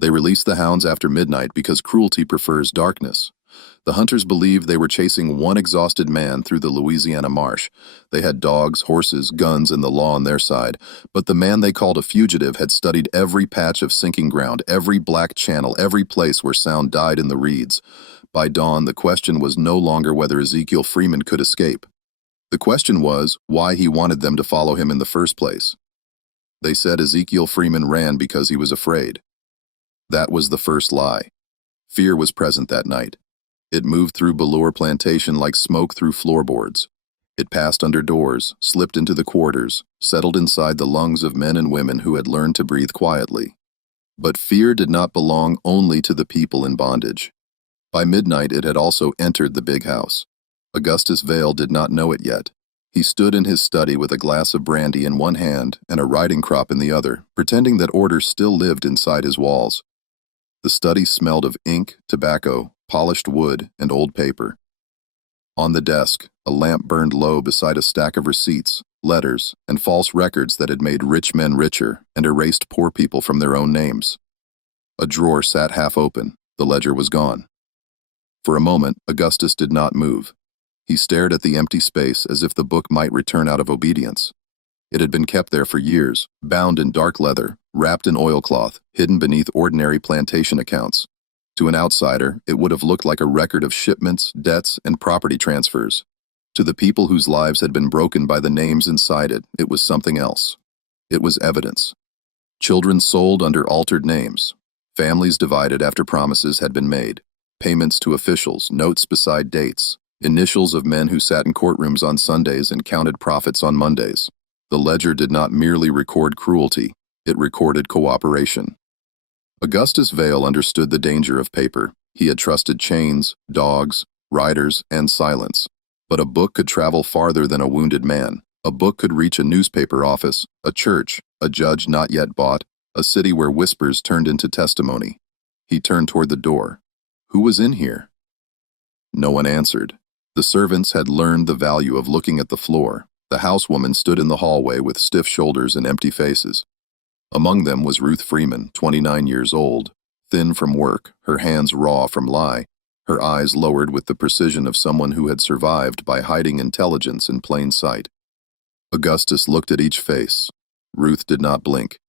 They released the hounds after midnight because cruelty prefers darkness. The hunters believed they were chasing one exhausted man through the Louisiana marsh. They had dogs, horses, guns, and the law on their side, but the man they called a fugitive had studied every patch of sinking ground, every black channel, every place where sound died in the reeds. By dawn, the question was no longer whether Ezekiel Freeman could escape. The question was why he wanted them to follow him in the first place. They said Ezekiel Freeman ran because he was afraid. That was the first lie. Fear was present that night. It moved through Plantation like smoke through floorboards. It passed under doors, slipped into the quarters, settled inside the lungs of men and women who had learned to breathe quietly. But fear did not belong only to the people in bondage. By midnight, it had also entered the big house. Augustus Vale did not know it yet. He stood in his study with a glass of brandy in one hand and a riding crop in the other, pretending that order still lived inside his walls. The study smelled of ink, tobacco, polished wood, and old paper. On the desk, a lamp burned low beside a stack of receipts, letters, and false records that had made rich men richer and erased poor people from their own names. A drawer sat half open. The ledger was gone. For a moment, Augustus did not move. He stared at the empty space as if the book might return out of obedience. It had been kept there for years, bound in dark leather, wrapped in oilcloth, hidden beneath ordinary plantation accounts. To an outsider, it would have looked like a record of shipments, debts, and property transfers. To the people whose lives had been broken by the names inside it, it was something else. It was evidence. Children sold under altered names. Families divided after promises had been made. Payments to officials, notes beside dates. Initials of men who sat in courtrooms on Sundays and counted profits on Mondays. The ledger did not merely record cruelty, it recorded cooperation. Augustus Vale understood the danger of paper. He had trusted chains, dogs, riders, and silence. But a book could travel farther than a wounded man. A book could reach a newspaper office, a church, a judge not yet bought, a city where whispers turned into testimony. He turned toward the door. Who was in here? No one answered. The servants had learned the value of looking at the floor. The housewoman stood in the hallway with stiff shoulders and empty faces. Among them was Ruth Freeman, 29 years old, thin from work, her hands raw from lie, her eyes lowered with the precision of someone who had survived by hiding intelligence in plain sight. Augustus looked at each face. Ruth did not blink.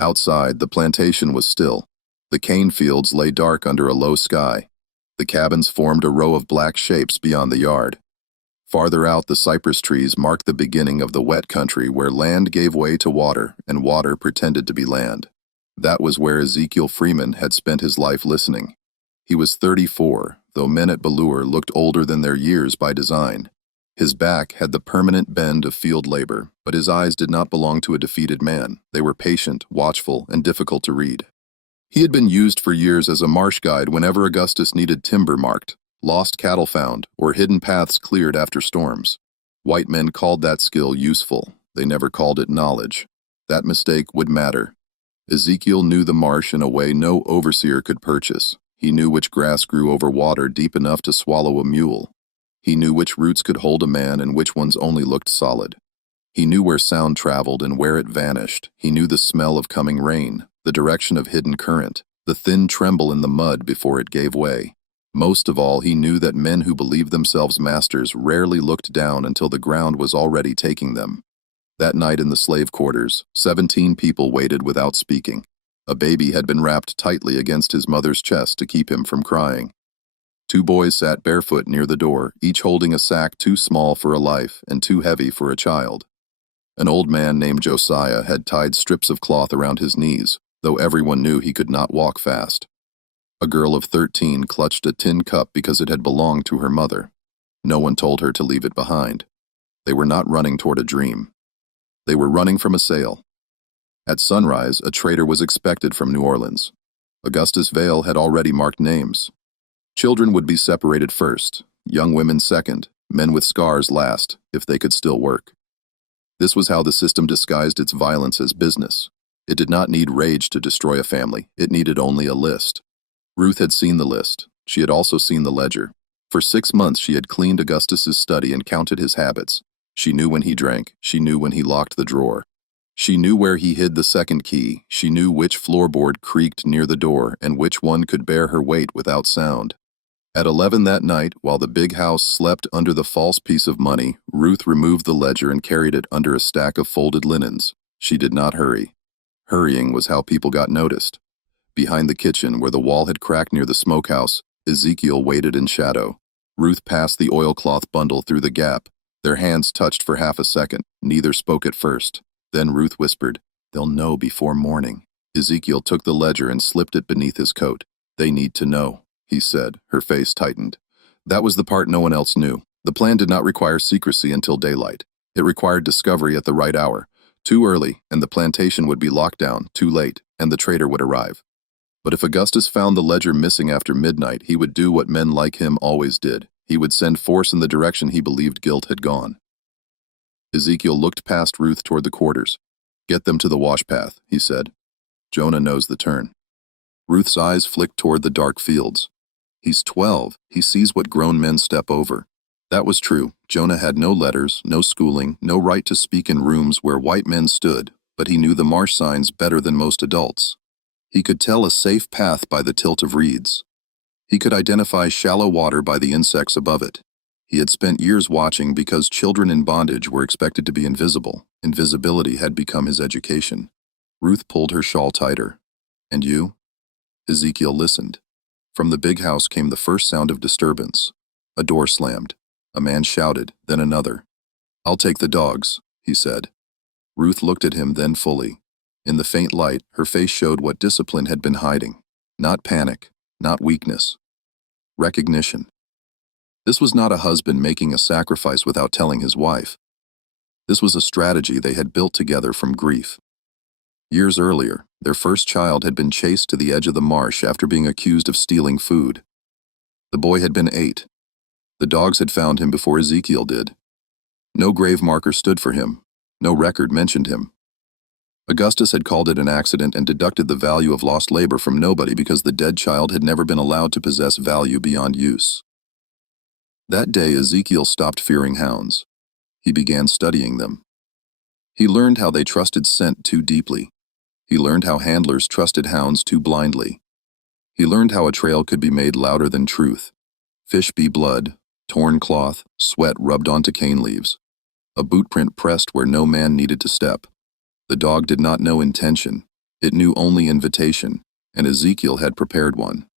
Outside, the plantation was still. The cane fields lay dark under a low sky. The cabins formed a row of black shapes beyond the yard. Farther out, the cypress trees marked the beginning of the wet country where land gave way to water and water pretended to be land. That was where Ezekiel Freeman had spent his life listening. He was 34, though men at Ballure looked older than their years by design. His back had the permanent bend of field labor, but his eyes did not belong to a defeated man. They were patient, watchful, and difficult to read. He had been used for years as a marsh guide whenever Augustus needed timber marked, lost cattle found, or hidden paths cleared after storms. White men called that skill useful. They never called it knowledge. That mistake would matter. Ezekiel knew the marsh in a way no overseer could purchase. He knew which grass grew over water deep enough to swallow a mule. He knew which roots could hold a man and which ones only looked solid. He knew where sound traveled and where it vanished. He knew the smell of coming rain, the direction of hidden current, the thin tremble in the mud before it gave way. Most of all, he knew that men who believed themselves masters rarely looked down until the ground was already taking them. That night in the slave quarters, 17 people waited without speaking. A baby had been wrapped tightly against his mother's chest to keep him from crying. 2 boys sat barefoot near the door, each holding a sack too small for a life and too heavy for a child. An old man named Josiah had tied strips of cloth around his knees, though everyone knew he could not walk fast. A girl of 13 clutched a tin cup because it had belonged to her mother. No one told her to leave it behind. They were not running toward a dream. They were running from a sale. At sunrise, a trader was expected from New Orleans. Augustus Vale had already marked names. Children would be separated first, young women second, men with scars last, if they could still work. This was how the system disguised its violence as business. It did not need rage to destroy a family. It needed only a list. Ruth had seen the list. She had also seen the ledger. For 6 months she had cleaned Augustus's study and counted his habits. She knew when he drank. She knew when he locked the drawer. She knew where he hid the second key. She knew which floorboard creaked near the door and which one could bear her weight without sound. At 11 that night, while the big house slept under the false piece of money, Ruth removed the ledger and carried it under a stack of folded linens. She did not hurry. Hurrying was how people got noticed. Behind the kitchen, where the wall had cracked near the smokehouse, Ezekiel waited in shadow. Ruth passed the oilcloth bundle through the gap. Their hands touched for half a second. Neither spoke at first. Then Ruth whispered, "They'll know before morning." Ezekiel took the ledger and slipped it beneath his coat. "They need to know," he said. Her face tightened. That was the part no one else knew. The plan did not require secrecy until daylight. It required discovery at the right hour. Too early, and the plantation would be locked down. Too late, and the traitor would arrive. But if Augustus found the ledger missing after midnight, he would do what men like him always did. He would send force in the direction he believed guilt had gone. Ezekiel looked past Ruth toward the quarters. "Get them to the wash path," he said. "Jonah knows the turn." Ruth's eyes flicked toward the dark fields. "He's 12. He sees what grown men step over." That was true. Jonah had no letters, no schooling, no right to speak in rooms where white men stood, but he knew the marsh signs better than most adults. He could tell a safe path by the tilt of reeds. He could identify shallow water by the insects above it. He had spent years watching because children in bondage were expected to be invisible. Invisibility had become his education. Ruth pulled her shawl tighter. "And you?" Ezekiel listened. From the big house came the first sound of disturbance. A door slammed. A man shouted, then another. "I'll take the dogs," he said. Ruth looked at him, then fully. In the faint light, her face showed what discipline had been hiding. Not panic, not weakness. Recognition. This was not a husband making a sacrifice without telling his wife. This was a strategy they had built together from grief. Years earlier, their first child had been chased to the edge of the marsh after being accused of stealing food. The boy had been 8. The dogs had found him before Ezekiel did. No grave marker stood for him. No record mentioned him. Augustus had called it an accident and deducted the value of lost labor from nobody because the dead child had never been allowed to possess value beyond use. That day, Ezekiel stopped fearing hounds. He began studying them. He learned how they trusted scent too deeply. He learned how handlers trusted hounds too blindly. He learned how a trail could be made louder than truth. Fish be blood, torn cloth, sweat rubbed onto cane leaves. A boot print pressed where no man needed to step. The dog did not know intention. It knew only invitation, and Ezekiel had prepared one.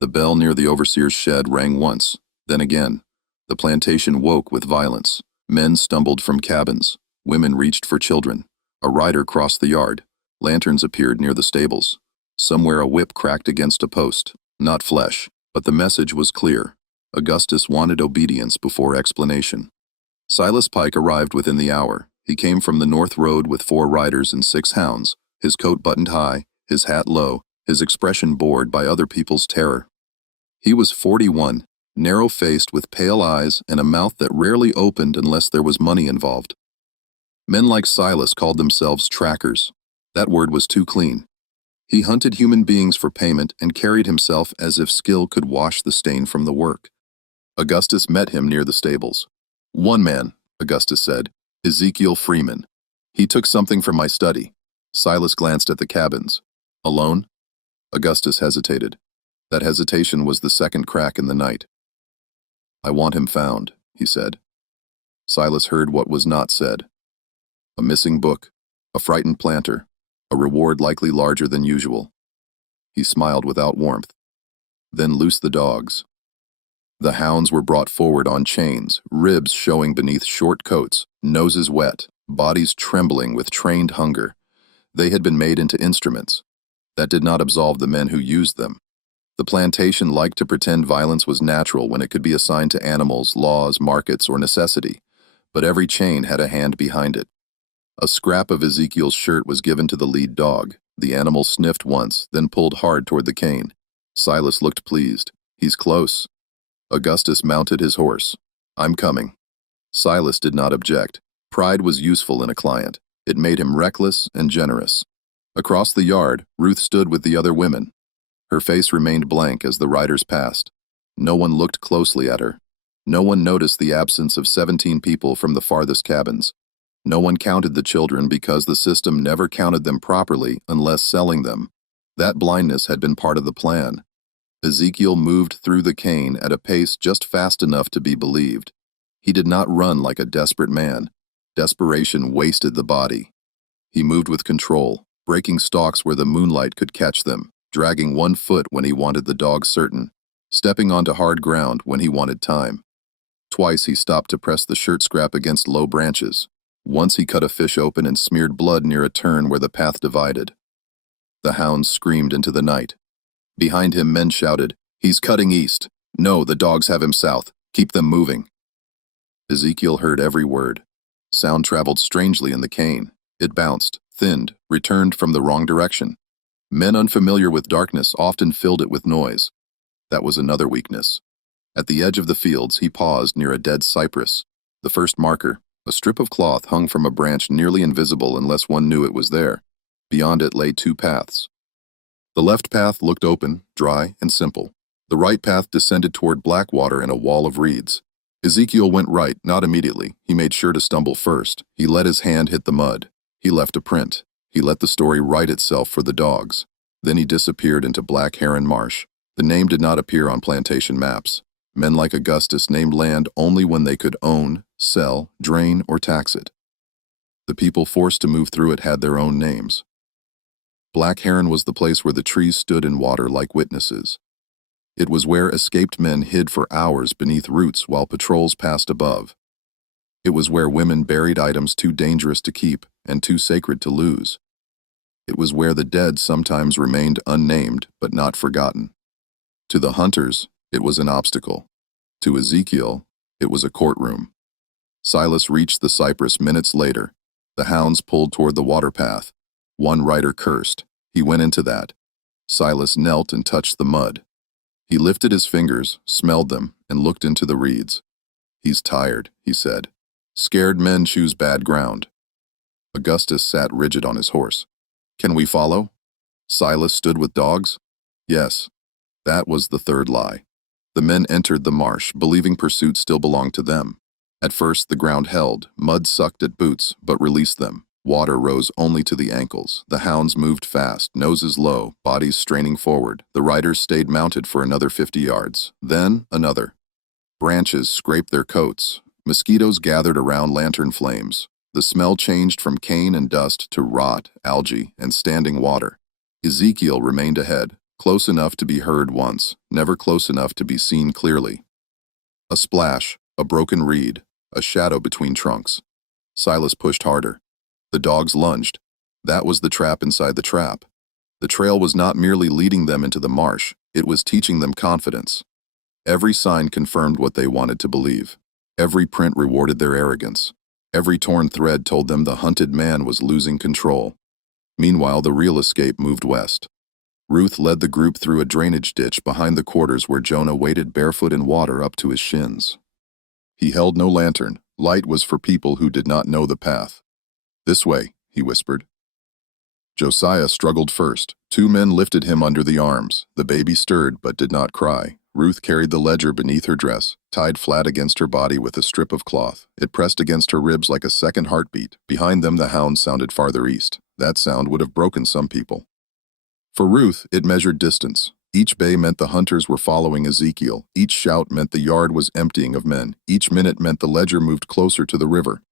The bell near the overseer's shed rang once, then again. The plantation woke with violence. Men stumbled from cabins. Women reached for children. A rider crossed the yard. Lanterns appeared near the stables. Somewhere a whip cracked against a post. Not flesh, but the message was clear. Augustus wanted obedience before explanation. Silas Pike arrived within the hour. He came from the North Road with 4 riders and 6 hounds, his coat buttoned high, his hat low, his expression bored by other people's terror. He was 41, narrow-faced with pale eyes and a mouth that rarely opened unless there was money involved. Men like Silas called themselves trackers. That word was too clean. He hunted human beings for payment and carried himself as if skill could wash the stain from the work. Augustus met him near the stables. "One man," Augustus said, "Ezekiel Freeman. He took something from my study." Silas glanced at the cabins. "Alone?" Augustus hesitated. That hesitation was the second crack in the night. "I want him found," he said. Silas heard what was not said. A missing book, a frightened planter, a reward likely larger than usual. He smiled without warmth. "Then loose the dogs." The hounds were brought forward on chains, ribs showing beneath short coats, noses wet, bodies trembling with trained hunger. They had been made into instruments. That did not absolve the men who used them. The plantation liked to pretend violence was natural when it could be assigned to animals, laws, markets, or necessity. But every chain had a hand behind it. A scrap of Ezekiel's shirt was given to the lead dog. The animal sniffed once, then pulled hard toward the cane. Silas looked pleased. "He's close." Augustus mounted his horse. "I'm coming." Silas did not object. Pride was useful in a client. It made him reckless and generous. Across the yard, Ruth stood with the other women. Her face remained blank as the riders passed. No one looked closely at her. No one noticed the absence of 17 people from the farthest cabins. No one counted the children because the system never counted them properly unless selling them. That blindness had been part of the plan. Ezekiel moved through the cane at a pace just fast enough to be believed. He did not run like a desperate man. Desperation wasted the body. He moved with control, breaking stalks where the moonlight could catch them, dragging one foot when he wanted the dog certain, stepping onto hard ground when he wanted time. Twice he stopped to press the shirt scrap against low branches. Once he cut a fish open and smeared blood near a turn where the path divided. The hounds screamed into the night. Behind him, men shouted, "He's cutting east. No, the dogs have him south. Keep them moving." Ezekiel heard every word. Sound traveled strangely in the cane. It bounced, thinned, returned from the wrong direction. Men unfamiliar with darkness often filled it with noise. That was another weakness. At the edge of the fields, he paused near a dead cypress. The first marker, a strip of cloth hung from a branch nearly invisible unless one knew it was there. Beyond it lay two paths. The left path looked open, dry, and simple. The right path descended toward black water in a wall of reeds. Ezekiel went right, not immediately. He made sure to stumble first. He let his hand hit the mud. He left a print. He let the story write itself for the dogs. Then he disappeared into Black Heron Marsh. The name did not appear on plantation maps. Men like Augustus named land only when they could own, sell, drain, or tax it. The people forced to move through it had their own names. Black Heron was the place where the trees stood in water like witnesses. It was where escaped men hid for hours beneath roots while patrols passed above. It was where women buried items too dangerous to keep and too sacred to lose. It was where the dead sometimes remained unnamed but not forgotten. To the hunters, it was an obstacle. To Ezekiel, it was a courtroom. Silas reached the cypress minutes later. The hounds pulled toward the water path. One rider cursed. He went into that. Silas knelt and touched the mud. He lifted his fingers, smelled them, and looked into the reeds. "He's tired," he said. "Scared men choose bad ground." Augustus sat rigid on his horse. "Can we follow?" Silas stood with dogs? Yes. That was the third lie. The men entered the marsh, believing pursuit still belonged to them. At first, the ground held. Mud sucked at boots, but released them. Water rose only to the ankles. The hounds moved fast, noses low, bodies straining forward. The riders stayed mounted for another 50 yards. Then, another. Branches scraped their coats. Mosquitoes gathered around lantern flames. The smell changed from cane and dust to rot, algae, and standing water. Ezekiel remained ahead, close enough to be heard once, never close enough to be seen clearly. A splash, a broken reed, a shadow between trunks. Silas pushed harder. The dogs lunged. That was the trap inside the trap. The trail was not merely leading them into the marsh, it was teaching them confidence. Every sign confirmed what they wanted to believe. Every print rewarded their arrogance. Every torn thread told them the hunted man was losing control. Meanwhile, the real escape moved west. Ruth led the group through a drainage ditch behind the quarters where Jonah waded barefoot in water up to his shins. He held no lantern. Light was for people who did not know the path. "This way," he whispered. Josiah struggled first. Two men lifted him under the arms. The baby stirred but did not cry. Ruth carried the ledger beneath her dress, tied flat against her body with a strip of cloth. It pressed against her ribs like a second heartbeat. Behind them, the hounds sounded farther east. That sound would have broken some people. For Ruth, it measured distance. Each bay meant the hunters were following Ezekiel. Each shout meant the yard was emptying of men. Each minute meant the ledger moved closer to the river.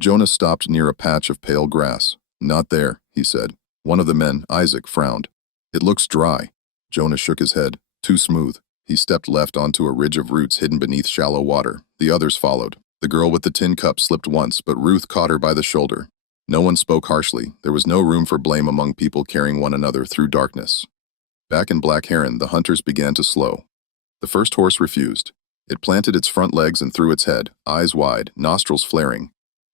Jonah stopped near a patch of pale grass. "Not there," he said. One of the men, Isaac, frowned. "It looks dry." Jonah shook his head. "Too smooth." He stepped left onto a ridge of roots hidden beneath shallow water. The others followed. The girl with the tin cup slipped once, but Ruth caught her by the shoulder. No one spoke harshly. There was no room for blame among people carrying one another through darkness. Back in Black Heron, the hunters began to slow. The first horse refused. It planted its front legs and threw its head, eyes wide, nostrils flaring.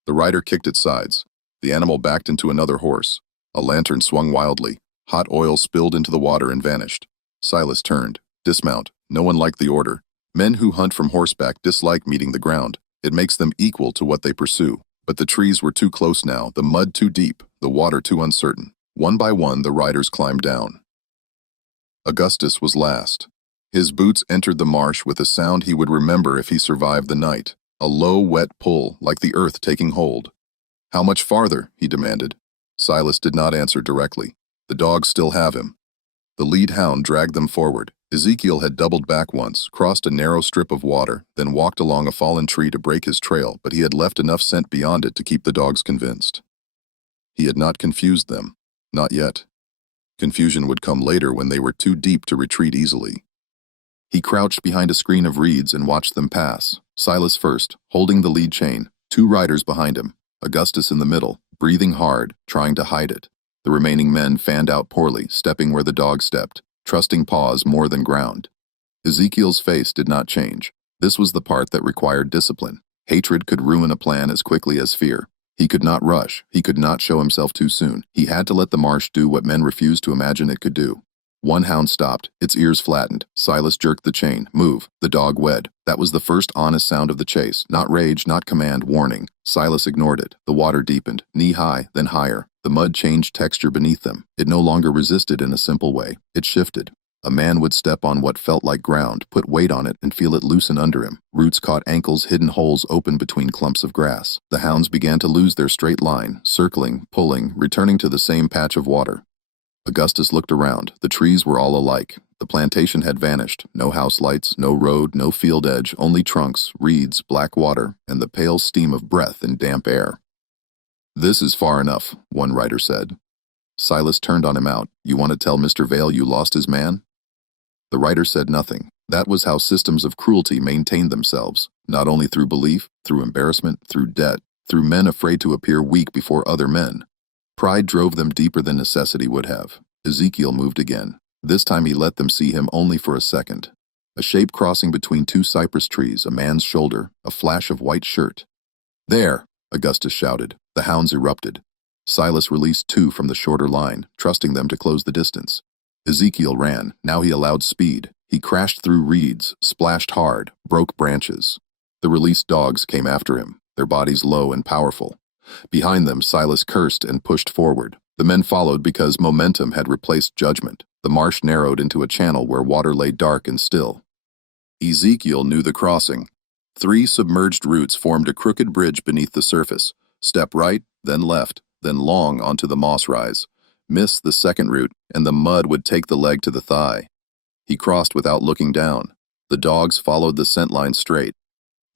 The rider kicked its sides. The animal backed into another horse. A lantern swung wildly. Hot oil spilled into the water and vanished. Silas turned. "Dismount." No one liked the order. Men who hunt from horseback dislike meeting the ground. It makes them equal to what they pursue. But the trees were too close now, the mud too deep, the water too uncertain. One by one, the riders climbed down. Augustus was last. His boots entered the marsh with a sound he would remember if he survived the night. A low, wet pull, like the earth taking hold. How much farther? He demanded. Silas did not answer directly. The dogs still have him. The lead hound dragged them forward. Ezekiel had doubled back once, crossed a narrow strip of water, then walked along a fallen tree to break his trail, but he had left enough scent beyond it to keep the dogs convinced. He had not confused them. Not yet. Confusion would come later when they were too deep to retreat easily. He crouched behind a screen of reeds and watched them pass. Silas first, holding the lead chain, 2 riders behind him, Augustus in the middle, breathing hard, trying to hide it. The remaining men fanned out poorly, stepping where the dog stepped, trusting paws more than ground. Ezekiel's face did not change. This was the part that required discipline. Hatred could ruin a plan as quickly as fear. He could not rush. He could not show himself too soon. He had to let the marsh do what men refused to imagine it could do. One hound stopped, its ears flattened. Silas jerked the chain. Move. The dog wed. That was the first honest sound of the chase. Not rage, not command, warning. Silas ignored it. The water deepened, knee-high, then higher. The mud changed texture beneath them. It no longer resisted in a simple way. It shifted. A man would step on what felt like ground, put weight on it, and feel it loosen under him. Roots caught ankles, hidden holes opened between clumps of grass. The hounds began to lose their straight line, circling, pulling, returning to the same patch of water. Augustus looked around. The trees were all alike. The plantation had vanished. No house lights, no road, no field edge, only trunks, reeds, black water, and the pale steam of breath in damp air. "This is far enough," one rider said. Silas turned on him out. "You want to tell Mr. Vale you lost his man?" The rider said nothing. That was how systems of cruelty maintained themselves, not only through belief, through embarrassment, through debt, through men afraid to appear weak before other men. Pride drove them deeper than necessity would have. Ezekiel moved again. This time he let them see him only for a second. A shape crossing between 2 cypress trees, a man's shoulder, a flash of white shirt. "There!" Augustus shouted. The hounds erupted. Silas released 2 from the shorter line, trusting them to close the distance. Ezekiel ran. Now he allowed speed. He crashed through reeds, splashed hard, broke branches. The released dogs came after him, their bodies low and powerful. Behind them, Silas cursed and pushed forward. The men followed because momentum had replaced judgment. The marsh narrowed into a channel where water lay dark and still. Ezekiel knew the crossing. 3 submerged roots formed a crooked bridge beneath the surface. Step right, then left, then long onto the moss rise. Miss the second root, and the mud would take the leg to the thigh. He crossed without looking down. The dogs followed the scent line straight.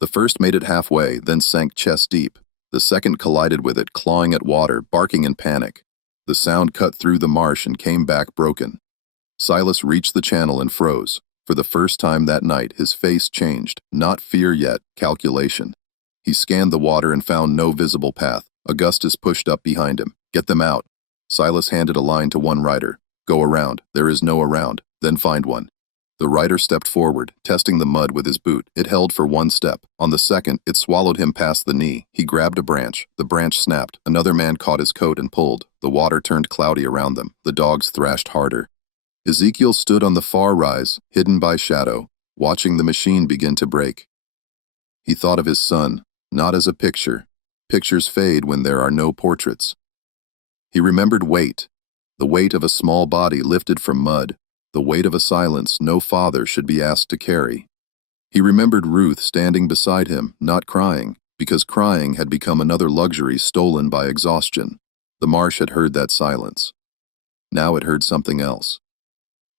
The first made it halfway, then sank chest deep. The second collided with it, clawing at water, barking in panic. The sound cut through the marsh and came back broken. Silas reached the channel and froze. For the first time that night, his face changed. Not fear yet, calculation. He scanned the water and found no visible path. Augustus pushed up behind him. "Get them out." Silas handed a line to one rider. "Go around. There is no around. Then find one." The rider stepped forward, testing the mud with his boot. It held for 1 step. On the second, it swallowed him past the knee. He grabbed a branch. The branch snapped. Another man caught his coat and pulled. The water turned cloudy around them. The dogs thrashed harder. Ezekiel stood on the far rise, hidden by shadow, watching the machine begin to break. He thought of his son, not as a picture. Pictures fade when there are no portraits. He remembered weight, the weight of a small body lifted from mud, the weight of a silence no father should be asked to carry. He remembered Ruth standing beside him, not crying, because crying had become another luxury stolen by exhaustion. The marsh had heard that silence. Now it heard something else.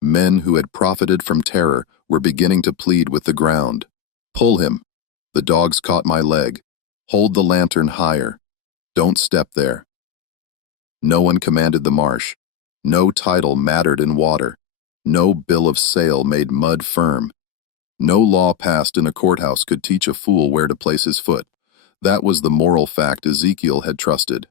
Men who had profited from terror were beginning to plead with the ground. "Pull him." The dogs caught my leg. "Hold the lantern higher. Don't step there." No one commanded the marsh. No title mattered in water. No bill of sale made mud firm. No law passed in a courthouse could teach a fool where to place his foot. That was the moral fact Ezekiel had trusted.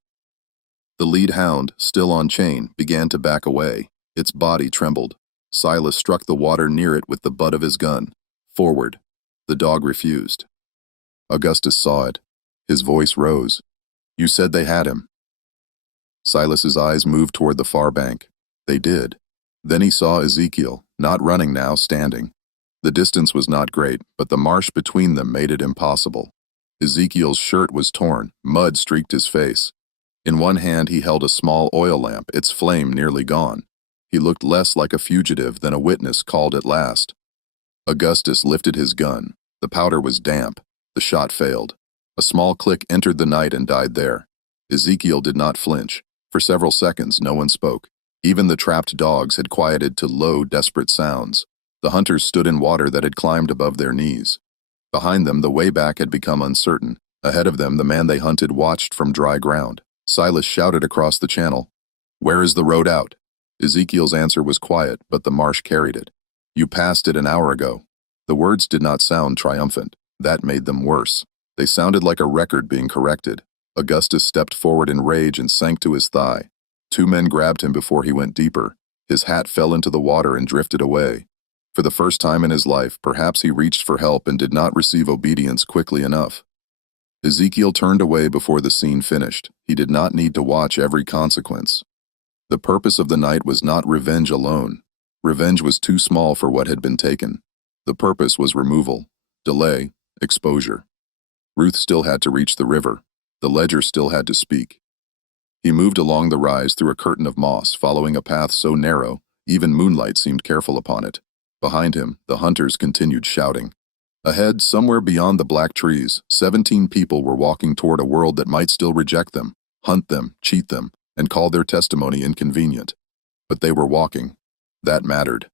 The lead hound, still on chain, began to back away. Its body trembled. Silas struck the water near it with the butt of his gun. "Forward." The dog refused. Augustus saw it. His voice rose. "You said they had him." Silas's eyes moved toward the far bank. They did. Then he saw Ezekiel, not running now, standing. The distance was not great, but the marsh between them made it impossible. Ezekiel's shirt was torn, mud streaked his face. In one hand he held a small oil lamp, its flame nearly gone. He looked less like a fugitive than a witness called at last. Augustus lifted his gun. The powder was damp. The shot failed. A small click entered the night and died there. Ezekiel did not flinch. For several seconds, no one spoke. Even the trapped dogs had quieted to low, desperate sounds. The hunters stood in water that had climbed above their knees. Behind them, the way back had become uncertain. Ahead of them, the man they hunted watched from dry ground. Silas shouted across the channel, "Where is the road out?" Ezekiel's answer was quiet, but the marsh carried it. "You passed it an hour ago." The words did not sound triumphant. That made them worse. They sounded like a record being corrected. Augustus stepped forward in rage and sank to his thigh. Two men grabbed him before he went deeper. His hat fell into the water and drifted away. For the first time in his life, perhaps he reached for help and did not receive obedience quickly enough. Ezekiel turned away before the scene finished. He did not need to watch every consequence. The purpose of the night was not revenge alone. Revenge was too small for what had been taken. The purpose was removal, delay, exposure. Ruth still had to reach the river. The ledger still had to speak. He moved along the rise through a curtain of moss, following a path so narrow, even moonlight seemed careful upon it. Behind him, the hunters continued shouting. Ahead, somewhere beyond the black trees, 17 people were walking toward a world that might still reject them, hunt them, cheat them, and call their testimony inconvenient. But they were walking. That mattered.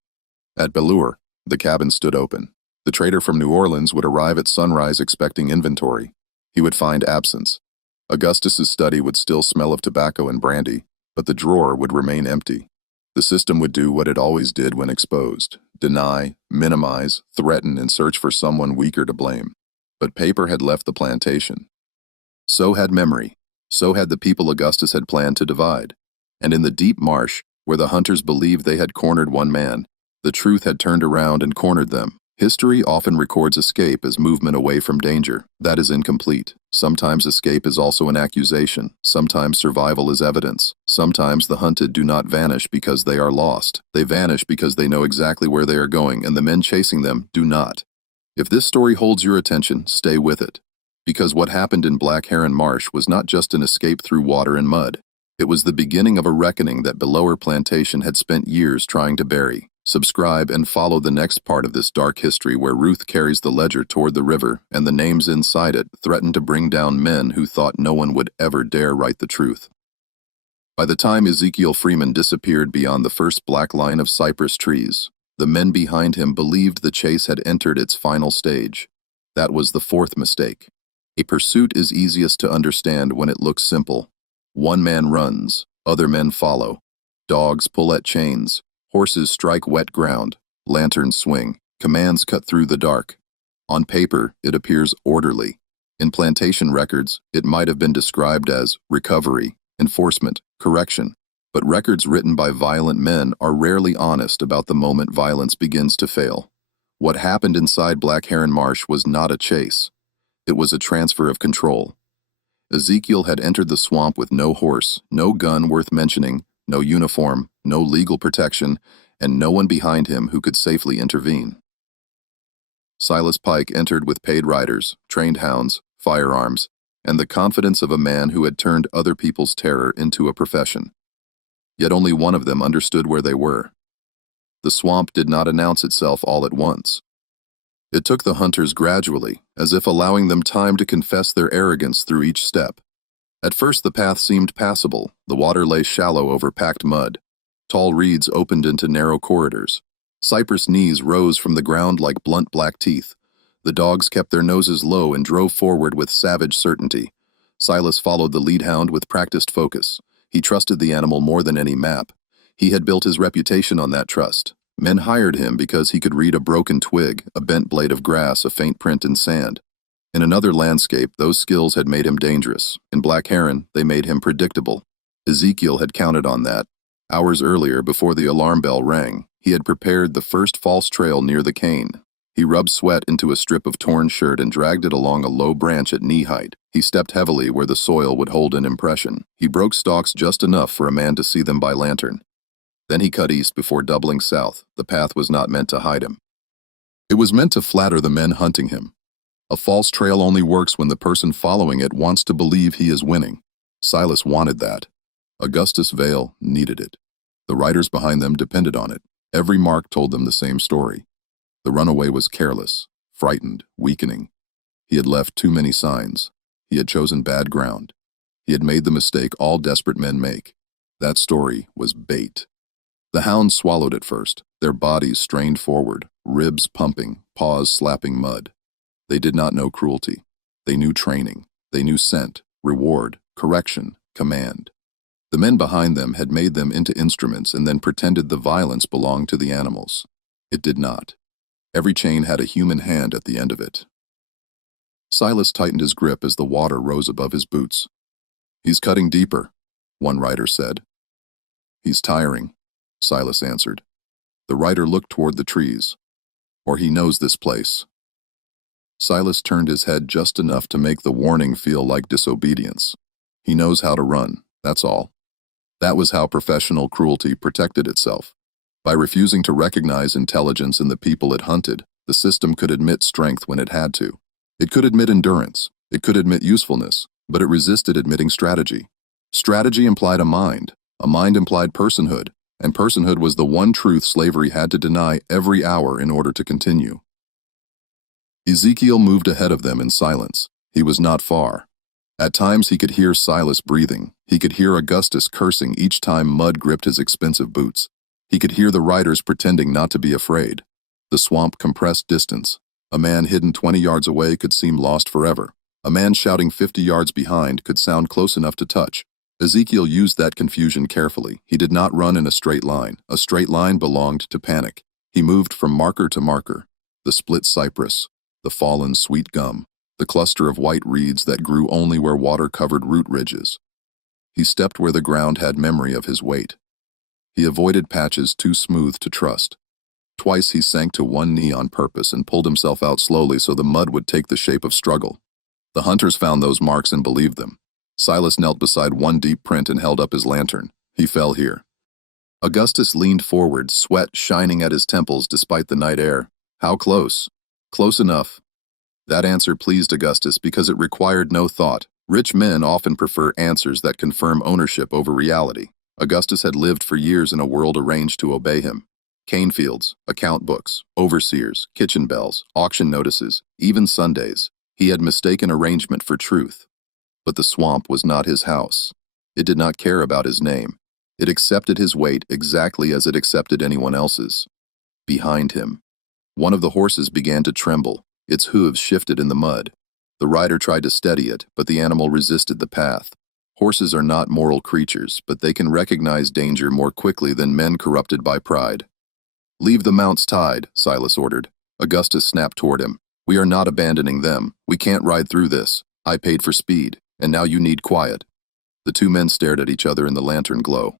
At Belur, the cabin stood open. The trader from New Orleans would arrive at sunrise expecting inventory. He would find absence. Augustus's study would still smell of tobacco and brandy, but the drawer would remain empty. The system would do what it always did when exposed: deny, minimize, threaten, and search for someone weaker to blame. But paper had left the plantation. So had memory. So had the people Augustus had planned to divide. And in the deep marsh, where the hunters believed they had cornered one man, the truth had turned around and cornered them. History often records escape as movement away from danger. That is incomplete. Sometimes escape is also an accusation. Sometimes survival is evidence. Sometimes the hunted do not vanish because they are lost. They vanish because they know exactly where they are going, and the men chasing them do not. If this story holds your attention, stay with it. Because what happened in Black Heron Marsh was not just an escape through water and mud. It was the beginning of a reckoning that Belur Plantation had spent years trying to bury. Subscribe and follow the next part of this dark history where Ruth carries the ledger toward the river and the names inside it threaten to bring down men who thought no one would ever dare write the truth. By the time Ezekiel Freeman disappeared beyond the first black line of cypress trees, the men behind him believed the chase had entered its final stage. That was the fourth mistake. A pursuit is easiest to understand when it looks simple. One man runs, other men follow. Dogs pull at chains. Horses strike wet ground, lanterns swing, commands cut through the dark. On paper, it appears orderly. In plantation records, it might have been described as recovery, enforcement, correction. But records written by violent men are rarely honest about the moment violence begins to fail. What happened inside Black Heron Marsh was not a chase. It was a transfer of control. Ezekiel had entered the swamp with no horse, no gun worth mentioning, no uniform, no legal protection, and no one behind him who could safely intervene. Silas Pike entered with paid riders, trained hounds, firearms, and the confidence of a man who had turned other people's terror into a profession. Yet only one of them understood where they were. The swamp did not announce itself all at once. It took the hunters gradually, as if allowing them time to confess their arrogance through each step. At first the path seemed passable. The water lay shallow over packed mud. Tall reeds opened into narrow corridors. Cypress knees rose from the ground like blunt black teeth. The dogs kept their noses low and drove forward with savage certainty. Silas followed the lead hound with practiced focus. He trusted the animal more than any map. He had built his reputation on that trust. Men hired him because he could read a broken twig, a bent blade of grass, a faint print in sand. In another landscape, those skills had made him dangerous. In Black Heron, they made him predictable. Ezekiel had counted on that. Hours earlier, before the alarm bell rang, he had prepared the first false trail near the cane. He rubbed sweat into a strip of torn shirt and dragged it along a low branch at knee height. He stepped heavily where the soil would hold an impression. He broke stalks just enough for a man to see them by lantern. Then he cut east before doubling south. The path was not meant to hide him. It was meant to flatter the men hunting him. A false trail only works when the person following it wants to believe he is winning. Silas wanted that. Augustus Vale needed it. The riders behind them depended on it. Every mark told them the same story. The runaway was careless, frightened, weakening. He had left too many signs. He had chosen bad ground. He had made the mistake all desperate men make. That story was bait. The hounds swallowed it first, their bodies strained forward, ribs pumping, paws slapping mud. They did not know cruelty. They knew training. They knew scent, reward, correction, command. The men behind them had made them into instruments and then pretended the violence belonged to the animals. It did not. Every chain had a human hand at the end of it. Silas tightened his grip as the water rose above his boots. "He's cutting deeper," one rider said. "He's tiring," Silas answered. The rider looked toward the trees. "Or he knows this place." Silas turned his head just enough to make the warning feel like disobedience. "He knows how to run, that's all." That was how professional cruelty protected itself. By refusing to recognize intelligence in the people it hunted, the system could admit strength when it had to. It could admit endurance, it could admit usefulness, but it resisted admitting strategy. Strategy implied a mind implied personhood, and personhood was the one truth slavery had to deny every hour in order to continue. Ezekiel moved ahead of them in silence. He was not far. At times he could hear Silas breathing. He could hear Augustus cursing each time mud gripped his expensive boots. He could hear the riders pretending not to be afraid. The swamp compressed distance. A man hidden 20 yards away could seem lost forever. A man shouting 50 yards behind could sound close enough to touch. Ezekiel used that confusion carefully. He did not run in a straight line. A straight line belonged to panic. He moved from marker to marker. The split cypress, the fallen sweet gum, the cluster of white reeds that grew only where water covered root ridges. He stepped where the ground had memory of his weight. He avoided patches too smooth to trust. Twice he sank to one knee on purpose and pulled himself out slowly so the mud would take the shape of struggle. The hunters found those marks and believed them. Silas knelt beside one deep print and held up his lantern. He fell here. Augustus leaned forward, sweat shining at his temples despite the night air. How close? Close enough. That answer pleased Augustus because it required no thought. Rich men often prefer answers that confirm ownership over reality. Augustus had lived for years in a world arranged to obey him. Cane fields, account books, overseers, kitchen bells, auction notices, even Sundays. He had mistaken arrangement for truth. But the swamp was not his house. It did not care about his name. It accepted his weight exactly as it accepted anyone else's. Behind him, one of the horses began to tremble. Its hooves shifted in the mud. The rider tried to steady it, but the animal resisted the path. Horses are not moral creatures, but they can recognize danger more quickly than men corrupted by pride. "Leave the mounts tied," Silas ordered. Augustus snapped toward him. "We are not abandoning them. We can't ride through this. I paid for speed, and now you need quiet." The two men stared at each other in the lantern glow.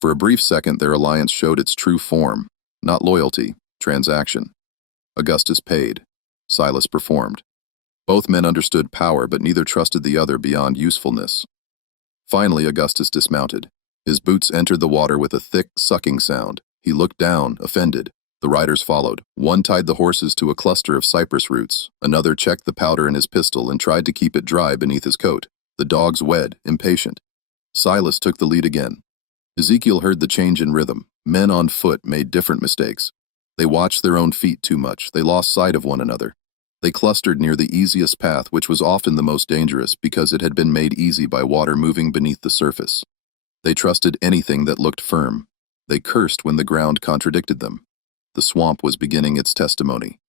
For a brief second, their alliance showed its true form. Not loyalty, transaction. Augustus paid. Silas performed. Both men understood power, but neither trusted the other beyond usefulness. Finally, Augustus dismounted. His boots entered the water with a thick, sucking sound. He looked down, offended. The riders followed. One tied the horses to a cluster of cypress roots. Another checked the powder in his pistol and tried to keep it dry beneath his coat. The dogs wed, impatient. Silas took the lead again. Ezekiel heard the change in rhythm. Men on foot made different mistakes. They watched their own feet too much. They lost sight of one another. They clustered near the easiest path, which was often the most dangerous because it had been made easy by water moving beneath the surface. They trusted anything that looked firm. They cursed when the ground contradicted them. The swamp was beginning its testimony.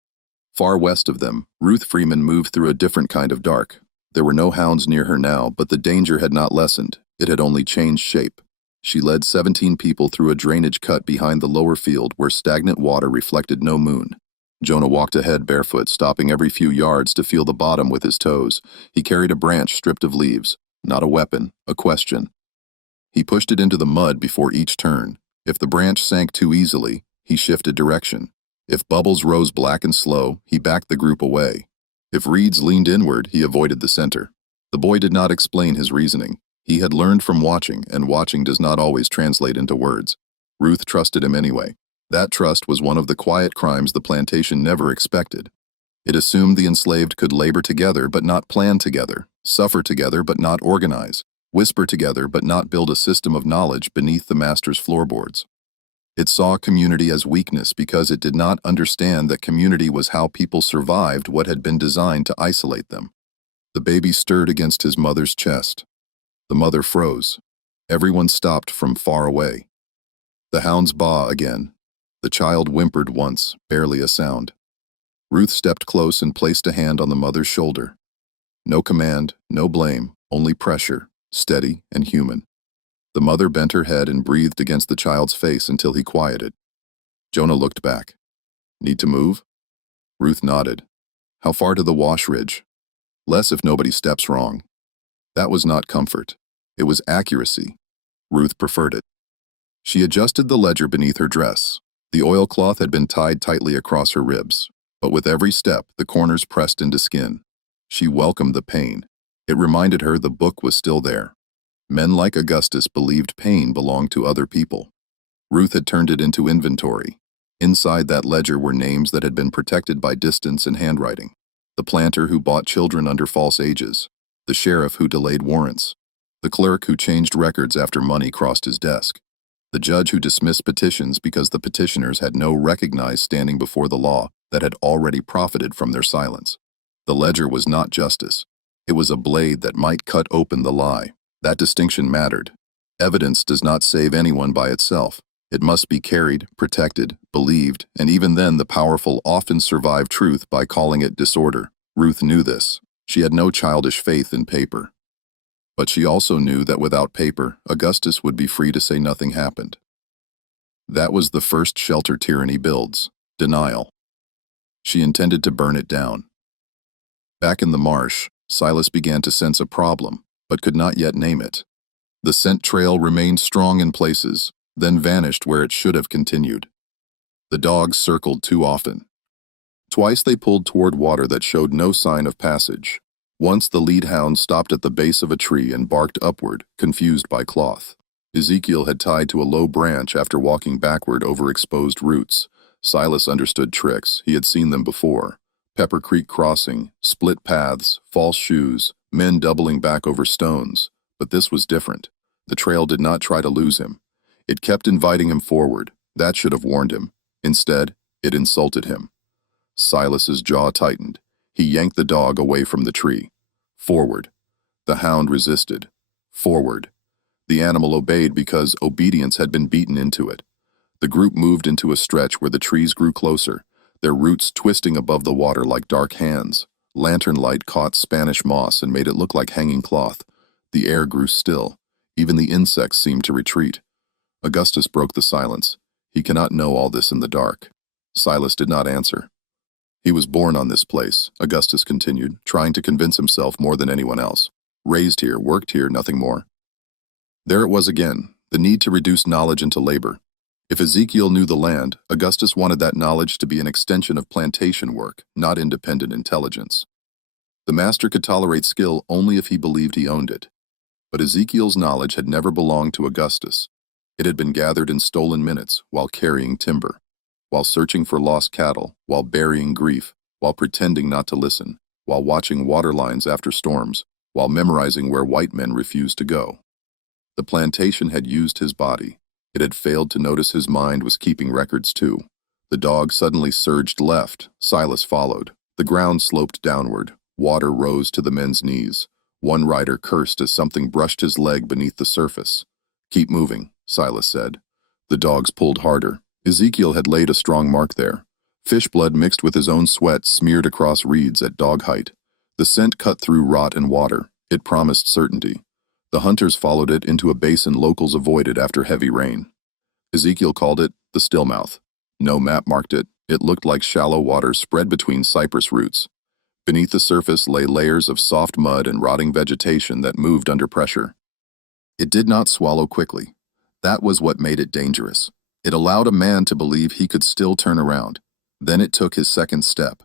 Far west of them, Ruth Freeman moved through a different kind of dark. There were no hounds near her now, but the danger had not lessened. It had only changed shape. She led 17 people through a drainage cut behind the lower field where stagnant water reflected no moon. Jonah walked ahead barefoot, stopping every few yards to feel the bottom with his toes. He carried a branch stripped of leaves, not a weapon, a question. He pushed it into the mud before each turn. If the branch sank too easily, he shifted direction. If bubbles rose black and slow, he backed the group away. If reeds leaned inward, he avoided the center. The boy did not explain his reasoning. He had learned from watching, and watching does not always translate into words. Ruth trusted him anyway. That trust was one of the quiet crimes the plantation never expected. It assumed the enslaved could labor together but not plan together, suffer together but not organize, whisper together but not build a system of knowledge beneath the master's floorboards. It saw community as weakness because it did not understand that community was how people survived what had been designed to isolate them. The baby stirred against his mother's chest. The mother froze. Everyone stopped from far away. The hounds baa again. The child whimpered once, barely a sound. Ruth stepped close and placed a hand on the mother's shoulder. No command, no blame, only pressure, steady and human. The mother bent her head and breathed against the child's face until he quieted. Jonah looked back. Need to move? Ruth nodded. How far to the wash ridge? Less if nobody steps wrong. That was not comfort. It was accuracy. Ruth preferred it. She adjusted the ledger beneath her dress. The oilcloth had been tied tightly across her ribs, but with every step, the corners pressed into skin. She welcomed the pain. It reminded her the book was still there. Men like Augustus believed pain belonged to other people. Ruth had turned it into inventory. Inside that ledger were names that had been protected by distance and handwriting. The planter who bought children under false ages. The sheriff who delayed warrants. The clerk who changed records after money crossed his desk. The judge who dismissed petitions because the petitioners had no recognized standing before the law that had already profited from their silence. The ledger was not justice. It was a blade that might cut open the lie. That distinction mattered. Evidence does not save anyone by itself. It must be carried, protected, believed, and even then the powerful often survive truth by calling it disorder. Ruth knew this. She had no childish faith in paper. But she also knew that without paper, Augustus would be free to say nothing happened. That was the first shelter tyranny builds, denial. She intended to burn it down. Back in the marsh, Silas began to sense a problem, but could not yet name it. The scent trail remained strong in places, then vanished where it should have continued. The dogs circled too often. Twice they pulled toward water that showed no sign of passage. Once the lead hound stopped at the base of a tree and barked upward, confused by cloth. Ezekiel had tied to a low branch after walking backward over exposed roots. Silas understood tricks. He had seen them before. Pepper Creek crossing, split paths, false shoes, men doubling back over stones. But this was different. The trail did not try to lose him. It kept inviting him forward. That should have warned him. Instead, it insulted him. Silas's jaw tightened. He yanked the dog away from the tree. Forward. The hound resisted. Forward. The animal obeyed because obedience had been beaten into it. The group moved into a stretch where the trees grew closer, their roots twisting above the water like dark hands. Lantern light caught Spanish moss and made it look like hanging cloth. The air grew still. Even the insects seemed to retreat. Augustus broke the silence. He cannot know all this in the dark. Silas did not answer. He was born on this place, Augustus continued, trying to convince himself more than anyone else. Raised here, worked here, nothing more. There it was again, the need to reduce knowledge into labor. If Ezekiel knew the land, Augustus wanted that knowledge to be an extension of plantation work, not independent intelligence. The master could tolerate skill only if he believed he owned it. But Ezekiel's knowledge had never belonged to Augustus. It had been gathered in stolen minutes while carrying timber, while searching for lost cattle, while burying grief, while pretending not to listen, while watching water lines after storms, while memorizing where white men refused to go. The plantation had used his body. It had failed to notice his mind was keeping records too. The dog suddenly surged left. Silas followed. The ground sloped downward. Water rose to the men's knees. One rider cursed as something brushed his leg beneath the surface. Keep moving, Silas said. The dogs pulled harder. Ezekiel had laid a strong mark there. Fish blood mixed with his own sweat smeared across reeds at dog height. The scent cut through rot and water. It promised certainty. The hunters followed it into a basin locals avoided after heavy rain. Ezekiel called it the Stillmouth. No map marked it. It looked like shallow water spread between cypress roots. Beneath the surface lay layers of soft mud and rotting vegetation that moved under pressure. It did not swallow quickly. That was what made it dangerous. It allowed a man to believe he could still turn around. Then it took his second step.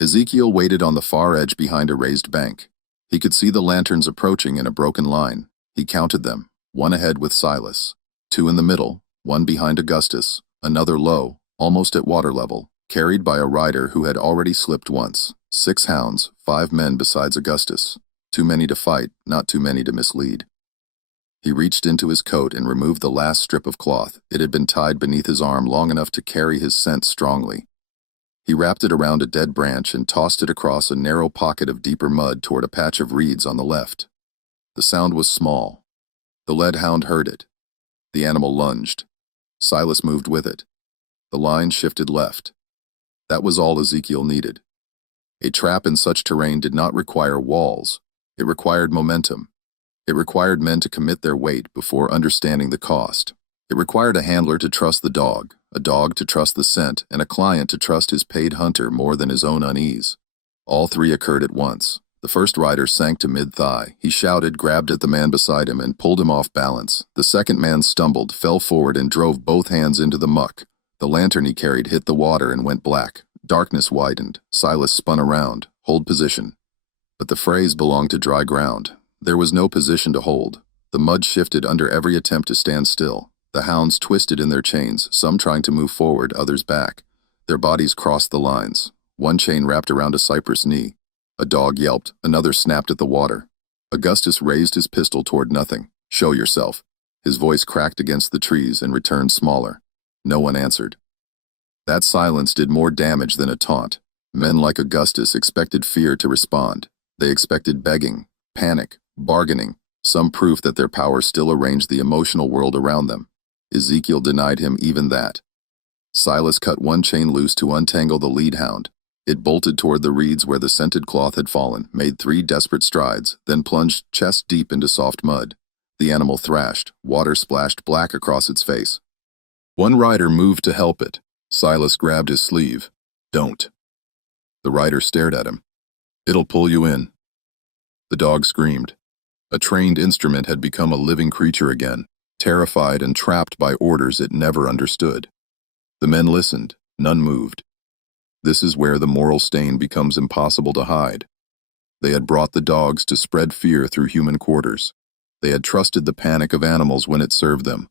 Ezekiel waited on the far edge behind a raised bank. He could see the lanterns approaching in a broken line. He counted them, one ahead with Silas, two in the middle, one behind Augustus, another low, almost at water level, carried by a rider who had already slipped once. 6 hounds, 5 men besides Augustus. Too many to fight, not too many to mislead. He reached into his coat and removed the last strip of cloth. It had been tied beneath his arm long enough to carry his scent strongly. He wrapped it around a dead branch and tossed it across a narrow pocket of deeper mud toward a patch of reeds on the left. The sound was small, The lead hound heard it. The animal lunged. Silas moved with it. The line shifted left. That was all Ezekiel needed. A trap in such terrain did not require walls. It required momentum. It required men to commit their weight before understanding the cost. It required a handler to trust the dog, a dog to trust the scent, and a client to trust his paid hunter more than his own unease. All three occurred at once. The first rider sank to mid-thigh. He shouted, grabbed at the man beside him, and pulled him off balance. The second man stumbled, fell forward, and drove both hands into the muck. The lantern he carried hit the water and went black. Darkness widened. Silas spun around. Hold position. But the phrase belonged to dry ground. There was no position to hold. The mud shifted under every attempt to stand still. The hounds twisted in their chains, some trying to move forward, others back. Their bodies crossed the lines. One chain wrapped around a cypress knee. A dog yelped, another snapped at the water. Augustus raised his pistol toward nothing. Show yourself. His voice cracked against the trees and returned smaller. No one answered. That silence did more damage than a taunt. Men like Augustus expected fear to respond. They expected begging, panic, bargaining, some proof that their power still arranged the emotional world around them. Ezekiel denied him even that. Silas cut one chain loose to untangle the lead hound. It bolted toward the reeds where the scented cloth had fallen, made 3 desperate strides, then plunged chest deep into soft mud. The animal thrashed. Water splashed black across its face. One rider moved to help it. Silas grabbed his sleeve. Don't. The rider stared at him. It'll pull you in. The dog screamed. A trained instrument had become a living creature again, terrified and trapped by orders it never understood. The men listened. None moved. This is where the moral stain becomes impossible to hide. They had brought the dogs to spread fear through human quarters. They had trusted the panic of animals when it served them.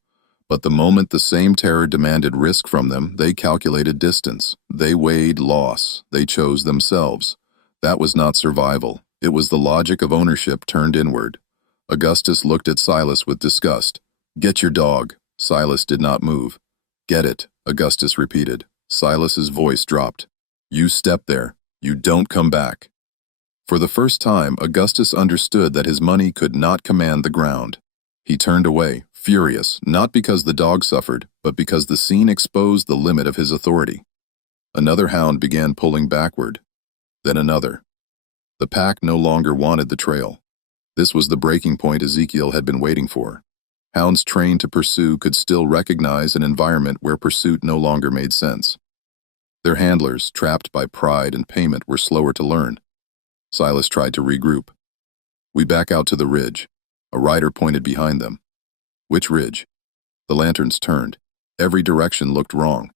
But the moment the same terror demanded risk from them, they calculated distance. They weighed loss. They chose themselves. That was not survival. It was the logic of ownership turned inward. Augustus looked at Silas with disgust. Get your dog. Silas did not move. Get it, Augustus repeated. Silas's voice dropped. You step there. You don't come back. For the first time, Augustus understood that his money could not command the ground. He turned away, furious, not because the dog suffered, but because the scene exposed the limit of his authority. Another hound began pulling backward. Then another. The pack no longer wanted the trail. This was the breaking point Ezekiel had been waiting for. Hounds trained to pursue could still recognize an environment where pursuit no longer made sense. Their handlers, trapped by pride and payment, were slower to learn. Silas tried to regroup. We back out to the ridge. A rider pointed behind them. Which ridge? The lanterns turned. Every direction looked wrong.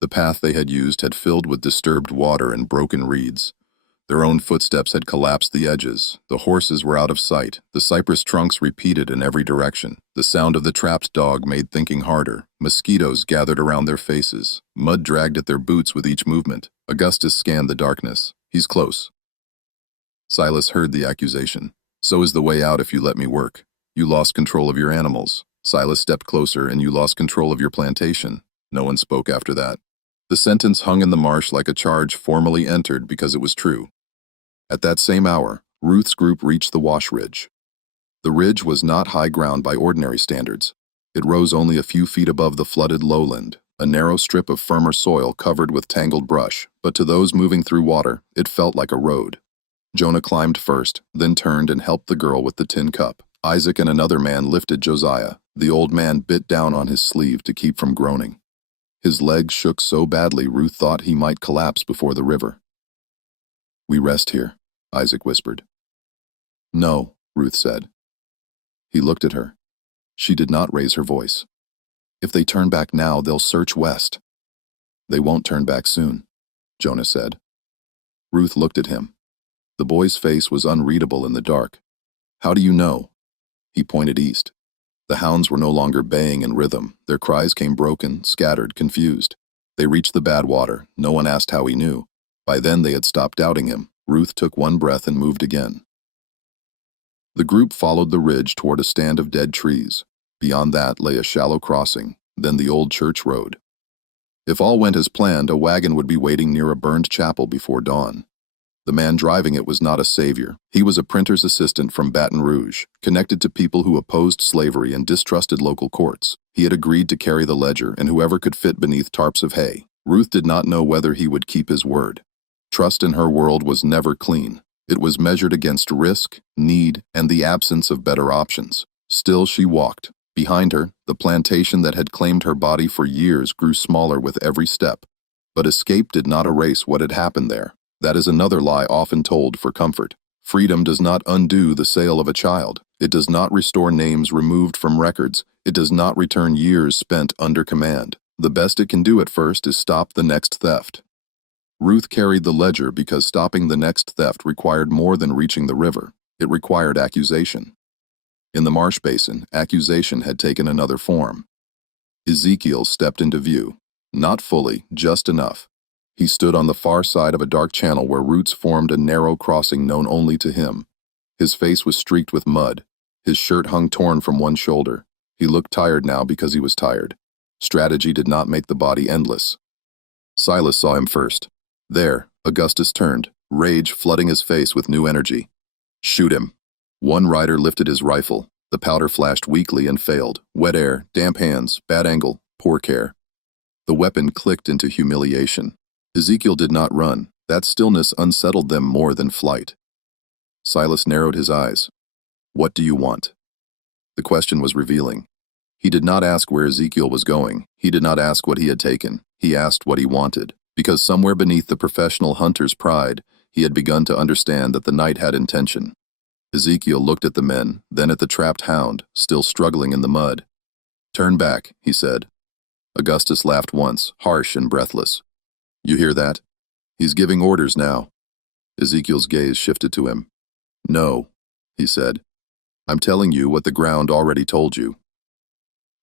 The path they had used had filled with disturbed water and broken reeds. Their own footsteps had collapsed the edges. The horses were out of sight. The cypress trunks repeated in every direction. The sound of the trapped dog made thinking harder. Mosquitoes gathered around their faces. Mud dragged at their boots with each movement. Augustus scanned the darkness. He's close. Silas heard the accusation. So is the way out if you let me work. You lost control of your animals. Silas stepped closer, and you lost control of your plantation. No one spoke after that. The sentence hung in the marsh like a charge formally entered because it was true. At that same hour, Ruth's group reached the wash ridge. The ridge was not high ground by ordinary standards. It rose only a few feet above the flooded lowland, a narrow strip of firmer soil covered with tangled brush, but to those moving through water, it felt like a road. Jonah climbed first, then turned and helped the girl with the tin cup. Isaac and another man lifted Josiah. The old man bit down on his sleeve to keep from groaning. His legs shook so badly Ruth thought he might collapse before the river. We rest here, Isaac whispered. No, Ruth said. He looked at her. She did not raise her voice. If they turn back now, they'll search west. They won't turn back soon, Jonah said. Ruth looked at him. The boy's face was unreadable in the dark. How do you know? He pointed east. The hounds were no longer baying in rhythm. Their cries came broken, scattered, confused. They reached the bad water. No one asked how he knew. By then they had stopped doubting him. Ruth took one breath and moved again. The group followed the ridge toward a stand of dead trees. Beyond that lay a shallow crossing, then the old church road. If all went as planned, a wagon would be waiting near a burned chapel before dawn. The man driving it was not a savior. He was a printer's assistant from Baton Rouge, connected to people who opposed slavery and distrusted local courts. He had agreed to carry the ledger and whoever could fit beneath tarps of hay. Ruth did not know whether he would keep his word. Trust in her world was never clean. It was measured against risk, need, and the absence of better options. Still she walked. Behind her, the plantation that had claimed her body for years grew smaller with every step. But escape did not erase what had happened there. That is another lie often told for comfort. Freedom does not undo the sale of a child. It does not restore names removed from records. It does not return years spent under command. The best it can do at first is stop the next theft. Ruth carried the ledger because stopping the next theft required more than reaching the river. It required accusation. In the marsh basin, accusation had taken another form. Ezekiel stepped into view. Not fully, just enough. He stood on the far side of a dark channel where roots formed a narrow crossing known only to him. His face was streaked with mud. His shirt hung torn from one shoulder. He looked tired now because he was tired. Strategy did not make the body endless. Silas saw him first. There, Augustus turned, rage flooding his face with new energy. Shoot him. One rider lifted his rifle. The powder flashed weakly and failed. Wet air, damp hands, bad angle, poor care. The weapon clicked into humiliation. Ezekiel did not run. That stillness unsettled them more than flight. Silas narrowed his eyes. What do you want? The question was revealing. He did not ask where Ezekiel was going. He did not ask what he had taken. He asked what he wanted. Because somewhere beneath the professional hunter's pride, he had begun to understand that the night had intention. Ezekiel looked at the men, then at the trapped hound, still struggling in the mud. Turn back, he said. Augustus laughed once, harsh and breathless. You hear that? He's giving orders now. Ezekiel's gaze shifted to him. No, he said. I'm telling you what the ground already told you.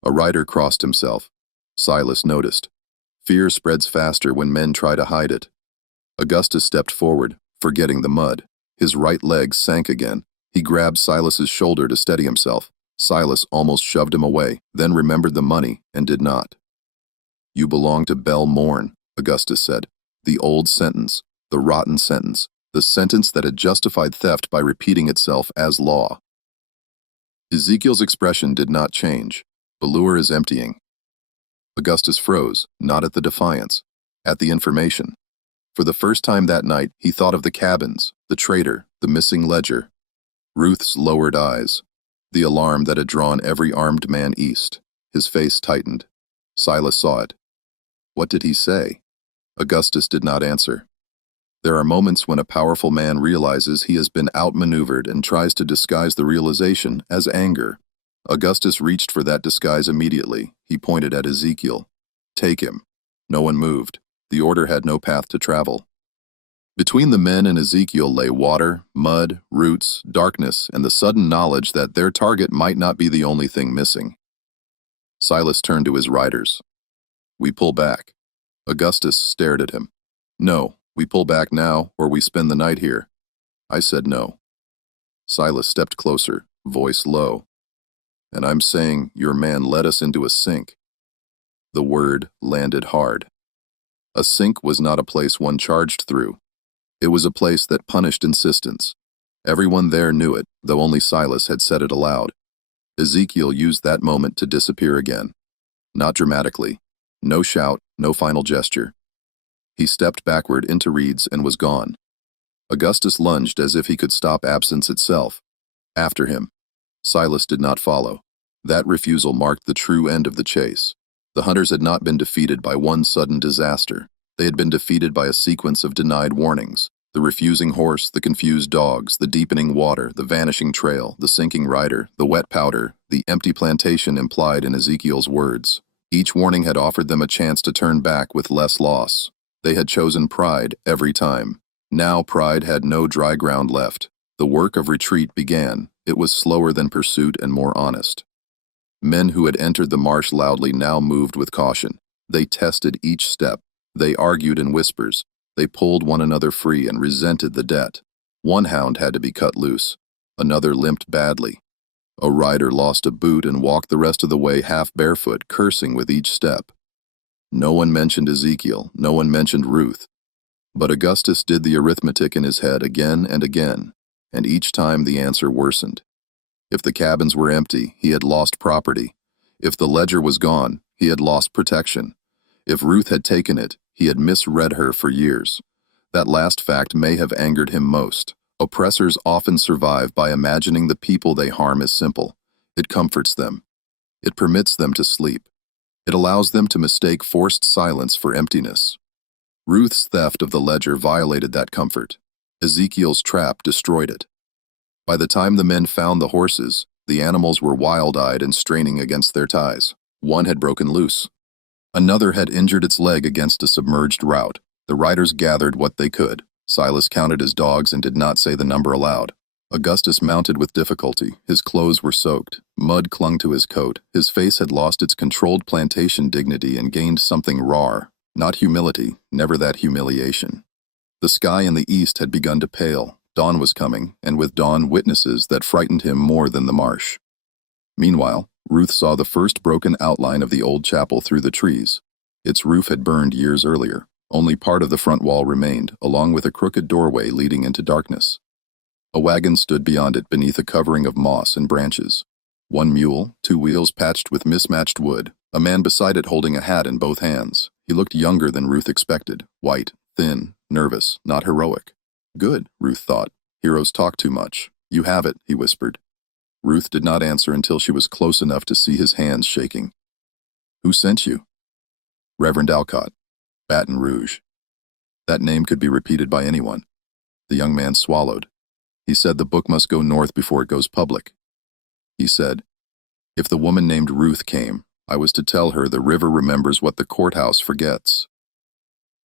A rider crossed himself. Silas noticed. Fear spreads faster when men try to hide it. Augustus stepped forward, forgetting the mud. His right leg sank again. He grabbed Silas's shoulder to steady himself. Silas almost shoved him away, then remembered the money and did not. You belong to Belle Morne, Augustus said. The old sentence, the rotten sentence, the sentence that had justified theft by repeating itself as law. Ezekiel's expression did not change. The lure is emptying. Augustus froze, not at the defiance, at the information. For the first time that night, he thought of the cabins, the traitor, the missing ledger. Ruth's lowered eyes, the alarm that had drawn every armed man east. His face tightened. Silas saw it. What did he say? Augustus did not answer. There are moments when a powerful man realizes he has been outmaneuvered and tries to disguise the realization as anger. Augustus reached for that disguise immediately. He pointed at Ezekiel. Take him. No one moved. The order had no path to travel. Between the men and Ezekiel lay water, mud, roots, darkness, and the sudden knowledge that their target might not be the only thing missing. Silas turned to his riders. We pull back. Augustus stared at him. No, we pull back now, or we spend the night here. I said no. Silas stepped closer, voice low. And I'm saying your man led us into a sink. The word landed hard. A sink was not a place one charged through. It was a place that punished insistence. Everyone there knew it, though only Silas had said it aloud. Ezekiel used that moment to disappear again. Not dramatically. No shout, no final gesture. He stepped backward into reeds and was gone. Augustus lunged as if he could stop absence itself. After him. Silas did not follow. That refusal marked the true end of the chase. The hunters had not been defeated by one sudden disaster. They had been defeated by a sequence of denied warnings. The refusing horse, the confused dogs, the deepening water, the vanishing trail, the sinking rider, the wet powder, the empty plantation implied in Ezekiel's words. Each warning had offered them a chance to turn back with less loss. They had chosen pride every time. Now pride had no dry ground left. The work of retreat began. It was slower than pursuit and more honest. Men who had entered the marsh loudly now moved with caution. They tested each step. They argued in whispers. They pulled one another free and resented the debt. One hound had to be cut loose. Another limped badly. A rider lost a boot and walked the rest of the way half barefoot, cursing with each step. No one mentioned Ezekiel. No one mentioned Ruth. But Augustus did the arithmetic in his head again and again, and each time the answer worsened. If the cabins were empty, he had lost property. If the ledger was gone, he had lost protection. If Ruth had taken it, he had misread her for years. That last fact may have angered him most. Oppressors often survive by imagining the people they harm as simple. It comforts them. It permits them to sleep. It allows them to mistake forced silence for emptiness. Ruth's theft of the ledger violated that comfort. Ezekiel's trap destroyed it. By the time the men found the horses, the animals were wild-eyed and straining against their ties. One had broken loose. Another had injured its leg against a submerged route. The riders gathered what they could. Silas counted his dogs and did not say the number aloud. Augustus mounted with difficulty. His clothes were soaked. Mud clung to his coat. His face had lost its controlled plantation dignity and gained something raw. Not humility, never that humiliation. The sky in the east had begun to pale. Dawn was coming, and with dawn witnesses that frightened him more than the marsh. Meanwhile, Ruth saw the first broken outline of the old chapel through the trees. Its roof had burned years earlier. Only part of the front wall remained, along with a crooked doorway leading into darkness. A wagon stood beyond it beneath a covering of moss and branches. One mule, two wheels patched with mismatched wood, a man beside it holding a hat in both hands. He looked younger than Ruth expected, white, thin, nervous, not heroic. Good, Ruth thought. Heroes talk too much. You have it, he whispered. Ruth did not answer until she was close enough to see his hands shaking. Who sent you? Reverend Alcott, Baton Rouge. That name could be repeated by anyone. The young man swallowed. He said the book must go north before it goes public. He said, if the woman named Ruth came, I was to tell her the river remembers what the courthouse forgets.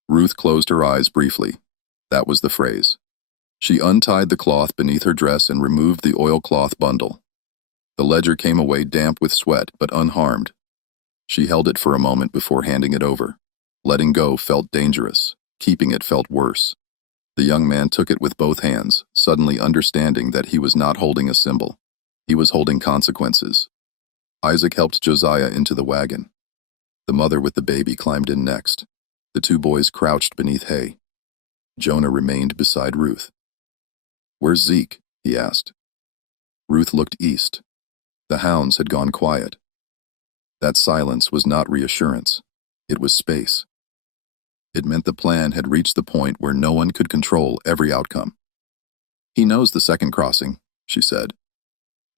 Ruth closed her eyes briefly. That was the phrase. She untied the cloth beneath her dress and removed the oilcloth bundle. The ledger came away damp with sweat, but unharmed. She held it for a moment before handing it over. Letting go felt dangerous. Keeping it felt worse. The young man took it with both hands, suddenly understanding that he was not holding a symbol. He was holding consequences. Isaac helped Josiah into the wagon. The mother with the baby climbed in next. The two boys crouched beneath hay. Jonah remained beside Ruth. Where's Zeke? He asked. Ruth looked east. The hounds had gone quiet. That silence was not reassurance. It was space. It meant the plan had reached the point where no one could control every outcome. He knows the second crossing, she said.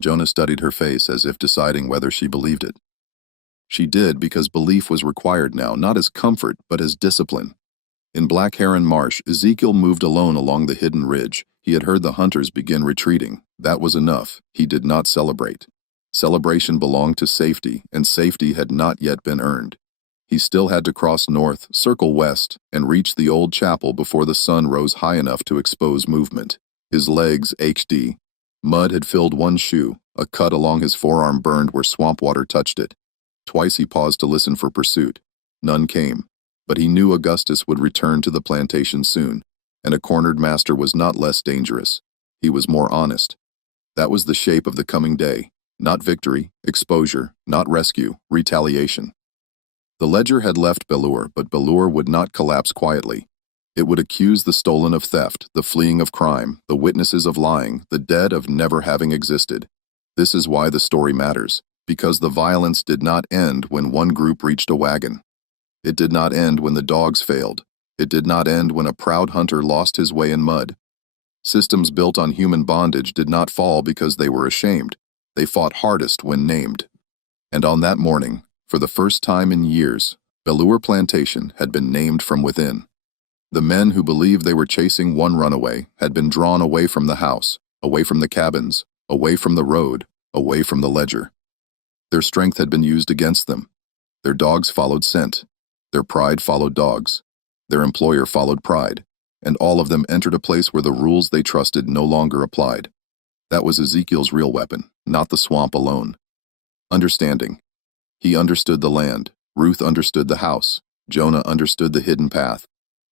Jonah studied her face as if deciding whether she believed it. She did because belief was required now, not as comfort, but as discipline. In Black Heron Marsh, Ezekiel moved alone along the hidden ridge. He had heard the hunters begin retreating. That was enough. He did not celebrate. Celebration belonged to safety, and safety had not yet been earned. He still had to cross north, circle west, and reach the old chapel before the sun rose high enough to expose movement. His legs ached. Mud had filled one shoe. A cut along his forearm burned where swamp water touched it. Twice he paused to listen for pursuit. None came, but he knew Augustus would return to the plantation soon, and a cornered master was not less dangerous. He was more honest. That was the shape of the coming day. Not victory, exposure, not rescue, retaliation. The ledger had left Bellur, but Bellur would not collapse quietly. It would accuse the stolen of theft, the fleeing of crime, the witnesses of lying, the dead of never having existed. This is why the story matters, because the violence did not end when one group reached a wagon. It did not end when the dogs failed. It did not end when a proud hunter lost his way in mud. Systems built on human bondage did not fall because they were ashamed. They fought hardest when named. And on that morning, for the first time in years, Bellur Plantation had been named from within. The men who believed they were chasing one runaway had been drawn away from the house, away from the cabins, away from the road, away from the ledger. Their strength had been used against them. Their dogs followed scent. Their pride followed dogs. Their employer followed pride. And all of them entered a place where the rules they trusted no longer applied. That was Ezekiel's real weapon, not the swamp alone. Understanding. He understood the land. Ruth understood the house. Jonah understood the hidden path.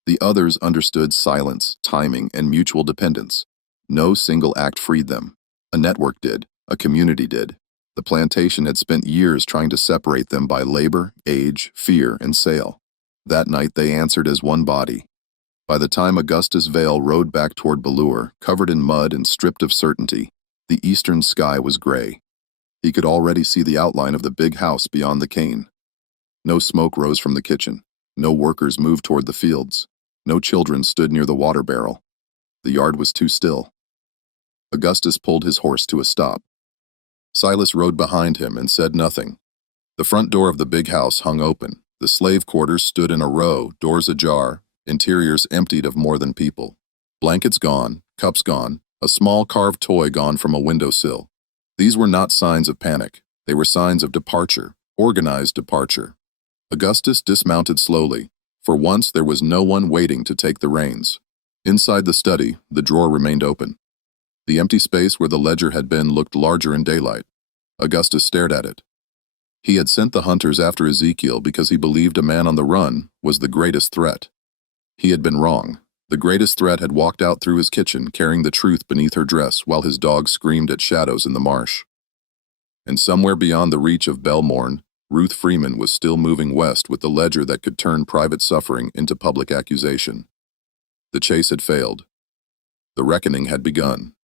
The others understood silence, timing, and mutual dependence. No single act freed them. A network did. A community did. The plantation had spent years trying to separate them by labor, age, fear, and sale. That night they answered as one body. By the time Augustus Vale rode back toward Ballure, covered in mud and stripped of certainty, the eastern sky was gray. He could already see the outline of the big house beyond the cane. No smoke rose from the kitchen. No workers moved toward the fields. No children stood near the water barrel. The yard was too still. Augustus pulled his horse to a stop. Silas rode behind him and said nothing. The front door of the big house hung open. The slave quarters stood in a row, doors ajar, interiors emptied of more than people. Blankets gone, cups gone, a small carved toy gone from a windowsill. These were not signs of panic. They were signs of departure, organized departure. Augustus dismounted slowly. For once there was no one waiting to take the reins. Inside the study, the drawer remained open. The empty space where the ledger had been looked larger in daylight. Augustus stared at it. He had sent the hunters after Ezekiel because he believed a man on the run was the greatest threat. He had been wrong. The greatest threat had walked out through his kitchen carrying the truth beneath her dress while his dog screamed at shadows in the marsh. And somewhere beyond the reach of Belmorn, Ruth Freeman was still moving west with the ledger that could turn private suffering into public accusation. The chase had failed. The reckoning had begun.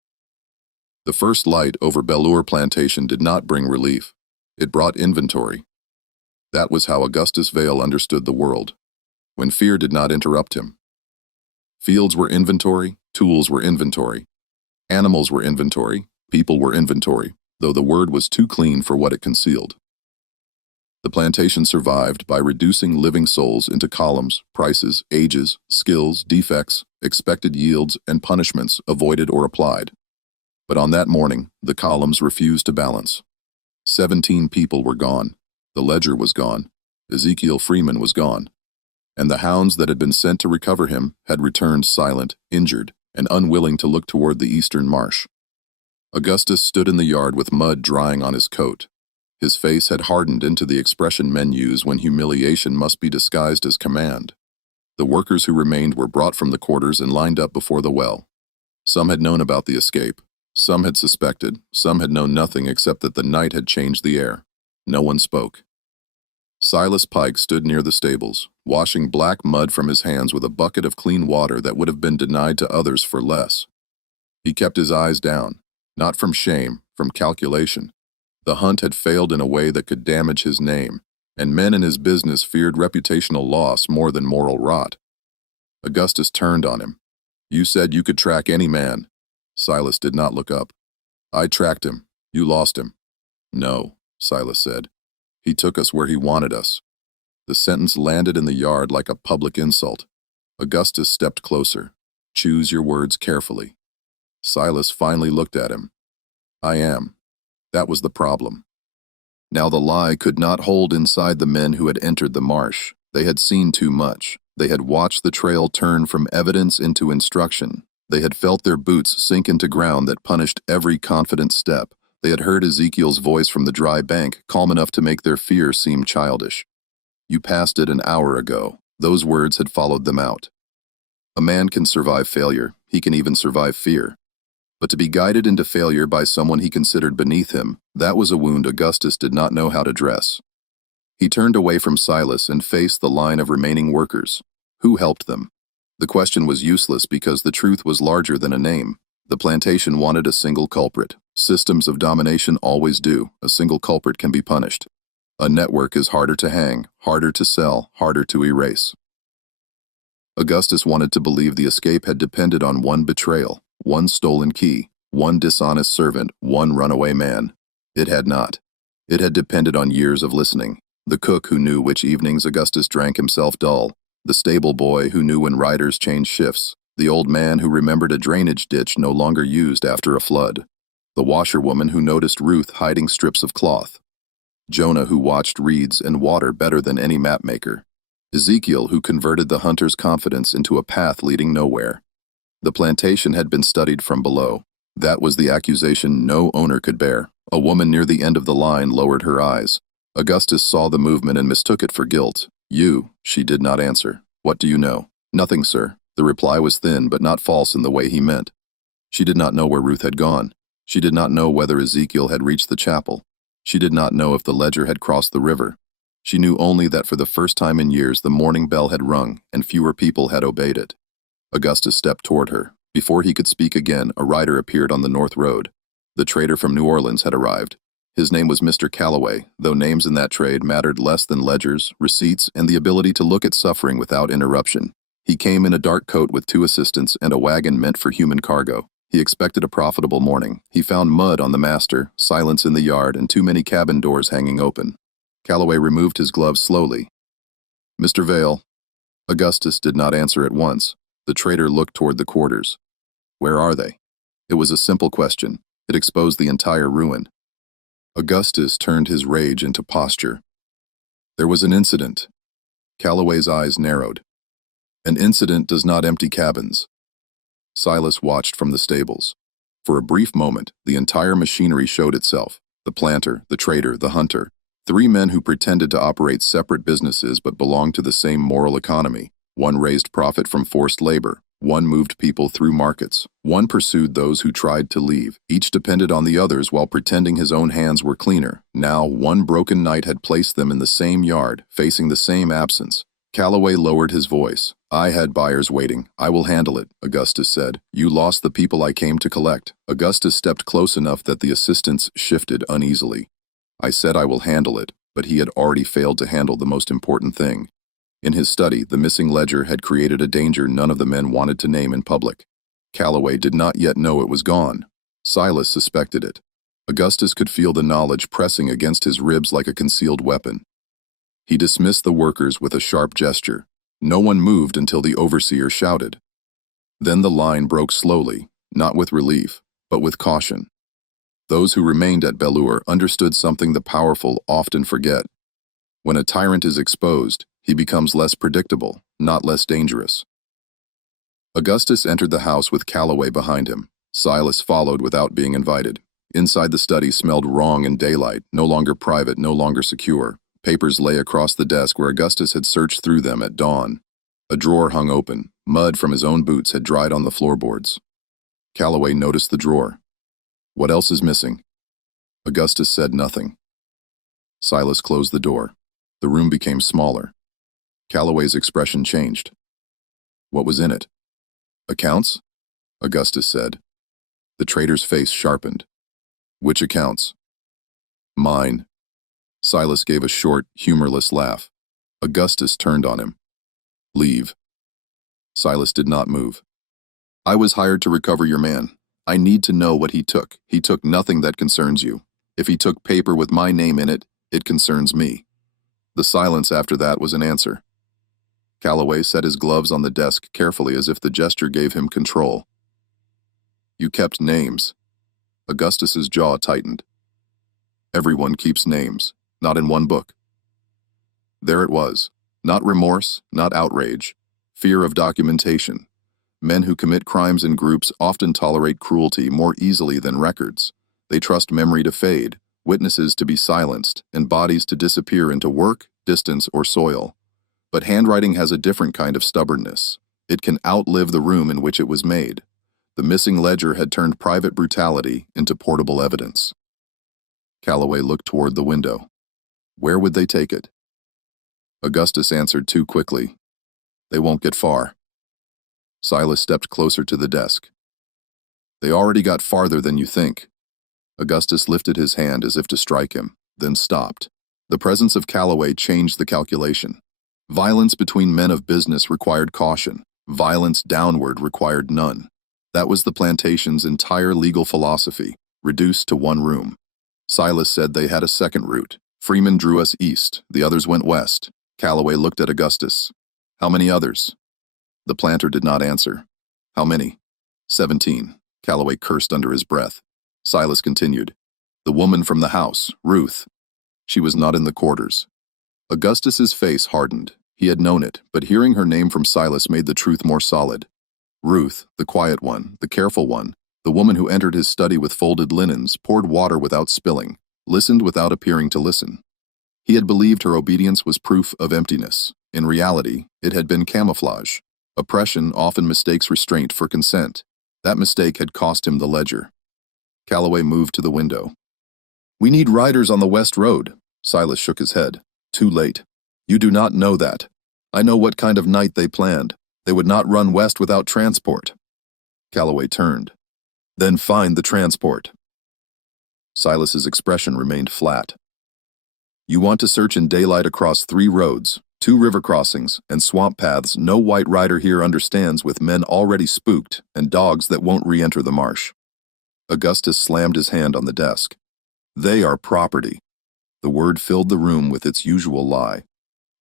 The first light over Ballure Plantation did not bring relief. It brought inventory. That was how Augustus Vale understood the world, when fear did not interrupt him. Fields were inventory, tools were inventory, animals were inventory, people were inventory, though the word was too clean for what it concealed. The plantation survived by reducing living souls into columns, prices, ages, skills, defects, expected yields, and punishments avoided or applied. But on that morning, the columns refused to balance. 17 people were gone. The ledger was gone. Ezekiel Freeman was gone. And the hounds that had been sent to recover him had returned silent, injured, and unwilling to look toward the eastern marsh. Augustus stood in the yard with mud drying on his coat. His face had hardened into the expression men use when humiliation must be disguised as command. The workers who remained were brought from the quarters and lined up before the well. Some had known about the escape. Some had suspected. Some had known nothing except that the night had changed the air. No one spoke. Silas Pike stood near the stables, washing black mud from his hands with a bucket of clean water that would have been denied to others for less. He kept his eyes down, not from shame, from calculation. The hunt had failed in a way that could damage his name, and men in his business feared reputational loss more than moral rot. Augustus turned on him. "You said you could track any man." Silas did not look up. "I tracked him. You lost him." "No," Silas said. "He took us where he wanted us." The sentence landed in the yard like a public insult. Augustus stepped closer. "Choose your words carefully." Silas finally looked at him. "I am." That was the problem. Now the lie could not hold inside the men who had entered the marsh. They had seen too much. They had watched the trail turn from evidence into instruction. They had felt their boots sink into ground that punished every confident step. They had heard Ezekiel's voice from the dry bank, calm enough to make their fear seem childish. "You passed it an hour ago." Those words had followed them out. A man can survive failure. He can even survive fear. But to be guided into failure by someone he considered beneath him, that was a wound Augustus did not know how to dress. He turned away from Silas and faced the line of remaining workers. Who helped them? The question was useless because the truth was larger than a name. The plantation wanted a single culprit. Systems of domination always do. A single culprit can be punished. A network is harder to hang, harder to sell, harder to erase. Augustus wanted to believe the escape had depended on one betrayal, one stolen key, one dishonest servant, one runaway man. It had not. It had depended on years of listening. The cook who knew which evenings Augustus drank himself dull. The stable boy who knew when riders changed shifts. The old man who remembered a drainage ditch no longer used after a flood. The washerwoman who noticed Ruth hiding strips of cloth. Jonah who watched reeds and water better than any mapmaker. Ezekiel who converted the hunter's confidence into a path leading nowhere. The plantation had been studied from below. That was the accusation no owner could bear. A woman near the end of the line lowered her eyes. Augustus saw the movement and mistook it for guilt. "You," she did not answer. "What do you know?" "Nothing, sir." The reply was thin but not false in the way he meant. She did not know where Ruth had gone. She did not know whether Ezekiel had reached the chapel. She did not know if the ledger had crossed the river. She knew only that for the first time in years the morning bell had rung and fewer people had obeyed it. Augustus stepped toward her. Before he could speak again, a rider appeared on the north road. The trader from New Orleans had arrived. His name was Mr. Calloway, though names in that trade mattered less than ledgers, receipts, and the ability to look at suffering without interruption. He came in a dark coat with 2 assistants and a wagon meant for human cargo. He expected a profitable morning. He found mud on the master, silence in the yard, and too many cabin doors hanging open. Calloway removed his gloves slowly. "Mr. Vale." Augustus did not answer at once. The trader looked toward the quarters. "Where are they?" It was a simple question. It exposed the entire ruin. Augustus turned his rage into posture. "There was an incident." Calloway's eyes narrowed. "An incident does not empty cabins." Silas watched from the stables. For a brief moment, the entire machinery showed itself. The planter, the trader, the hunter. 3 men who pretended to operate separate businesses but belonged to the same moral economy. One raised profit from forced labor. One moved people through markets. One pursued those who tried to leave. Each depended on the others while pretending his own hands were cleaner. Now, one broken night had placed them in the same yard, facing the same absence. Calloway lowered his voice. "I had buyers waiting. I will handle it," Augustus said. "You lost the people I came to collect." Augustus stepped close enough that the assistants shifted uneasily. "I said I will handle it," but he had already failed to handle the most important thing. In his study, the missing ledger had created a danger none of the men wanted to name in public. Calloway did not yet know it was gone. Silas suspected it. Augustus could feel the knowledge pressing against his ribs like a concealed weapon. He dismissed the workers with a sharp gesture. No one moved until the overseer shouted. Then the line broke slowly, not with relief, but with caution. Those who remained at Belur understood something the powerful often forget. When a tyrant is exposed, he becomes less predictable, not less dangerous. Augustus entered the house with Calloway behind him. Silas followed without being invited. Inside the study smelled wrong in daylight, no longer private, no longer secure. Papers lay across the desk where Augustus had searched through them at dawn. A drawer hung open. Mud from his own boots had dried on the floorboards. Calloway noticed the drawer. "What else is missing?" Augustus said nothing. Silas closed the door. The room became smaller. Calloway's expression changed. "What was in it?" "Accounts?" Augustus said. The trader's face sharpened. "Which accounts?" "Mine." Silas gave a short, humorless laugh. Augustus turned on him. "Leave." Silas did not move. "I was hired to recover your man. I need to know what he took. He took nothing that concerns you. If he took paper with my name in it, it concerns me." The silence after that was an answer. Calloway set his gloves on the desk carefully as if the gesture gave him control. "You kept names." Augustus's jaw tightened. "Everyone keeps names, not in one book." There it was. Not remorse, not outrage. Fear of documentation. Men who commit crimes in groups often tolerate cruelty more easily than records. They trust memory to fade, witnesses to be silenced, and bodies to disappear into work, distance, or soil. But handwriting has a different kind of stubbornness. It can outlive the room in which it was made. The missing ledger had turned private brutality into portable evidence. Calloway looked toward the window. Where would they take it? Augustus answered too quickly. "They won't get far." Silas stepped closer to the desk. "They already got farther than you think." Augustus lifted his hand as if to strike him, then stopped. The presence of Calloway changed the calculation. Violence between men of business required caution. Violence downward required none. That was the plantation's entire legal philosophy, reduced to one room. Silas said they had a second route. Freeman drew us east, the others went west. Calloway looked at Augustus. "How many others?" The planter did not answer. "How many?" 17. Calloway cursed under his breath. Silas continued. "The woman from the house, Ruth. She was not in the quarters." Augustus's face hardened. He had known it, but hearing her name from Silas made the truth more solid. Ruth, the quiet one, the careful one, the woman who entered his study with folded linens, poured water without spilling, listened without appearing to listen. He had believed her obedience was proof of emptiness. In reality, it had been camouflage. Oppression often mistakes restraint for consent. That mistake had cost him the ledger. Calloway moved to the window. "We need riders on the west road." Silas shook his head. "Too late. You do not know that. I know what kind of night they planned. They would not run west without transport. Calloway turned. Then find the transport. Silas's expression remained flat. You want to search in daylight across 3 roads, 2 river crossings, and swamp paths no white rider here understands, with men already spooked and dogs that won't re-enter the marsh. Augustus slammed his hand on the desk. They are property. The word filled the room with its usual lie.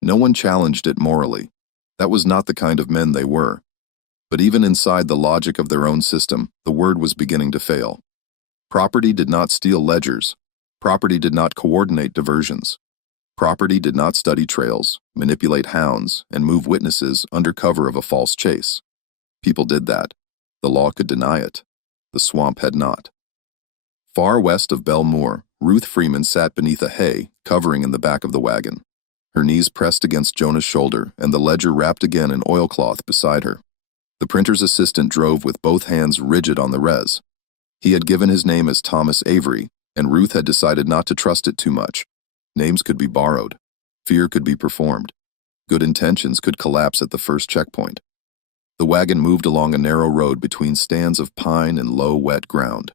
No one challenged it morally. That was not the kind of men they were. But even inside the logic of their own system, the word was beginning to fail. Property did not steal ledgers. Property did not coordinate diversions. Property did not study trails, manipulate hounds, and move witnesses under cover of a false chase. People did that. The law could deny it. The swamp had not. Far west of Belle Moor, Ruth Freeman sat beneath a hay covering in the back of the wagon. Her knees pressed against Jonah's shoulder and the ledger wrapped again in oilcloth beside her. The printer's assistant drove with both hands rigid on the res. He had given his name as Thomas Avery, and Ruth had decided not to trust it too much. Names could be borrowed. Fear could be performed. Good intentions could collapse at the first checkpoint. The wagon moved along a narrow road between stands of pine and low, wet ground.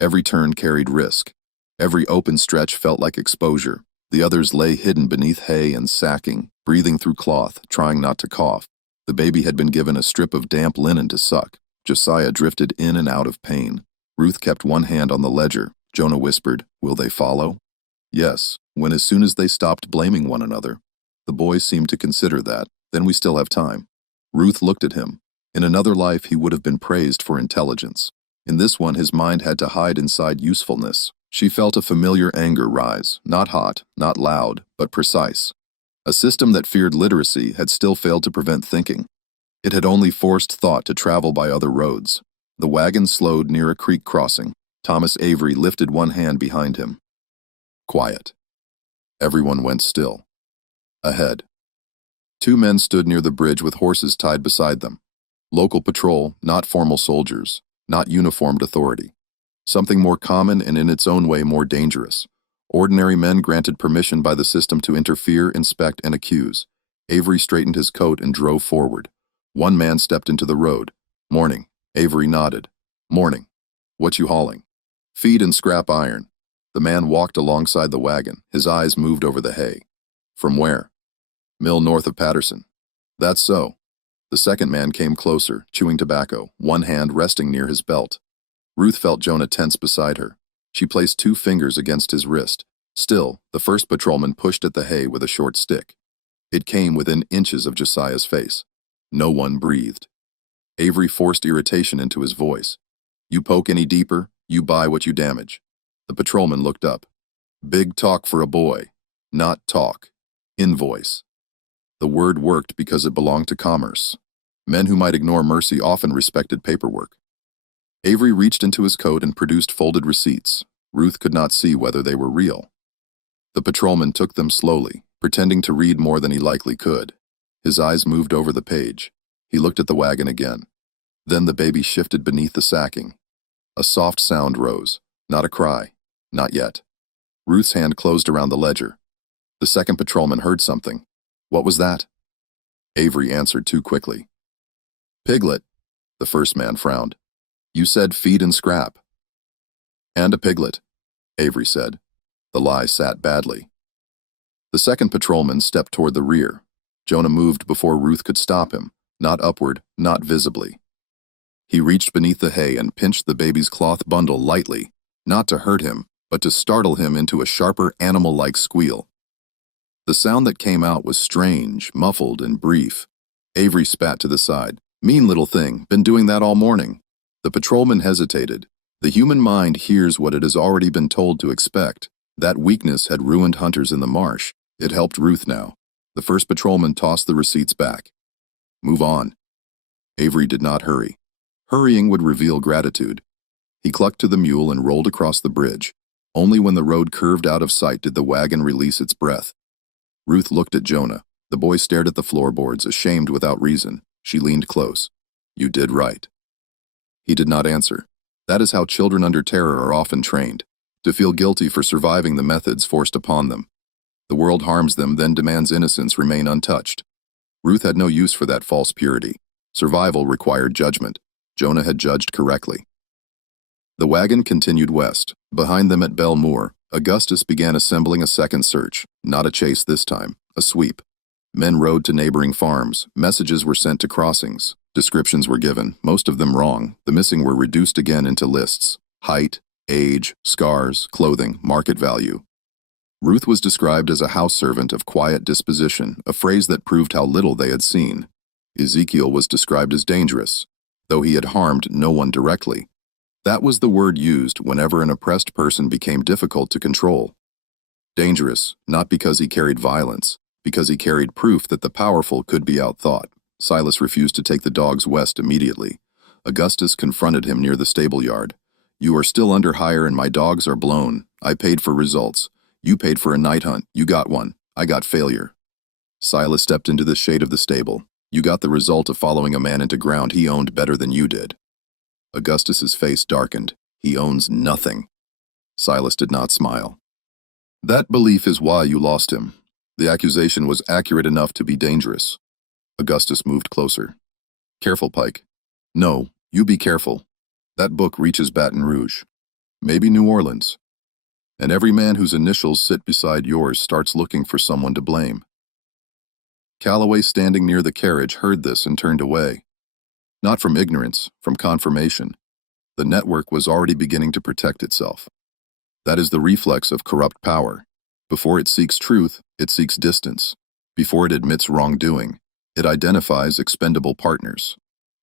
Every turn carried risk. Every open stretch felt like exposure. The others lay hidden beneath hay and sacking, breathing through cloth, trying not to cough. The baby had been given a strip of damp linen to suck. Josiah drifted in and out of pain. Ruth kept one hand on the ledger. Jonah whispered, "Will they follow?" Yes, when as soon as they stopped blaming one another. The boy seemed to consider that. Then we still have time. Ruth looked at him. In another life, he would have been praised for intelligence. In this one, his mind had to hide inside usefulness. She felt a familiar anger rise, not hot, not loud, but precise. A system that feared literacy had still failed to prevent thinking. It had only forced thought to travel by other roads. The wagon slowed near a creek crossing. Thomas Avery lifted one hand behind him. Quiet. Everyone went still. Ahead. 2 men stood near the bridge with horses tied beside them. Local patrol, not formal soldiers, not uniformed authority. Something more common and in its own way more dangerous. Ordinary men granted permission by the system to interfere, inspect, and accuse. Avery straightened his coat and drove forward. One man stepped into the road. Morning. Avery nodded. Morning. What you hauling? Feed and scrap iron. The man walked alongside the wagon. His eyes moved over the hay. From where? Mill north of Patterson. That's so. The second man came closer, chewing tobacco, one hand resting near his belt. Ruth felt Jonah tense beside her. She placed 2 fingers against his wrist. Still, the first patrolman pushed at the hay with a short stick. It came within inches of Josiah's face. No one breathed. Avery forced irritation into his voice. You poke any deeper, you buy what you damage. The patrolman looked up. Big talk for a boy. Not talk. Invoice. The word worked because it belonged to commerce. Men who might ignore mercy often respected paperwork. Avery reached into his coat and produced folded receipts. Ruth could not see whether they were real. The patrolman took them slowly, pretending to read more than he likely could. His eyes moved over the page. He looked at the wagon again. Then the baby shifted beneath the sacking. A soft sound rose. Not a cry. Not yet. Ruth's hand closed around the ledger. The second patrolman heard something. What was that? Avery answered too quickly. Piglet. The first man frowned. You said feed and scrap. And a piglet, Avery said. The lie sat badly. The second patrolman stepped toward the rear. Jonah moved before Ruth could stop him, not upward, not visibly. He reached beneath the hay and pinched the baby's cloth bundle lightly, not to hurt him, but to startle him into a sharper animal-like squeal. The sound that came out was strange, muffled, and brief. Avery spat to the side. Mean little thing, been doing that all morning. The patrolman hesitated. The human mind hears what it has already been told to expect. That weakness had ruined hunters in the marsh. It helped Ruth now. The first patrolman tossed the receipts back. Move on. Avery did not hurry. Hurrying would reveal gratitude. He clucked to the mule and rolled across the bridge. Only when the road curved out of sight did the wagon release its breath. Ruth looked at Jonah. The boy stared at the floorboards, ashamed without reason. She leaned close. You did right. He did not answer. That is how children under terror are often trained, to feel guilty for surviving the methods forced upon them. The world harms them, then demands innocence remain untouched. Ruth had no use for that false purity. Survival required judgment. Jonah had judged correctly. The wagon continued west. Behind them at Bell Moor, Augustus began assembling a second search. Not a chase this time, a sweep. Men rode to neighboring farms. Messages were sent to crossings. Descriptions were given, most of them wrong. The missing were reduced again into lists: height, age, scars, clothing, market value. Ruth was described as a house servant of quiet disposition, a phrase that proved how little they had seen. Ezekiel was described as dangerous, though he had harmed no one directly. That was the word used whenever an oppressed person became difficult to control. Dangerous, not because he carried violence, because he carried proof that the powerful could be outthought. Silas refused to take the dogs west immediately. Augustus confronted him near the stable yard. "You are still under hire and my dogs are blown. I paid for results. You paid for a night hunt. You got one. I got failure." Silas stepped into the shade of the stable. "You got the result of following a man into ground he owned better than you did." Augustus's face darkened. "He owns nothing." Silas did not smile. "That belief is why you lost him." The accusation was accurate enough to be dangerous. Augustus moved closer. "Careful, Pike." "No, you be careful. That book reaches Baton Rouge. Maybe New Orleans. And every man whose initials sit beside yours starts looking for someone to blame." Calloway, standing near the carriage, heard this and turned away. Not from ignorance, from confirmation. The network was already beginning to protect itself. That is the reflex of corrupt power. Before it seeks truth, it seeks distance. Before it admits wrongdoing, it identifies expendable partners.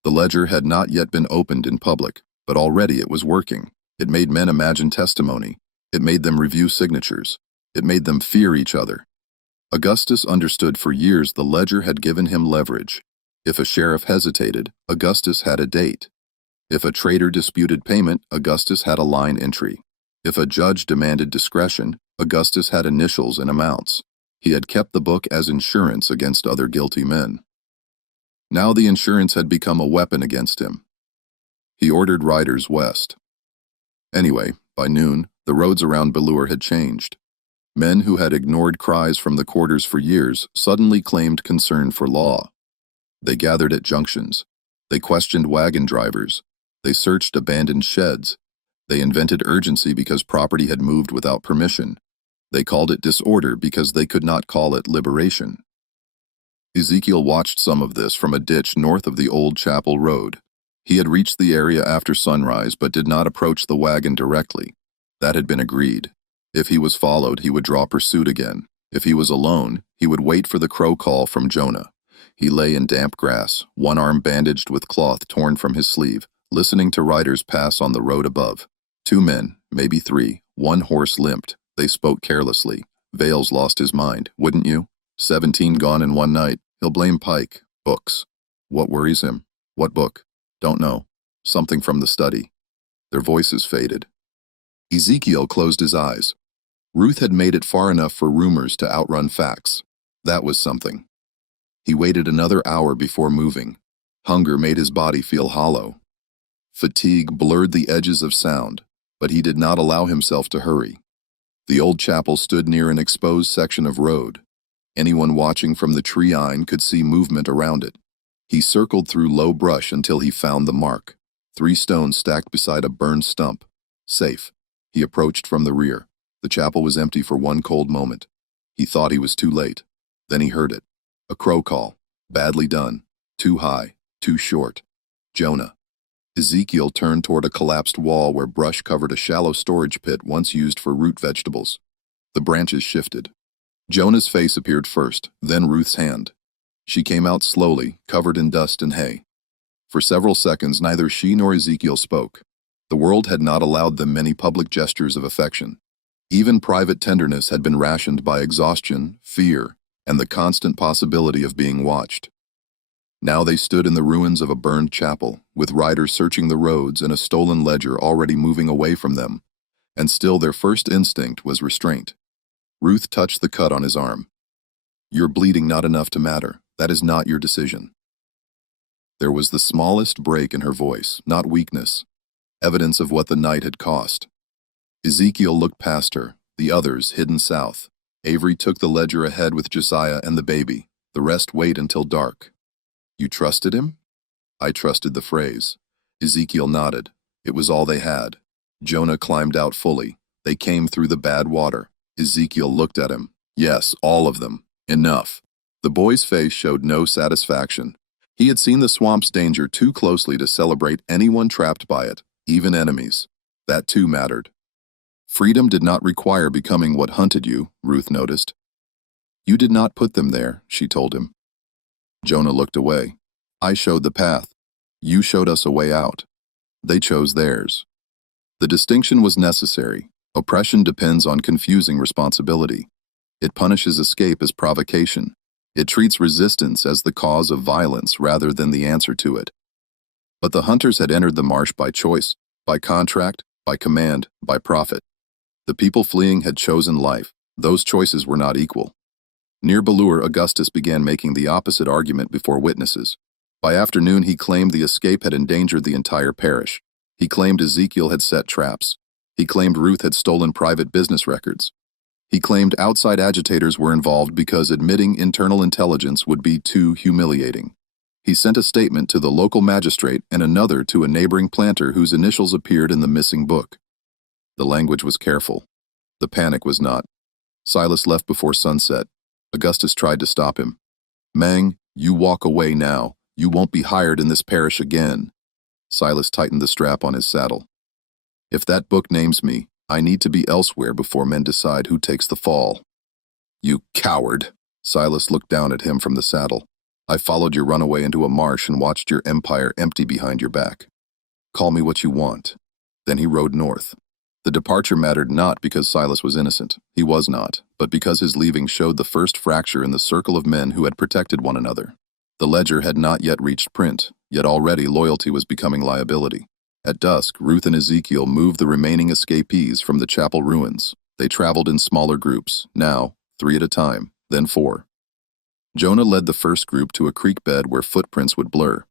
The ledger had not yet been opened in public, but already it was working. It made men imagine testimony. It made them review signatures. It made them fear each other. Augustus understood for years the ledger had given him leverage. If a sheriff hesitated, Augustus had a date. If a trader disputed payment, Augustus had a line entry. If a judge demanded discretion, Augustus had initials and amounts. He had kept the book as insurance against other guilty men. Now the insurance had become a weapon against him. He ordered riders west. Anyway, by noon, the roads around Bellure had changed. Men who had ignored cries from the quarters for years suddenly claimed concern for law. They gathered at junctions. They questioned wagon drivers. They searched abandoned sheds. They invented urgency because property had moved without permission. They called it disorder because they could not call it liberation. Ezekiel watched some of this from a ditch north of the old chapel road. He had reached the area after sunrise but did not approach the wagon directly. That had been agreed. If he was followed, he would draw pursuit again. If he was alone, he would wait for the crow call from Jonah. He lay in damp grass, one arm bandaged with cloth torn from his sleeve, listening to riders pass on the road above. 2 men, maybe 3, one horse limped. They spoke carelessly. Vale's lost his mind, wouldn't you? 17 gone in one night. He'll blame Pike. Books. What worries him? What book? Don't know. Something from the study. Their voices faded. Ezekiel closed his eyes. Ruth had made it far enough for rumors to outrun facts. That was something. He waited another hour before moving. Hunger made his body feel hollow. Fatigue blurred the edges of sound, but he did not allow himself to hurry. The old chapel stood near an exposed section of road. Anyone watching from the tree-line could see movement around it. He circled through low brush until he found the mark. 3 stones stacked beside a burned stump. Safe. He approached from the rear. The chapel was empty for one cold moment. He thought he was too late. Then he heard it. A crow call. Badly done. Too high. Too short. Jonah. Ezekiel turned toward a collapsed wall where brush covered a shallow storage pit once used for root vegetables. The branches shifted. Jonah's face appeared first, then Ruth's hand. She came out slowly, covered in dust and hay. For several seconds, neither she nor Ezekiel spoke. The world had not allowed them many public gestures of affection. Even private tenderness had been rationed by exhaustion, fear, and the constant possibility of being watched. Now they stood in the ruins of a burned chapel, with riders searching the roads and a stolen ledger already moving away from them. And still their first instinct was restraint. Ruth touched the cut on his arm. "You're bleeding not enough to matter. That is not your decision." There was the smallest break in her voice, not weakness, evidence of what the night had cost. Ezekiel looked past her, the others hidden south. Avery took the ledger ahead with Josiah and the baby. The rest wait until dark. "You trusted him?" I trusted the phrase. Ezekiel nodded. It was all they had. Jonah climbed out fully. They came through the bad water. Ezekiel looked at him. Yes, all of them. Enough. The boy's face showed no satisfaction. He had seen the swamp's danger too closely to celebrate anyone trapped by it, even enemies. That too mattered. Freedom did not require becoming what hunted you, Ruth noticed. You did not put them there, she told him. Jonah looked away. I showed the path. You showed us a way out. They chose theirs. The distinction was necessary. Oppression depends on confusing responsibility. It punishes escape as provocation. It treats resistance as the cause of violence rather than the answer to it. But the hunters had entered the marsh by choice, by contract, by command, by profit. The people fleeing had chosen life. Those choices were not equal. Near Ballure, Augustus began making the opposite argument before witnesses. By afternoon, he claimed the escape had endangered the entire parish. He claimed Ezekiel had set traps. He claimed Ruth had stolen private business records. He claimed outside agitators were involved because admitting internal intelligence would be too humiliating. He sent a statement to the local magistrate and another to a neighboring planter whose initials appeared in the missing book. The language was careful. The panic was not. Silas left before sunset. Augustus tried to stop him. Mang, you walk away now. You won't be hired in this parish again. Silas tightened the strap on his saddle. If that book names me, I need to be elsewhere before men decide who takes the fall. You coward! Silas looked down at him from the saddle. I followed your runaway into a marsh and watched your empire empty behind your back. Call me what you want. Then he rode north. The departure mattered not because Silas was innocent. He was not, but because his leaving showed the first fracture in the circle of men who had protected one another. The ledger had not yet reached print, yet already loyalty was becoming liability. At dusk, Ruth and Ezekiel moved the remaining escapees from the chapel ruins. They traveled in smaller groups, now 3 at a time, then 4. Jonah led the first group to a creek bed where footprints would blur.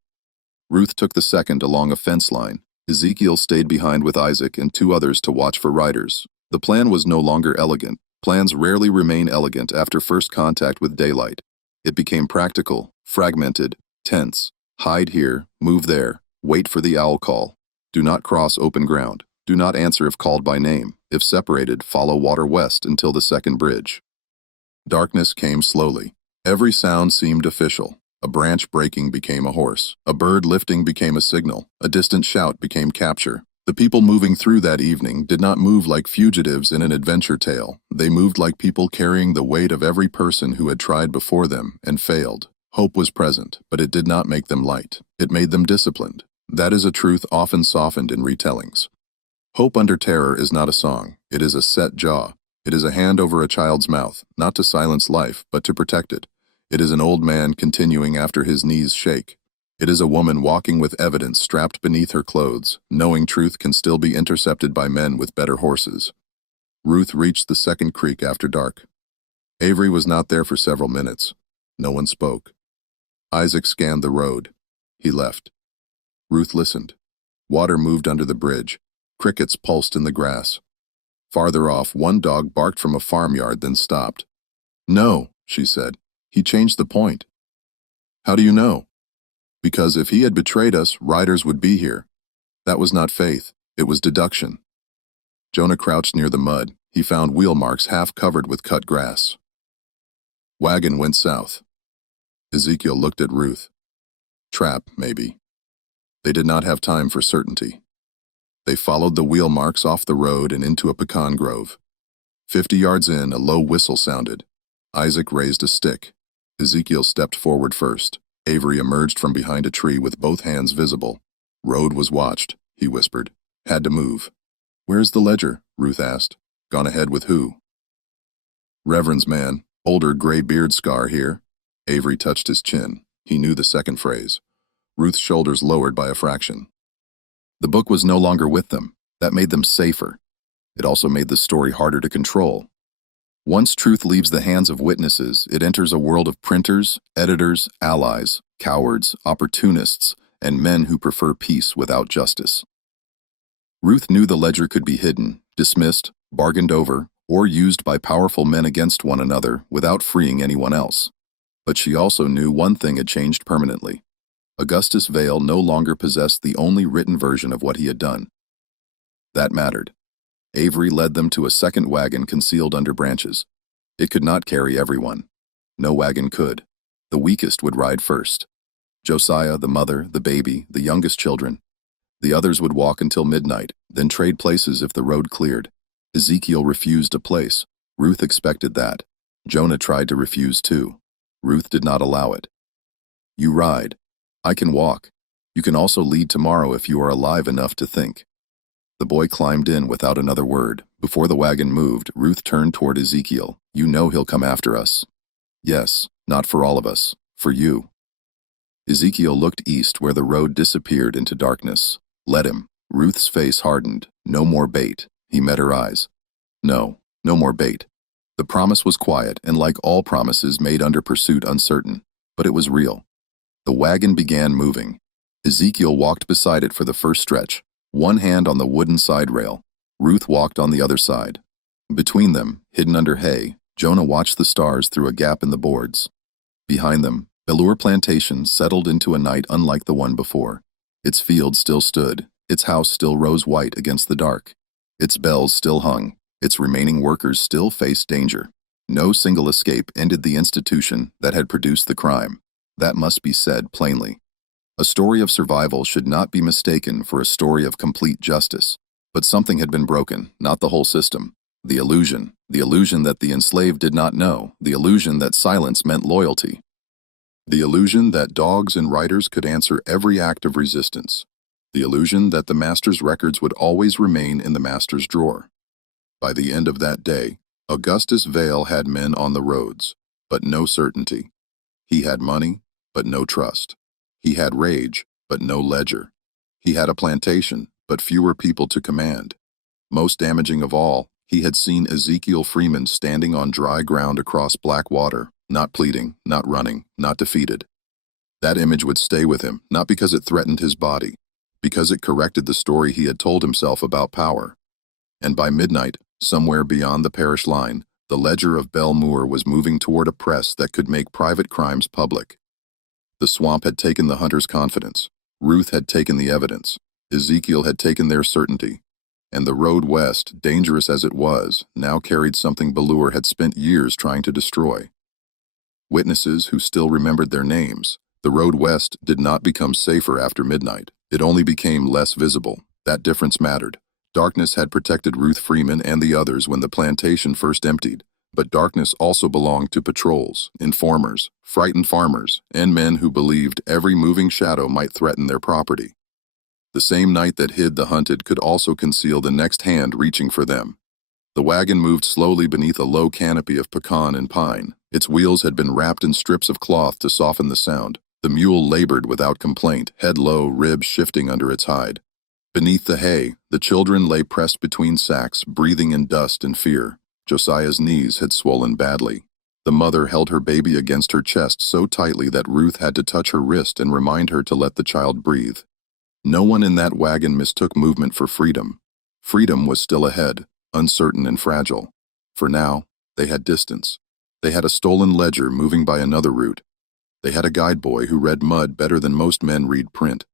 Ruth took the second along a fence line. Ezekiel stayed behind with Isaac and 2 others to watch for riders. The plan was no longer elegant. Plans rarely remain elegant after first contact with daylight. It became practical, fragmented, tense. Hide here, move there, wait for the owl call. Do not cross open ground. Do not answer if called by name. If separated, follow water west until the second bridge. Darkness came slowly. Every sound seemed official. A branch breaking became a horse. A bird lifting became a signal. A distant shout became capture. The people moving through that evening did not move like fugitives in an adventure tale. They moved like people carrying the weight of every person who had tried before them and failed. Hope was present, but it did not make them light. It made them disciplined. That is a truth often softened in retellings. Hope under terror is not a song. It is a set jaw. It is a hand over a child's mouth, not to silence life, but to protect it. It is an old man continuing after his knees shake. It is a woman walking with evidence strapped beneath her clothes, knowing truth can still be intercepted by men with better horses. Ruth reached the second creek after dark. Avery was not there for several minutes. No one spoke. Isaac scanned the road. He left. Ruth listened. Water moved under the bridge. Crickets pulsed in the grass. Farther off, one dog barked from a farmyard, then stopped. No, she said. He changed the point. How do you know? Because if he had betrayed us, riders would be here. That was not faith. It was deduction. Jonah crouched near the mud. He found wheel marks half covered with cut grass. Wagon went south. Ezekiel looked at Ruth. Trap, maybe. They did not have time for certainty. They followed the wheel marks off the road and into a pecan grove. 50 yards in, a low whistle sounded. Isaac raised a stick. Ezekiel stepped forward first. Avery emerged from behind a tree with both hands visible. Road was watched, he whispered. Had to move. Where's the ledger? Ruth asked. Gone ahead with who? Reverend's man, older gray beard scar here. Avery touched his chin. He knew the second phrase. Ruth's shoulders lowered by a fraction. The book was no longer with them. That made them safer. It also made the story harder to control. Once truth leaves the hands of witnesses, it enters a world of printers, editors, allies, cowards, opportunists, and men who prefer peace without justice. Ruth knew the ledger could be hidden, dismissed, bargained over, or used by powerful men against one another without freeing anyone else. But she also knew one thing had changed permanently. Augustus Vale no longer possessed the only written version of what he had done. That mattered. Avery led them to a second wagon concealed under branches. It could not carry everyone. No wagon could. The weakest would ride first. Josiah, the mother, the baby, the youngest children. The others would walk until midnight, then trade places if the road cleared. Ezekiel refused a place. Ruth expected that. Jonah tried to refuse too. Ruth did not allow it. You ride. I can walk. You can also lead tomorrow if you are alive enough to think. The boy climbed in without another word. Before the wagon moved, Ruth turned toward Ezekiel. You know he'll come after us. Yes, not for all of us. For you. Ezekiel looked east where the road disappeared into darkness. Let him. Ruth's face hardened. No more bait. He met her eyes. No, no more bait. The promise was quiet and, like all promises made under pursuit, uncertain. But it was real. The wagon began moving. Ezekiel walked beside it for the first stretch, one hand on the wooden side rail. Ruth walked on the other side. Between them, hidden under hay, Jonah watched the stars through a gap in the boards. Behind them, Belur Plantation settled into a night unlike the one before. Its fields still stood, its house still rose white against the dark. Its bells still hung, its remaining workers still faced danger. No single escape ended the institution that had produced the crime. That must be said plainly. A story of survival should not be mistaken for a story of complete justice. But something had been broken, not the whole system. The illusion that the enslaved did not know, the illusion that silence meant loyalty. The illusion that dogs and riders could answer every act of resistance. The illusion that the master's records would always remain in the master's drawer. By the end of that day, Augustus Vale had men on the roads, but no certainty. He had money, but no trust. He had rage, but no ledger. He had a plantation, but fewer people to command. Most damaging of all, he had seen Ezekiel Freeman standing on dry ground across black water, not pleading, not running, not defeated. That image would stay with him, not because it threatened his body, because it corrected the story he had told himself about power. And by midnight, somewhere beyond the parish line, the ledger of Belmore was moving toward a press that could make private crimes public. The swamp had taken the hunter's confidence. Ruth had taken the evidence. Ezekiel had taken their certainty. And the road west, dangerous as it was, now carried something Belur had spent years trying to destroy. Witnesses who still remembered their names. The road west did not become safer after midnight. It only became less visible. That difference mattered. Darkness had protected Ruth Freeman and the others when the plantation first emptied. But darkness also belonged to patrols, informers, frightened farmers, and men who believed every moving shadow might threaten their property. The same night that hid the hunted could also conceal the next hand reaching for them. The wagon moved slowly beneath a low canopy of pecan and pine. Its wheels had been wrapped in strips of cloth to soften the sound. The mule labored without complaint, head low, ribs shifting under its hide. Beneath the hay, the children lay pressed between sacks, breathing in dust and fear. Josiah's knees had swollen badly. The mother held her baby against her chest so tightly that Ruth had to touch her wrist and remind her to let the child breathe. No one in that wagon mistook movement for freedom. Freedom was still ahead, uncertain and fragile. For now, they had distance. They had a stolen ledger moving by another route. They had a guide boy who read mud better than most men read print.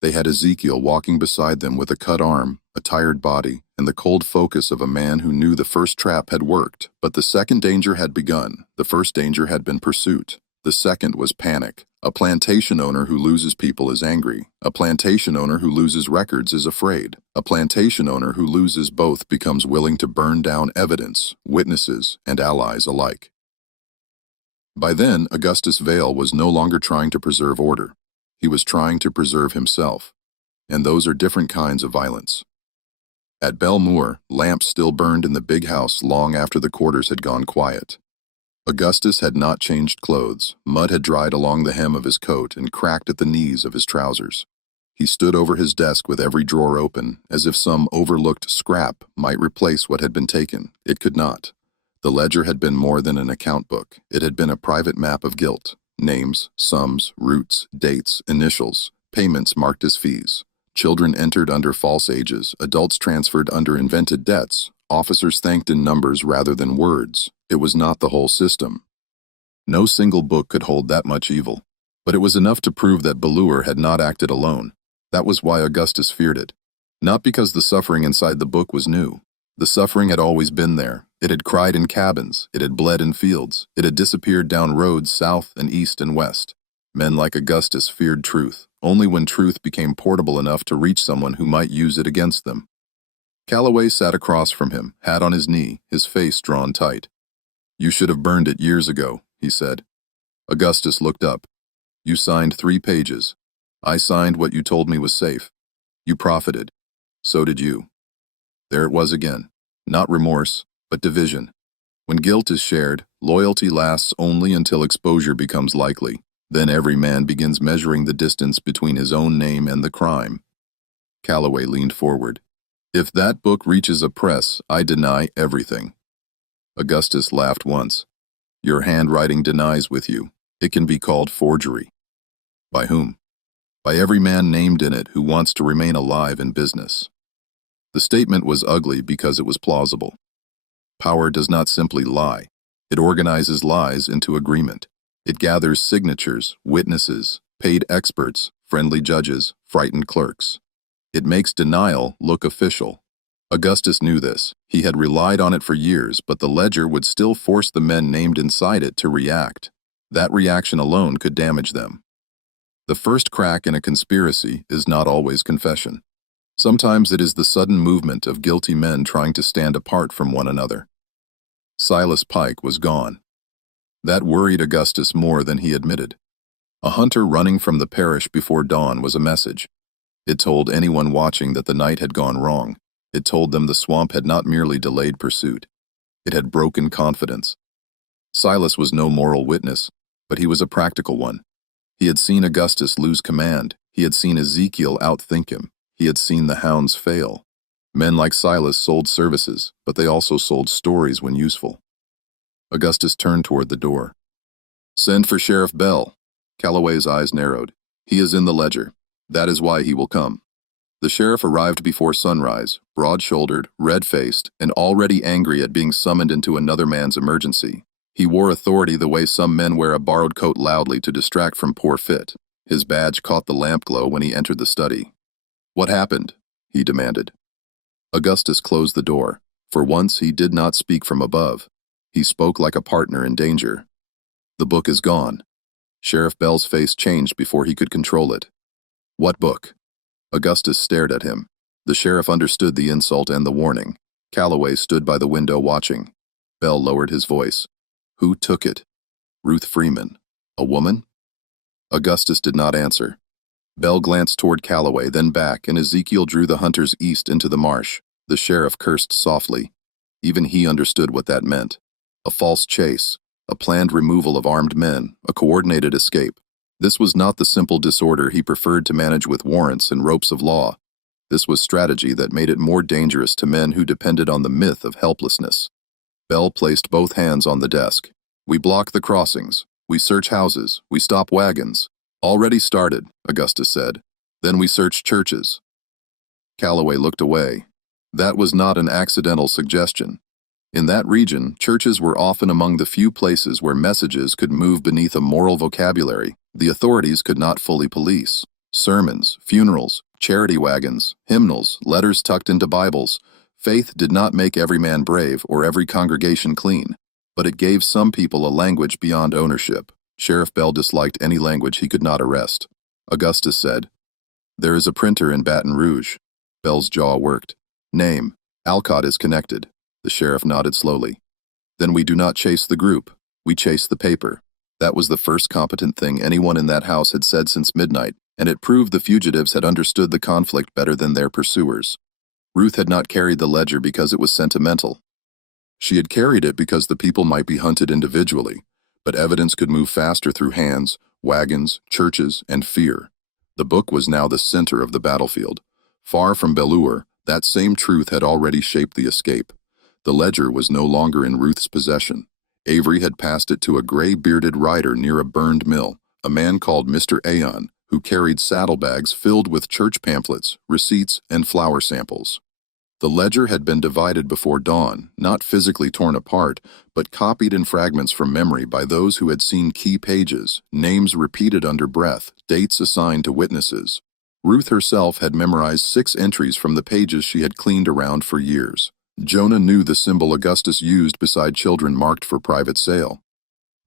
They had Ezekiel walking beside them with a cut arm, a tired body, and the cold focus of a man who knew the first trap had worked. But the second danger had begun. The first danger had been pursuit. The second was panic. A plantation owner who loses people is angry. A plantation owner who loses records is afraid. A plantation owner who loses both becomes willing to burn down evidence, witnesses, and allies alike. By then, Augustus Vale was no longer trying to preserve order. He was trying to preserve himself. And those are different kinds of violence. At Belmore, lamps still burned in the big house long after the quarters had gone quiet. Augustus had not changed clothes. Mud had dried along the hem of his coat and cracked at the knees of his trousers. He stood over his desk with every drawer open, as if some overlooked scrap might replace what had been taken. It could not. The ledger had been more than an account book. It had been a private map of guilt. Names, sums, routes, dates, initials, payments marked as fees. Children entered under false ages, adults transferred under invented debts, officers thanked in numbers rather than words. It was not the whole system. No single book could hold that much evil. But it was enough to prove that Belur had not acted alone. That was why Augustus feared it. Not because the suffering inside the book was new. The suffering had always been there. It had cried in cabins, it had bled in fields, it had disappeared down roads south and east and west. Men like Augustus feared truth, only when truth became portable enough to reach someone who might use it against them. Calloway sat across from him, hat on his knee, his face drawn tight. "You should have burned it years ago," he said. Augustus looked up. "You signed 3 pages. I signed what you told me was safe. You profited. So did you." There it was again. Not remorse, but division. When guilt is shared, loyalty lasts only until exposure becomes likely. Then every man begins measuring the distance between his own name and the crime. Calloway leaned forward. "If that book reaches a press, I deny everything." Augustus laughed once. "Your handwriting denies with you. It can be called forgery." "By whom?" "By every man named in it who wants to remain alive in business." The statement was ugly because it was plausible. Power does not simply lie. It organizes lies into agreement. It gathers signatures, witnesses, paid experts, friendly judges, frightened clerks. It makes denial look official. Augustus knew this. He had relied on it for years, but the ledger would still force the men named inside it to react. That reaction alone could damage them. The first crack in a conspiracy is not always confession. Sometimes it is the sudden movement of guilty men trying to stand apart from one another. Silas Pike was gone. That worried Augustus more than he admitted. A hunter running from the parish before dawn was a message. It told anyone watching that the night had gone wrong. It told them the swamp had not merely delayed pursuit. It had broken confidence. Silas was no moral witness, but he was a practical one. He had seen Augustus lose command. He had seen Ezekiel outthink him. He had seen the Hounds fail. Men like Silas sold services, but they also sold stories when useful. Augustus turned toward the door. "Send for Sheriff Bell." Calloway's eyes narrowed. "He is in the ledger. That is why he will come." The sheriff arrived before sunrise, broad-shouldered, red-faced, and already angry at being summoned into another man's emergency. He wore authority the way some men wear a borrowed coat loudly to distract from poor fit. His badge caught the lamp glow when he entered the study. "What happened?" he demanded. Augustus closed the door. For once, he did not speak from above. He spoke like a partner in danger. "The book is gone." Sheriff Bell's face changed before he could control it. "What book?" Augustus stared at him. The sheriff understood the insult and the warning. Calloway stood by the window watching. Bell lowered his voice. "Who took it?" "Ruth Freeman." "A woman?" Augustus did not answer. Bell glanced toward Calloway, then back, and Ezekiel drew the hunters east into the marsh. The sheriff cursed softly. Even he understood what that meant. A false chase, a planned removal of armed men, a coordinated escape. This was not the simple disorder he preferred to manage with warrants and ropes of law. This was strategy that made it more dangerous to men who depended on the myth of helplessness. Bell placed both hands on the desk. "We block the crossings. We search houses. We stop wagons." "Already started," Augustus said. "Then we search churches." Calloway looked away. That was not an accidental suggestion. In that region, churches were often among the few places where messages could move beneath a moral vocabulary the authorities could not fully police. Sermons, funerals, charity wagons, hymnals, letters tucked into Bibles. Faith did not make every man brave or every congregation clean, but it gave some people a language beyond ownership. Sheriff Bell disliked any language he could not arrest. Augustus said, "There is a printer in Baton Rouge." Bell's jaw worked. "Name, Alcott is connected." The sheriff nodded slowly. "Then we do not chase the group. We chase the paper." That was the first competent thing anyone in that house had said since midnight, and it proved the fugitives had understood the conflict better than their pursuers. Ruth had not carried the ledger because it was sentimental. She had carried it because the people might be hunted individually, but evidence could move faster through hands, wagons, churches, and fear. The book was now the center of the battlefield. Far from Belur, that same truth had already shaped the escape. The ledger was no longer in Ruth's possession. Avery had passed it to a gray-bearded rider near a burned mill, a man called Mr. Aon, who carried saddlebags filled with church pamphlets, receipts, and flower samples. The ledger had been divided before dawn, not physically torn apart, but copied in fragments from memory by those who had seen key pages, names repeated under breath, dates assigned to witnesses. Ruth herself had memorized 6 entries from the pages she had cleaned around for years. Jonah knew the symbol Augustus used beside children marked for private sale.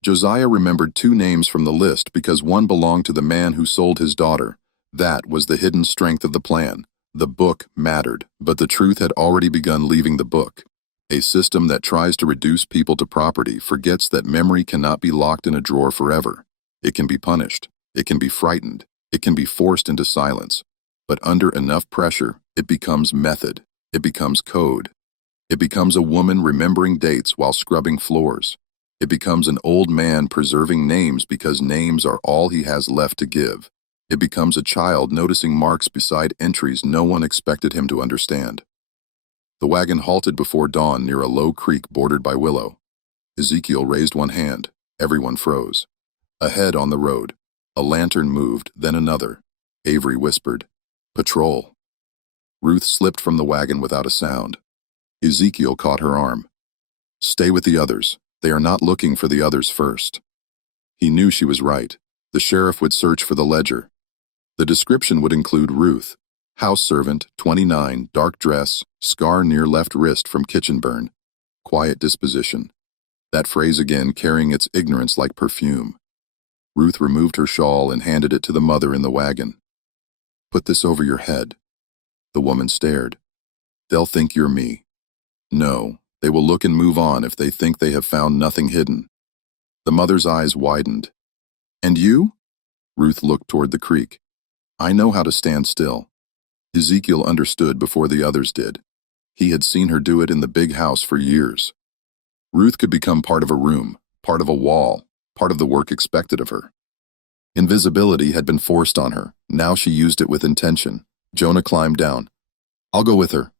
Josiah remembered 2 names from the list because one belonged to the man who sold his daughter. That was the hidden strength of the plan. The book mattered, but the truth had already begun leaving the book. A system that tries to reduce people to property forgets that memory cannot be locked in a drawer forever. It can be punished. It can be frightened. It can be forced into silence. But under enough pressure, it becomes method. It becomes code. It becomes a woman remembering dates while scrubbing floors. It becomes an old man preserving names because names are all he has left to give. It becomes a child noticing marks beside entries no one expected him to understand. The wagon halted before dawn near a low creek bordered by willow. Ezekiel raised one hand. Everyone froze. Ahead on the road, a lantern moved, then another. Avery whispered, "Patrol." Ruth slipped from the wagon without a sound. Ezekiel caught her arm. "Stay with the others. They are not looking for the others first." He knew she was right. The sheriff would search for the ledger. The description would include Ruth, house servant, 29, dark dress, scar near left wrist from kitchen burn, quiet disposition. That phrase again carrying its ignorance like perfume. Ruth removed her shawl and handed it to the mother in the wagon. "Put this over your head." The woman stared. "They'll think you're me." "No, they will look and move on if they think they have found nothing hidden." The mother's eyes widened. "And you?" Ruth looked toward the creek. "I know how to stand still." Ezekiel understood before the others did. He had seen her do it in the big house for years. Ruth could become part of a room, part of a wall, part of the work expected of her. Invisibility had been forced on her. Now she used it with intention. Jonah climbed down. "I'll go with her."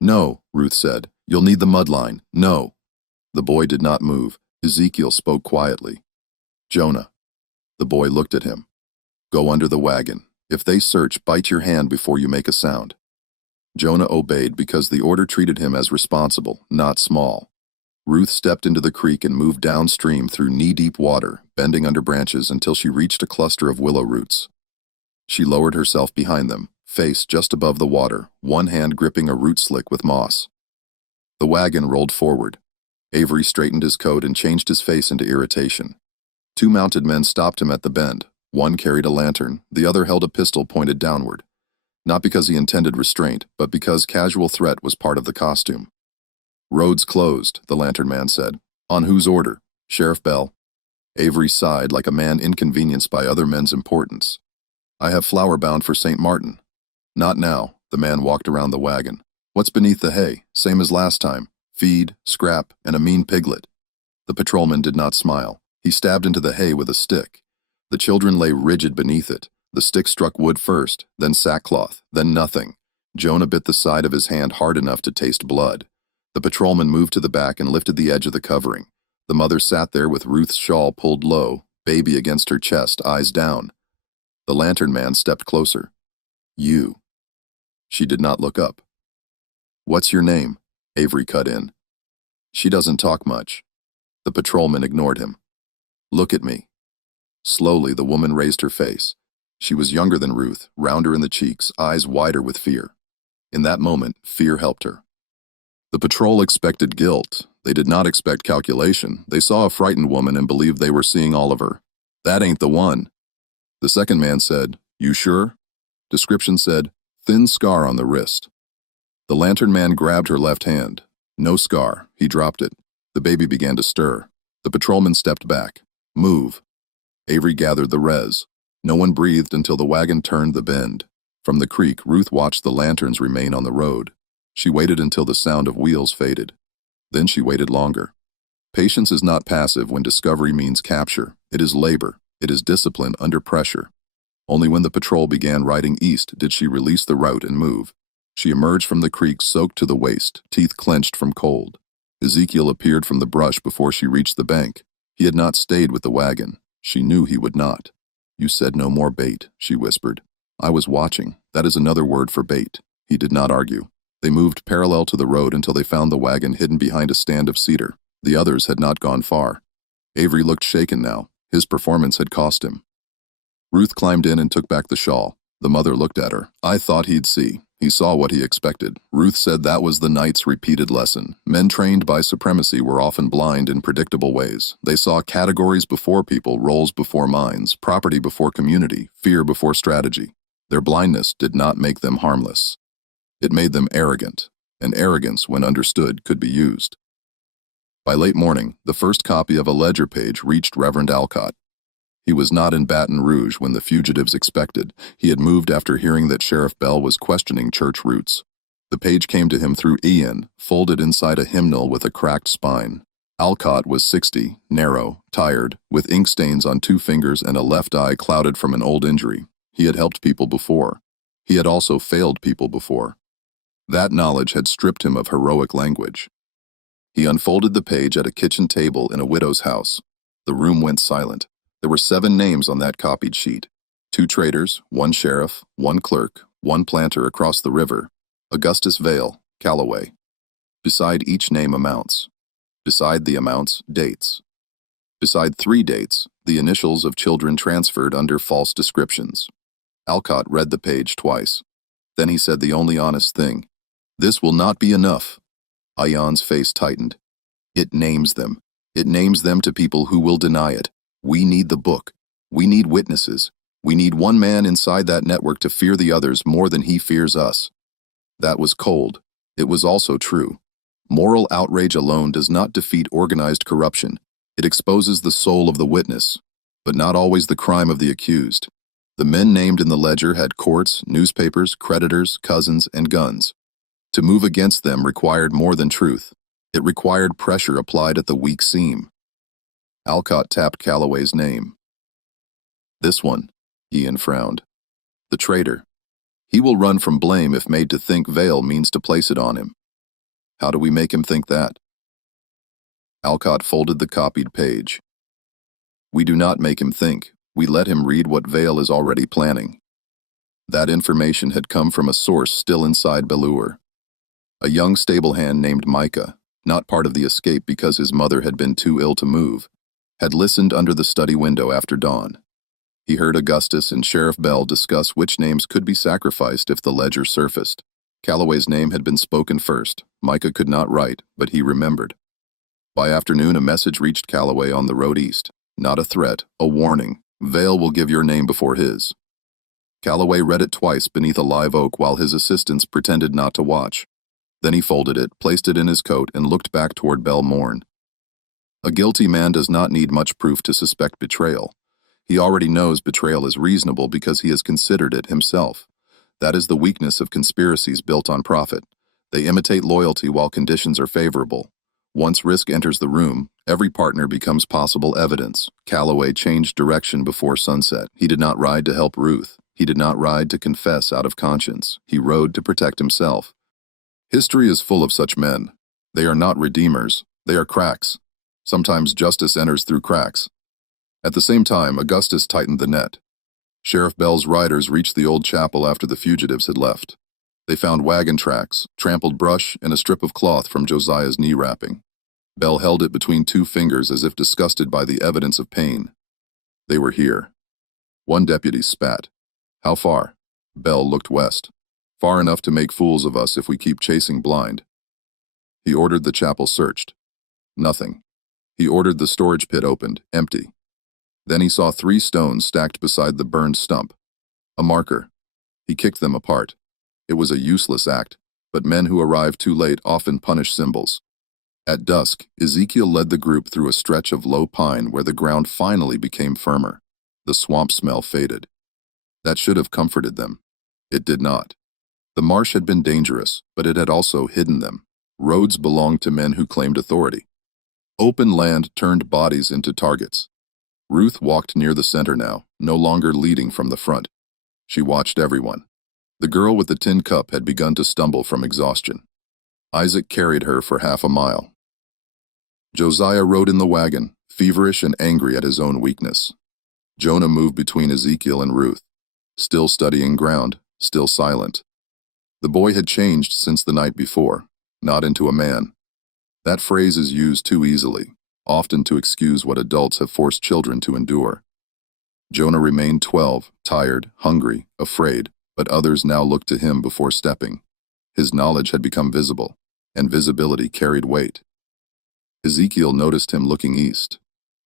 "No," Ruth said. "You'll need the mud line. No." The boy did not move. Ezekiel spoke quietly. "Jonah." The boy looked at him. "Go under the wagon. If they search, bite your hand before you make a sound." Jonah obeyed because the order treated him as responsible, not small. Ruth stepped into the creek and moved downstream through knee-deep water, bending under branches until she reached a cluster of willow roots. She lowered herself behind them, face just above the water, one hand gripping a root slick with moss. The wagon rolled forward. Avery straightened his coat and changed his face into irritation. 2 mounted men stopped him at the bend. One carried a lantern, the other held a pistol pointed downward. Not because he intended restraint, but because casual threat was part of the costume. "Roads closed," the lantern man said. "On whose order?" "Sheriff Bell." Avery sighed like a man inconvenienced by other men's importance. "I have flour bound for St. Martin." "Not now." The man walked around the wagon. "What's beneath the hay? Same as last time. Feed, scrap, and a mean piglet." The patrolman did not smile. He stabbed into the hay with a stick. The children lay rigid beneath it. The stick struck wood first, then sackcloth, then nothing. Jonah bit the side of his hand hard enough to taste blood. The patrolman moved to the back and lifted the edge of the covering. The mother sat there with Ruth's shawl pulled low, baby against her chest, eyes down. The lantern man stepped closer. "You." She did not look up. "What's your name?" Avery cut in. "She doesn't talk much." The patrolman ignored him. "Look at me." Slowly, the woman raised her face. She was younger than Ruth, rounder in the cheeks, eyes wider with fear. In that moment, fear helped her. The patrol expected guilt. They did not expect calculation. They saw a frightened woman and believed they were seeing all of her. "That ain't the one." The second man said, "You sure?" Description said, "Thin scar on the wrist." The lantern man grabbed her left hand. No scar. He dropped it. The baby began to stir. The patrolman stepped back. "Move." Avery gathered the res. No one breathed until the wagon turned the bend. From the creek, Ruth watched the lanterns remain on the road. She waited until the sound of wheels faded. Then she waited longer. Patience is not passive when discovery means capture. It is labor. It is discipline under pressure. Only when the patrol began riding east did she release the route and move. She emerged from the creek soaked to the waist, teeth clenched from cold. Ezekiel appeared from the brush before she reached the bank. He had not stayed with the wagon. She knew he would not. "You said no more bait," she whispered. "I was watching. That is another word for bait." He did not argue. They moved parallel to the road until they found the wagon hidden behind a stand of cedar. The others had not gone far. Avery looked shaken now. His performance had cost him. Ruth climbed in and took back the shawl. The mother looked at her. I thought he'd see. He saw what he expected. Ruth said that was the night's repeated lesson. Men trained by supremacy were often blind in predictable ways. They saw categories before people, roles before minds, property before community, fear before strategy. Their blindness did not make them harmless. It made them arrogant, and arrogance, when understood, could be used. By late morning, the first copy of a ledger page reached Reverend Alcott. He was not in Baton Rouge when the fugitives expected. He had moved after hearing that Sheriff Bell was questioning church roots. The page came to him through Ian, folded inside a hymnal with a cracked spine. Alcott was 60, narrow, tired, with ink stains on 2 fingers and a left eye clouded from an old injury. He had helped people before. He had also failed people before. That knowledge had stripped him of heroic language. He unfolded the page at a kitchen table in a widow's house. The room went silent. There were 7 names on that copied sheet. 2 traders, 1 sheriff, 1 clerk, 1 planter across the river. Augustus Vale, Callaway. Beside each name, amounts. Beside the amounts, dates. Beside 3 dates, the initials of children transferred under false descriptions. Alcott read the page twice. Then he said the only honest thing. This will not be enough. Ayan's face tightened. It names them. It names them to people who will deny it. We need the book. We need witnesses. We need one man inside that network to fear the others more than he fears us. That was cold. It was also true. Moral outrage alone does not defeat organized corruption. It exposes the soul of the witness, but not always the crime of the accused. The men named in the ledger had courts, newspapers, creditors, cousins, and guns. To move against them required more than truth. It required pressure applied at the weak seam. Alcott tapped Callaway's name. This one, Ian frowned. The traitor. He will run from blame if made to think Vale means to place it on him. How do we make him think that? Alcott folded the copied page. We do not make him think. We let him read what Vale is already planning. That information had come from a source still inside Belur. A young stable hand named Micah, not part of the escape because his mother had been too ill to move, had listened under the study window after dawn. He heard Augustus and Sheriff Bell discuss which names could be sacrificed if the ledger surfaced. Callaway's name had been spoken first. Micah could not write, but he remembered. By afternoon, a message reached Callaway on the road east. Not a threat, a warning. Vale will give your name before his. Callaway read it twice beneath a live oak while his assistants pretended not to watch. Then he folded it, placed it in his coat, and looked back toward Belmorne. A guilty man does not need much proof to suspect betrayal. He already knows betrayal is reasonable because he has considered it himself. That is the weakness of conspiracies built on profit. They imitate loyalty while conditions are favorable. Once risk enters the room, every partner becomes possible evidence. Callaway changed direction before sunset. He did not ride to help Ruth. He did not ride to confess out of conscience. He rode to protect himself. History is full of such men. They are not redeemers. They are cracks. Sometimes justice enters through cracks. At the same time, Augustus tightened the net. Sheriff Bell's riders reached the old chapel after the fugitives had left. They found wagon tracks, trampled brush, and a strip of cloth from Josiah's knee wrapping. Bell held it between 2 fingers as if disgusted by the evidence of pain. They were here. One deputy spat. How far? Bell looked west. Far enough to make fools of us if we keep chasing blind. He ordered the chapel searched. Nothing. He ordered the storage pit opened, empty. Then he saw 3 stones stacked beside the burned stump. A marker. He kicked them apart. It was a useless act, but men who arrive too late often punish symbols. At dusk, Ezekiel led the group through a stretch of low pine where the ground finally became firmer. The swamp smell faded. That should have comforted them. It did not. The marsh had been dangerous, but it had also hidden them. Roads belonged to men who claimed authority. Open land turned bodies into targets. Ruth walked near the center now, no longer leading from the front. She watched everyone. The girl with the tin cup had begun to stumble from exhaustion. Isaac carried her for half a mile. Josiah rode in the wagon, feverish and angry at his own weakness. Jonah moved between Ezekiel and Ruth, still studying ground, still silent. The boy had changed since the night before, not into a man. That phrase is used too easily, often to excuse what adults have forced children to endure. Jonah remained 12, tired, hungry, afraid, but others now looked to him before stepping. His knowledge had become visible, and visibility carried weight. Ezekiel noticed him looking east.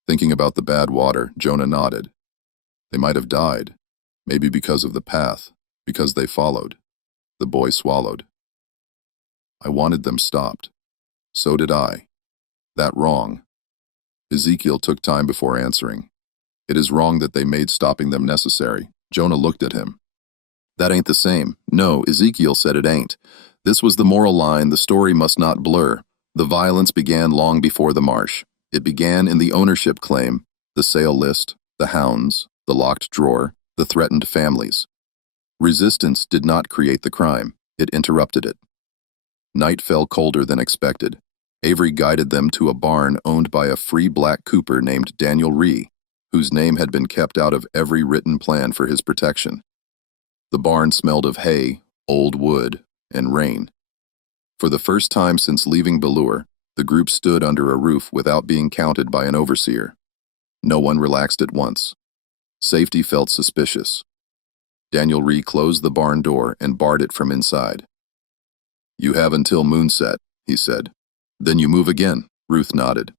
Thinking about the bad water, Jonah nodded. They might have died, maybe because of the path, because they followed. The boy swallowed. I wanted them stopped. So did I. That wrong. Ezekiel took time before answering. It is wrong that they made stopping them necessary. Jonah looked at him. That ain't the same. No, Ezekiel said it ain't. This was the moral line the story must not blur. The violence began long before the marsh. It began in the ownership claim, the sale list, the hounds, the locked drawer, the threatened families. Resistance did not create the crime. It interrupted it. Night fell colder than expected. Avery guided them to a barn owned by a free black cooper named Daniel Ree, whose name had been kept out of every written plan for his protection. The barn smelled of hay, old wood, and rain. For the first time since leaving Ballure, the group stood under a roof without being counted by an overseer. No one relaxed at once. Safety felt suspicious. Daniel Ree closed the barn door and barred it from inside. You have until moonset, he said. Then you move again, Ruth nodded.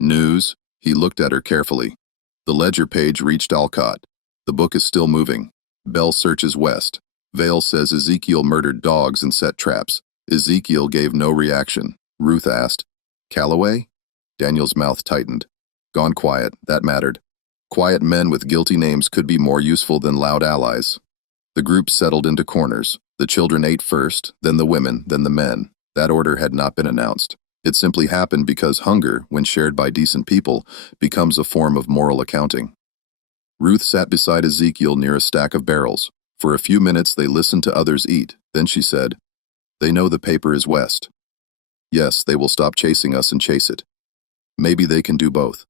News? He looked at her carefully. The ledger page reached Alcott. The book is still moving. Bell searches west. Vale says Ezekiel murdered dogs and set traps. Ezekiel gave no reaction. Ruth asked, Calloway? Daniel's mouth tightened. Gone quiet, that mattered. Quiet men with guilty names could be more useful than loud allies. The group settled into corners. The children ate first, then the women, then the men. That order had not been announced. It simply happened because hunger, when shared by decent people, becomes a form of moral accounting. Ruth sat beside Ezekiel near a stack of barrels. For a few minutes they listened to others eat. Then she said, They know the paper is west. Yes, they will stop chasing us and chase it. Maybe they can do both.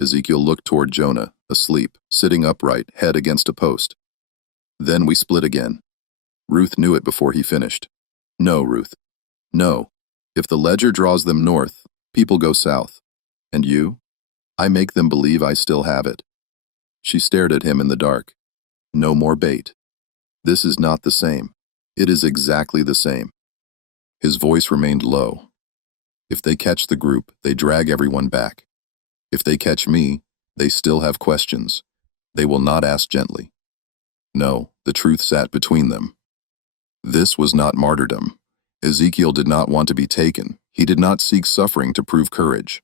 Ezekiel looked toward Jonah, asleep, sitting upright, head against a post. Then we split again. Ruth knew it before he finished. No, Ruth. No. If the ledger draws them north, people go south. And you? I make them believe I still have it. She stared at him in the dark. No more bait. This is not the same. It is exactly the same. His voice remained low. If they catch the group, they drag everyone back. If they catch me, they still have questions. They will not ask gently. No, the truth sat between them. This was not martyrdom. Ezekiel did not want to be taken. He did not seek suffering to prove courage.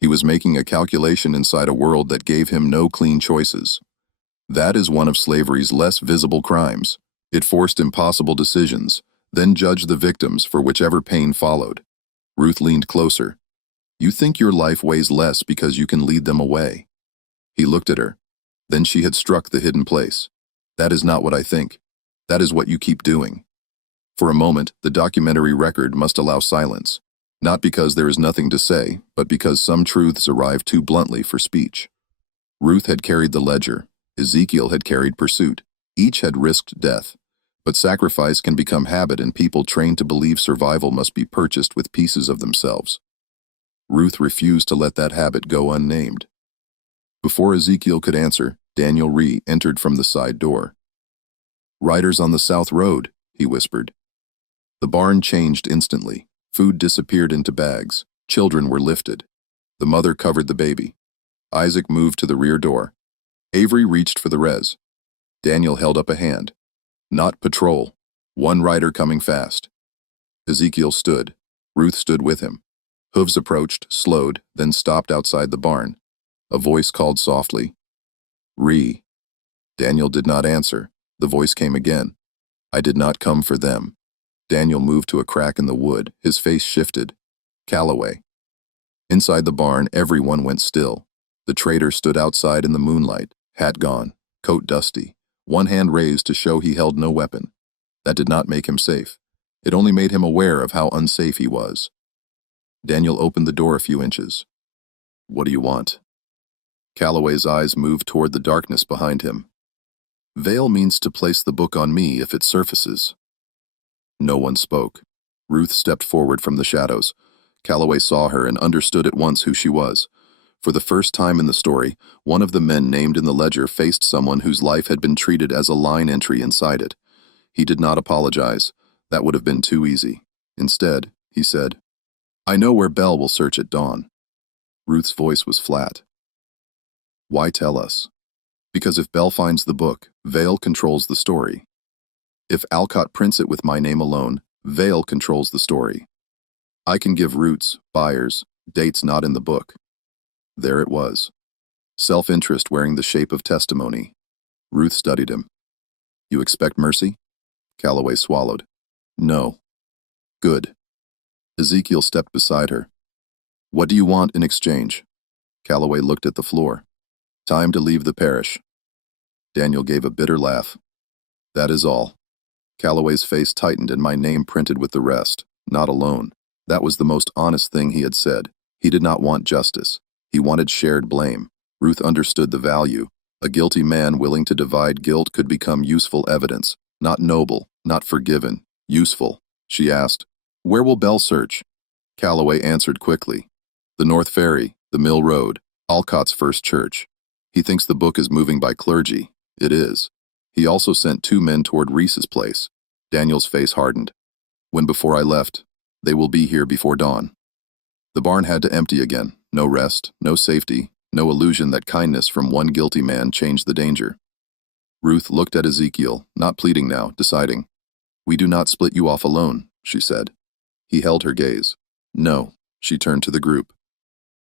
He was making a calculation inside a world that gave him no clean choices. That is one of slavery's less visible crimes. It forced impossible decisions, then judged the victims for whichever pain followed. Ruth leaned closer. You think your life weighs less because you can lead them away. He looked at her. Then she had struck the hidden place. That is not what I think. That is what you keep doing. For a moment, the documentary record must allow silence, not because there is nothing to say, but because some truths arrive too bluntly for speech. Ruth had carried the ledger. Ezekiel had carried pursuit. Each had risked death. But sacrifice can become habit in people trained to believe survival must be purchased with pieces of themselves. Ruth refused to let that habit go unnamed. Before Ezekiel could answer, Daniel Ree entered from the side door. Riders on the south road, he whispered. The barn changed instantly. Food disappeared into bags. Children were lifted. The mother covered the baby. Isaac moved to the rear door. Avery reached for the res. Daniel held up a hand. Not patrol. One rider coming fast. Ezekiel stood. Ruth stood with him. Hooves approached, slowed, then stopped outside the barn. A voice called softly. Ree. Daniel did not answer. The voice came again. I did not come for them. Daniel moved to a crack in the wood. His face shifted. Calloway. Inside the barn, everyone went still. The trader stood outside in the moonlight, hat gone, coat dusty, one hand raised to show he held no weapon. That did not make him safe. It only made him aware of how unsafe he was. Daniel opened the door a few inches. What do you want? Calloway's eyes moved toward the darkness behind him. Vale means to place the book on me if it surfaces. No one spoke. Ruth stepped forward from the shadows. Calloway saw her and understood at once who she was. For the first time in the story, one of the men named in the ledger faced someone whose life had been treated as a line entry inside it. He did not apologize. That would have been too easy. Instead, he said, "I know where Belle will search at dawn." Ruth's voice was flat. "Why tell us?" "Because if Belle finds the book, Vale controls the story. If Alcott prints it with my name alone, Vale controls the story. I can give routes, buyers, dates not in the book." There it was. Self-interest wearing the shape of testimony. Ruth studied him. "You expect mercy?" Calloway swallowed. "No." "Good." Ezekiel stepped beside her. "What do you want in exchange?" Calloway looked at the floor. "Time to leave the parish." Daniel gave a bitter laugh. "That is all." Calloway's face tightened and my name printed with the rest, not alone. That was the most honest thing he had said. He did not want justice. He wanted shared blame. Ruth understood the value. A guilty man willing to divide guilt could become useful evidence. Not noble, not forgiven. Useful. She asked, "Where will Belle search?" Calloway answered quickly. "The North Ferry, the Mill Road, Alcott's first church. He thinks the book is moving by clergy. It is." He also sent 2 men toward Reese's place. Daniel's face hardened. "When before I left, they will be here before dawn." The barn had to empty again. No rest, no safety, no illusion that kindness from one guilty man changed the danger. Ruth looked at Ezekiel, not pleading now, deciding. "We do not split you off alone," she said. He held her gaze. "No." She turned to the group.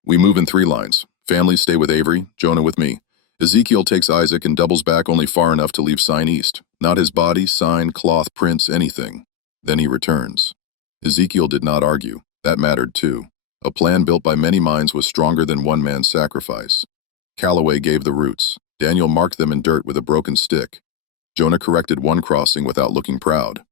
"We move in 3 lines. Families stay with Avery, Jonah with me. Ezekiel takes Isaac and doubles back only far enough to leave sign east. Not his body, sign, cloth, prints, anything. Then he returns." Ezekiel did not argue. That mattered too. A plan built by many minds was stronger than one man's sacrifice. Calloway gave the routes. Daniel marked them in dirt with a broken stick. Jonah corrected one crossing without looking proud.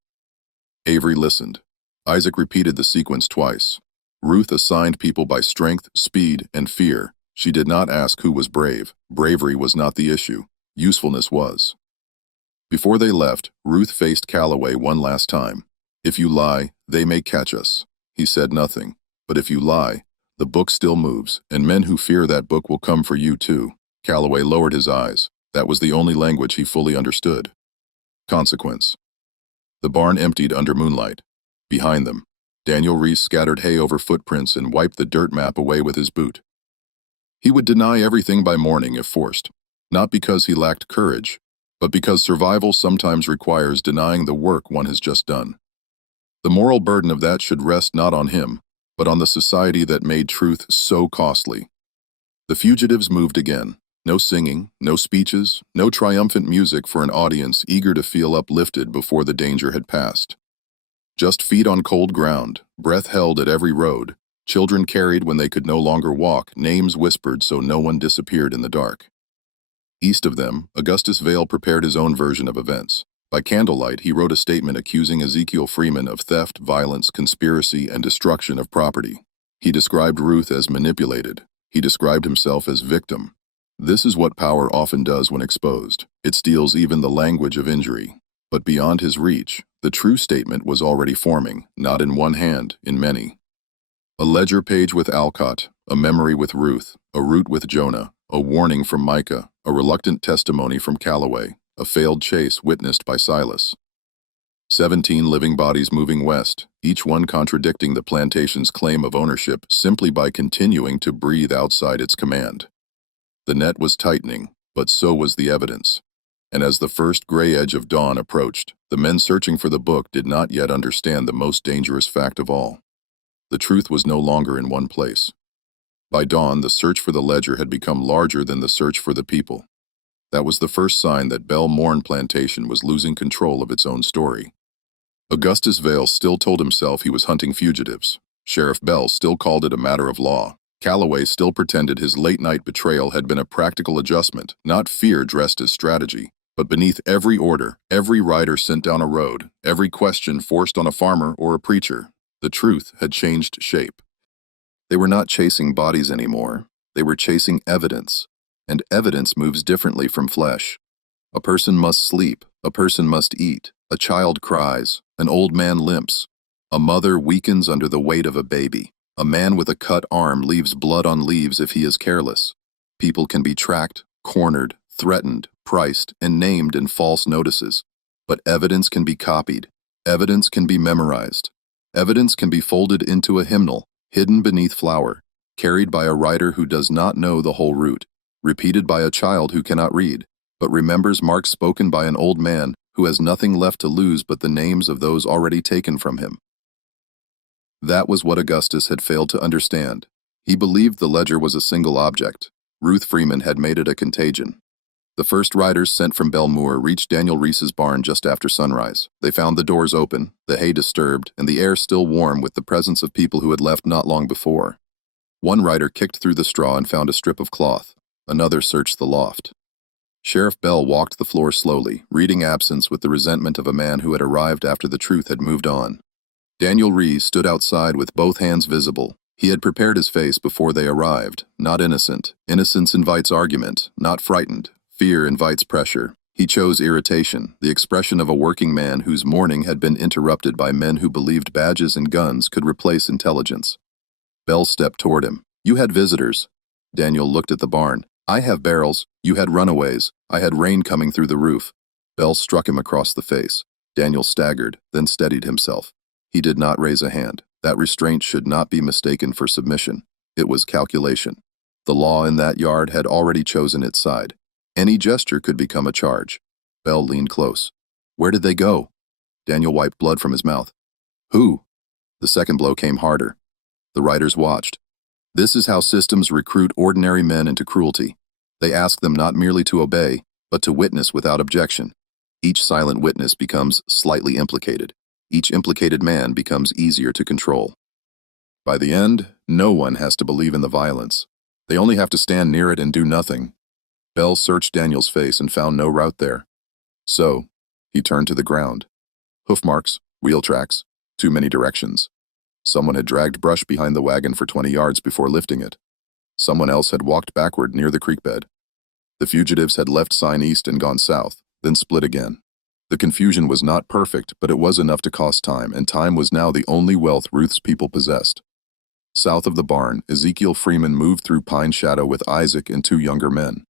Avery listened. Isaac repeated the sequence twice. Ruth assigned people by strength, speed, and fear. She did not ask who was brave. Bravery was not the issue. Usefulness was. Before they left, Ruth faced Calloway one last time. "If you lie, they may catch us." He said nothing. "But if you lie, the book still moves, and men who fear that book will come for you too." Calloway lowered his eyes. That was the only language he fully understood. Consequence. The barn emptied under moonlight. Behind them, Daniel Reese scattered hay over footprints and wiped the dirt map away with his boot. He would deny everything by morning if forced, not because he lacked courage, but because survival sometimes requires denying the work one has just done. The moral burden of that should rest not on him, but on the society that made truth so costly. The fugitives moved again. No singing, no speeches, no triumphant music for an audience eager to feel uplifted before the danger had passed. Just feet on cold ground, breath held at every road, children carried when they could no longer walk, names whispered so no one disappeared in the dark. East of them, Augustus Vale prepared his own version of events. By candlelight, he wrote a statement accusing Ezekiel Freeman of theft, violence, conspiracy, and destruction of property. He described Ruth as manipulated. He described himself as victim. This is what power often does when exposed. It steals even the language of injury. But beyond his reach, the true statement was already forming, not in one hand, in many. A ledger page with Alcott, a memory with Ruth, a route with Jonah, a warning from Micah, a reluctant testimony from Calloway, a failed chase witnessed by Silas. 17 living bodies moving west, each one contradicting the plantation's claim of ownership simply by continuing to breathe outside its command. The net was tightening, but so was the evidence. And as the first gray edge of dawn approached, the men searching for the book did not yet understand the most dangerous fact of all. The truth was no longer in one place. By dawn, the search for the ledger had become larger than the search for the people. That was the first sign that Belle Morne Plantation was losing control of its own story. Augustus Vale still told himself he was hunting fugitives. Sheriff Bell still called it a matter of law. Calloway still pretended his late-night betrayal had been a practical adjustment, not fear dressed as strategy. But beneath every order, every rider sent down a road, every question forced on a farmer or a preacher, the truth had changed shape. They were not chasing bodies anymore. They were chasing evidence. And evidence moves differently from flesh. A person must sleep. A person must eat. A child cries. An old man limps. A mother weakens under the weight of a baby. A man with a cut arm leaves blood on leaves if he is careless. People can be tracked, cornered, threatened, priced, and named in false notices. But evidence can be copied. Evidence can be memorized. Evidence can be folded into a hymnal, hidden beneath flour, carried by a writer who does not know the whole route, repeated by a child who cannot read, but remembers marks spoken by an old man who has nothing left to lose but the names of those already taken from him. That was what Augustus had failed to understand. He believed the ledger was a single object. Ruth Freeman had made it a contagion. The first riders sent from Belmoor reached Daniel Reese's barn just after sunrise. They found the doors open, the hay disturbed, and the air still warm with the presence of people who had left not long before. One rider kicked through the straw and found a strip of cloth. Another searched the loft. Sheriff Bell walked the floor slowly, reading absence with the resentment of a man who had arrived after the truth had moved on. Daniel Reese stood outside with both hands visible. He had prepared his face before they arrived, not innocent. Innocence invites argument, not frightened. Fear invites pressure. He chose irritation, the expression of a working man whose morning had been interrupted by men who believed badges and guns could replace intelligence. Bell stepped toward him. You had visitors. Daniel looked at the barn. I have barrels. You had runaways. I had rain coming through the roof. Bell struck him across the face. Daniel staggered, then steadied himself. He did not raise a hand. That restraint should not be mistaken for submission. It was calculation. The law in that yard had already chosen its side. Any gesture could become a charge. Bell leaned close. Where did they go? Daniel wiped blood from his mouth. Who? The second blow came harder. The riders watched. This is how systems recruit ordinary men into cruelty. They ask them not merely to obey, but to witness without objection. Each silent witness becomes slightly implicated. Each implicated man becomes easier to control. By the end, no one has to believe in the violence. They only have to stand near it and do nothing. Bell searched Daniel's face and found no route there. So, he turned to the ground. Hoof marks, wheel tracks, too many directions. Someone had dragged brush behind the wagon for 20 yards before lifting it. Someone else had walked backward near the creek bed. The fugitives had left sign east and gone south, then split again. The confusion was not perfect, but it was enough to cost time, and time was now the only wealth Ruth's people possessed. South of the barn, Ezekiel Freeman moved through pine shadow with Isaac and two younger men.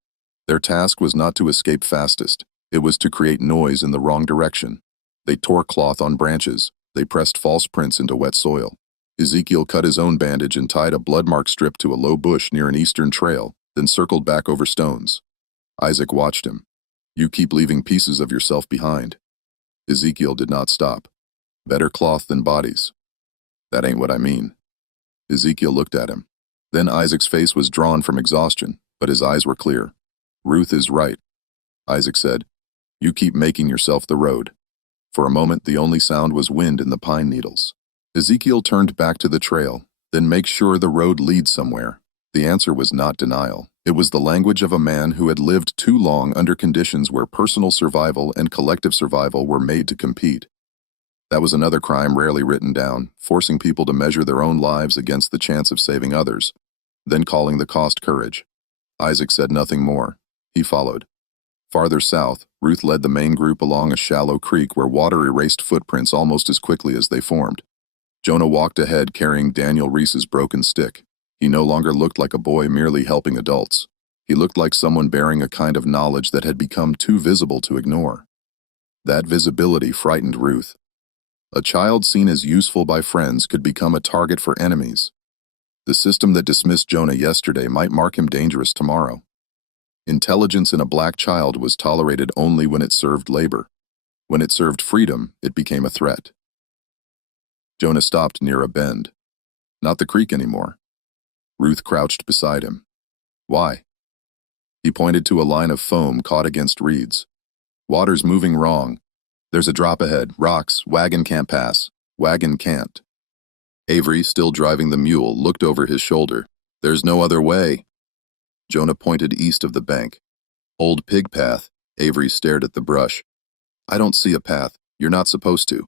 Their task was not to escape fastest. It was to create noise in the wrong direction. They tore cloth on branches. They pressed false prints into wet soil. Ezekiel cut his own bandage and tied a blood-marked strip to a low bush near an eastern trail, then circled back over stones. Isaac watched him. You keep leaving pieces of yourself behind. Ezekiel did not stop. Better cloth than bodies. That ain't what I mean. Ezekiel looked at him. Then Isaac's face was drawn from exhaustion, but his eyes were clear. Ruth is right, Isaac said. You keep making yourself the road. For a moment, the only sound was wind in the pine needles. Ezekiel turned back to the trail, then make sure the road leads somewhere. The answer was not denial. It was the language of a man who had lived too long under conditions where personal survival and collective survival were made to compete. That was another crime rarely written down, forcing people to measure their own lives against the chance of saving others, then calling the cost courage. Isaac said nothing more. He followed. Farther south, Ruth led the main group along a shallow creek where water erased footprints almost as quickly as they formed. Jonah walked ahead carrying Daniel Reese's broken stick. He no longer looked like a boy merely helping adults. He looked like someone bearing a kind of knowledge that had become too visible to ignore. That visibility frightened Ruth. A child seen as useful by friends could become a target for enemies. The system that dismissed Jonah yesterday might mark him dangerous tomorrow. Intelligence in a black child was tolerated only when it served labor. When it served freedom, it became a threat. Jonah stopped near a bend. Not the creek anymore. Ruth crouched beside him. Why? He pointed to a line of foam caught against reeds. Water's moving wrong. There's a drop ahead. Rocks. Wagon can't pass. Wagon can't. Avery, still driving the mule, looked over his shoulder. There's no other way. Jonah pointed east of the bank. Old pig path. Avery stared at the brush. I don't see a path. You're not supposed to.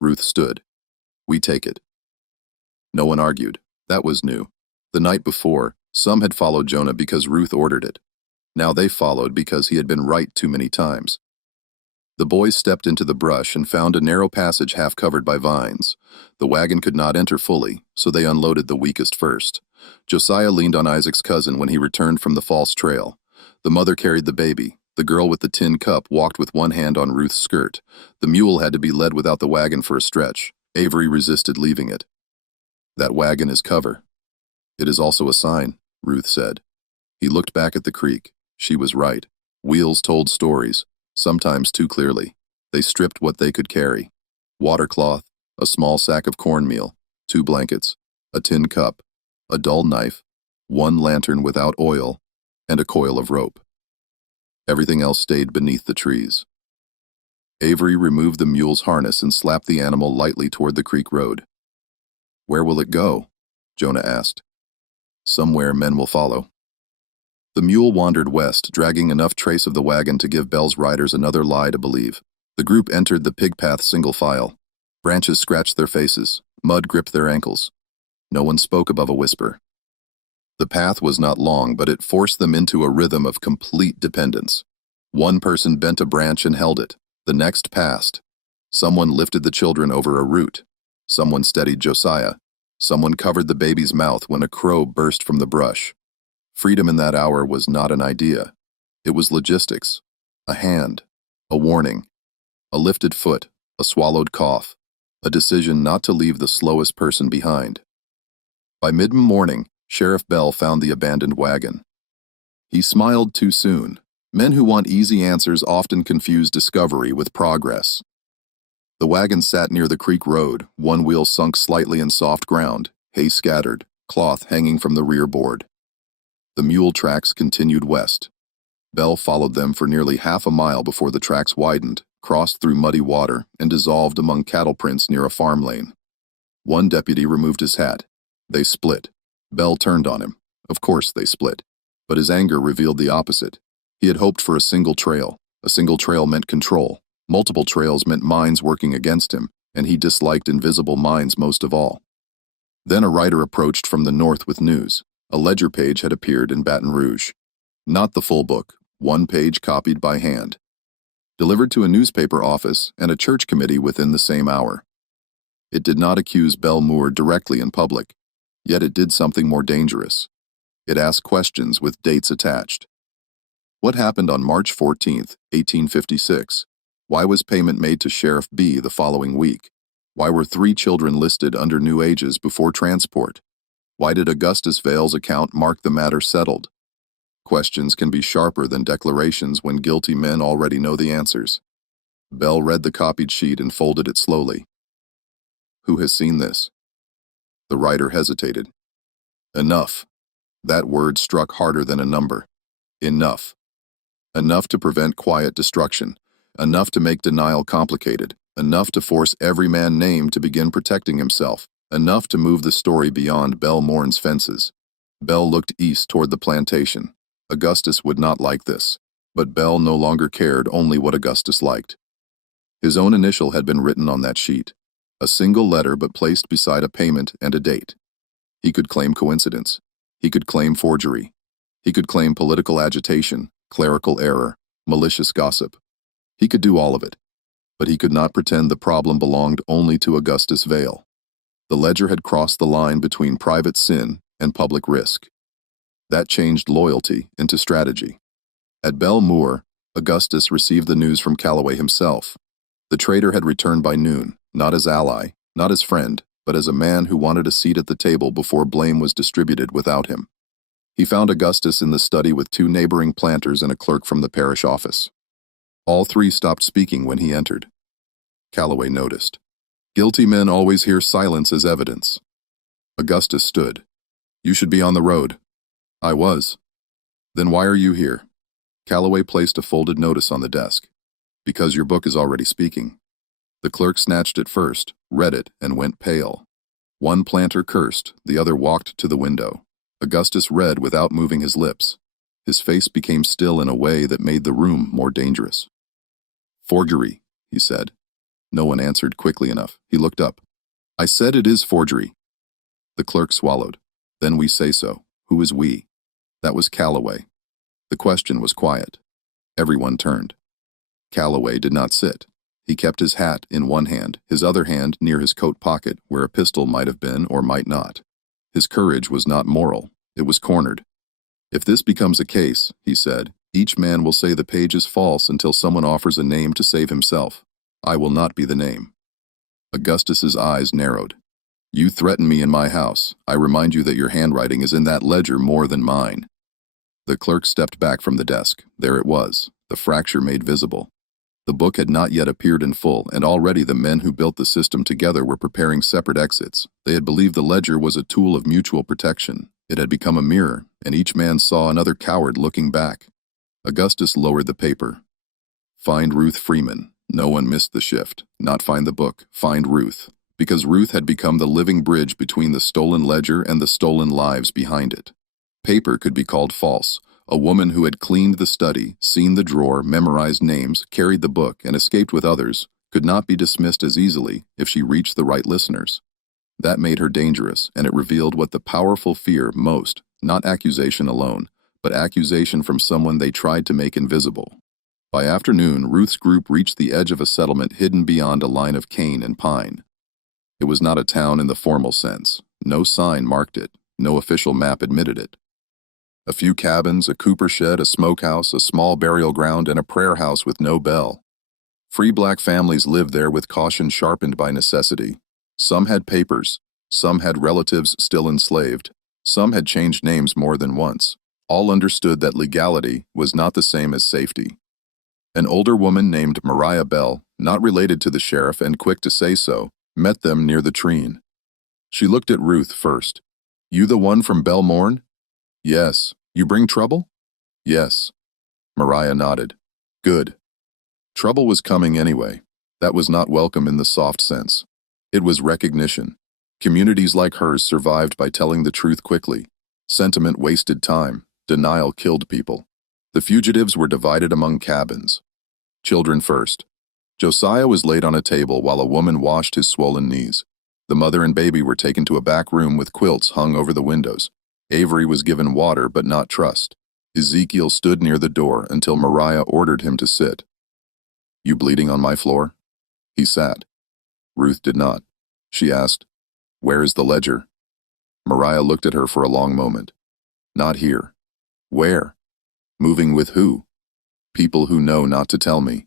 Ruth stood. We take it. No one argued. That was new. The night before, some had followed Jonah because Ruth ordered it. Now they followed because he had been right too many times. The boys stepped into the brush and found a narrow passage half covered by vines. The wagon could not enter fully, so they unloaded the weakest first. Josiah leaned on Isaac's cousin when he returned from the false trail. The mother carried the baby. The girl with the tin cup walked with one hand on Ruth's skirt. The mule had to be led without the wagon for a stretch. Avery resisted leaving it. "That wagon is cover." "It is also a sign," Ruth said. He looked back at the creek. She was right. Wheels told stories, sometimes too clearly. They stripped what they could carry: watercloth, a small sack of cornmeal, 2 blankets, a tin cup, a dull knife, 1 lantern without oil, and a coil of rope. Everything else stayed beneath the trees. Avery removed the mule's harness and slapped the animal lightly toward the creek road. "Where will it go?" Jonah asked. "Somewhere men will follow." The mule wandered west, dragging enough trace of the wagon to give Bell's riders another lie to believe. The group entered the pig path single file. Branches scratched their faces. Mud gripped their ankles. No one spoke above a whisper. The path was not long, but it forced them into a rhythm of complete dependence. One person bent a branch and held it. The next passed. Someone lifted the children over a root. Someone steadied Josiah. Someone covered the baby's mouth when a crow burst from the brush. Freedom in that hour was not an idea. It was logistics. A hand. A warning. A lifted foot. A swallowed cough. A decision not to leave the slowest person behind. By mid-morning, Sheriff Bell found the abandoned wagon. He smiled too soon. Men who want easy answers often confuse discovery with progress. The wagon sat near the creek road, one wheel sunk slightly in soft ground, hay scattered, cloth hanging from the rear board. The mule tracks continued west. Bell followed them for nearly half a mile before the tracks widened, crossed through muddy water, and dissolved among cattle prints near a farm lane. One deputy removed his hat. They split. Bell turned on him. Of course they split. But his anger revealed the opposite. He had hoped for a single trail. A single trail meant control. Multiple trails meant minds working against him, and he disliked invisible minds most of all. Then a writer approached from the north with news. A ledger page had appeared in Baton Rouge. Not the full book, one page copied by hand. Delivered to a newspaper office and a church committee within the same hour. It did not accuse Bell Moore directly in public, yet it did something more dangerous. It asked questions with dates attached. What happened on March 14, 1856? Why was payment made to Sheriff B the following week? Why were 3 children listed under new ages before transport? Why did Augustus Vale's account mark the matter settled? Questions can be sharper than declarations when guilty men already know the answers. Bell read the copied sheet and folded it slowly. "Who has seen this?" The writer hesitated. Enough. That word struck harder than a number. Enough. Enough to prevent quiet destruction. Enough to make denial complicated. Enough to force every man named to begin protecting himself. Enough to move the story beyond Bell Moor's fences. Bell looked east toward the plantation. Augustus would not like this, but Bell no longer cared only what Augustus liked. His own initial had been written on that sheet. A single letter but placed beside a payment and a date. He could claim coincidence. He could claim forgery. He could claim political agitation, clerical error, malicious gossip. He could do all of it, but he could not pretend the problem belonged only to Augustus Vale. The ledger had crossed the line between private sin and public risk. That changed loyalty into strategy. At Bell Moor, Augustus received the news from Callaway himself. The traitor had returned by noon, not as ally, not as friend, but as a man who wanted a seat at the table before blame was distributed without him. He found Augustus in the study with 2 neighboring planters and a clerk from the parish office. All 3 stopped speaking when he entered. Callaway noticed. Guilty men always hear silence as evidence. Augustus stood. "You should be on the road." "I was." "Then why are you here?" Callaway placed a folded notice on the desk. "Because your book is already speaking." The clerk snatched it first, read it, and went pale. One planter cursed, the other walked to the window. Augustus read without moving his lips. His face became still in a way that made the room more dangerous. "Forgery," he said. No one answered quickly enough. He looked up. "I said it is forgery." The clerk swallowed. "Then we say so. Who is we?" That was Callaway. The question was quiet. Everyone turned. Calloway did not sit. He kept his hat in one hand, his other hand near his coat pocket, where a pistol might have been or might not. His courage was not moral. It was cornered. "If this becomes a case," he said, "each man will say the page is false until someone offers a name to save himself. I will not be the name." Augustus's eyes narrowed. "You threaten me in my house. I remind you that your handwriting is in that ledger more than mine." The clerk stepped back from the desk. There it was, the fracture made visible. The book had not yet appeared in full, and already the men who built the system together were preparing separate exits. They had believed the ledger was a tool of mutual protection. It had become a mirror, and each man saw another coward looking back. Augustus lowered the paper. "Find Ruth Freeman." No one missed the shift. Not find the book, find Ruth. Because Ruth had become the living bridge between the stolen ledger and the stolen lives behind it. Paper could be called false. A woman who had cleaned the study, seen the drawer, memorized names, carried the book, and escaped with others, could not be dismissed as easily if she reached the right listeners. That made her dangerous, and it revealed what the powerful fear most, not accusation alone, but accusation from someone they tried to make invisible. By afternoon, Ruth's group reached the edge of a settlement hidden beyond a line of cane and pine. It was not a town in the formal sense. No sign marked it. No official map admitted it. A few cabins, a cooper shed, a smokehouse, a small burial ground, and a prayer house with no bell. Free black families lived there with caution sharpened by necessity. Some had papers. Some had relatives still enslaved. Some had changed names more than once. All understood that legality was not the same as safety. An older woman named Maria Bell, not related to the sheriff and quick to say so, met them near the treen. She looked at Ruth first. "You the one from Belmorn?" "Yes." "You bring trouble?" "Yes." Maria nodded. "Good." Trouble was coming anyway. That was not welcome in the soft sense. It was recognition. Communities like hers survived by telling the truth quickly. Sentiment wasted time. Denial killed people. The fugitives were divided among cabins. Children first. Josiah was laid on a table while a woman washed his swollen knees. The mother and baby were taken to a back room with quilts hung over the windows. Avery was given water but not trust. Ezekiel stood near the door until Maria ordered him to sit. "You bleeding on my floor?" He sat. Ruth did not. She asked, "Where is the ledger?" Maria looked at her for a long moment. "Not here." "Where?" "Moving with who?" "People who know not to tell me."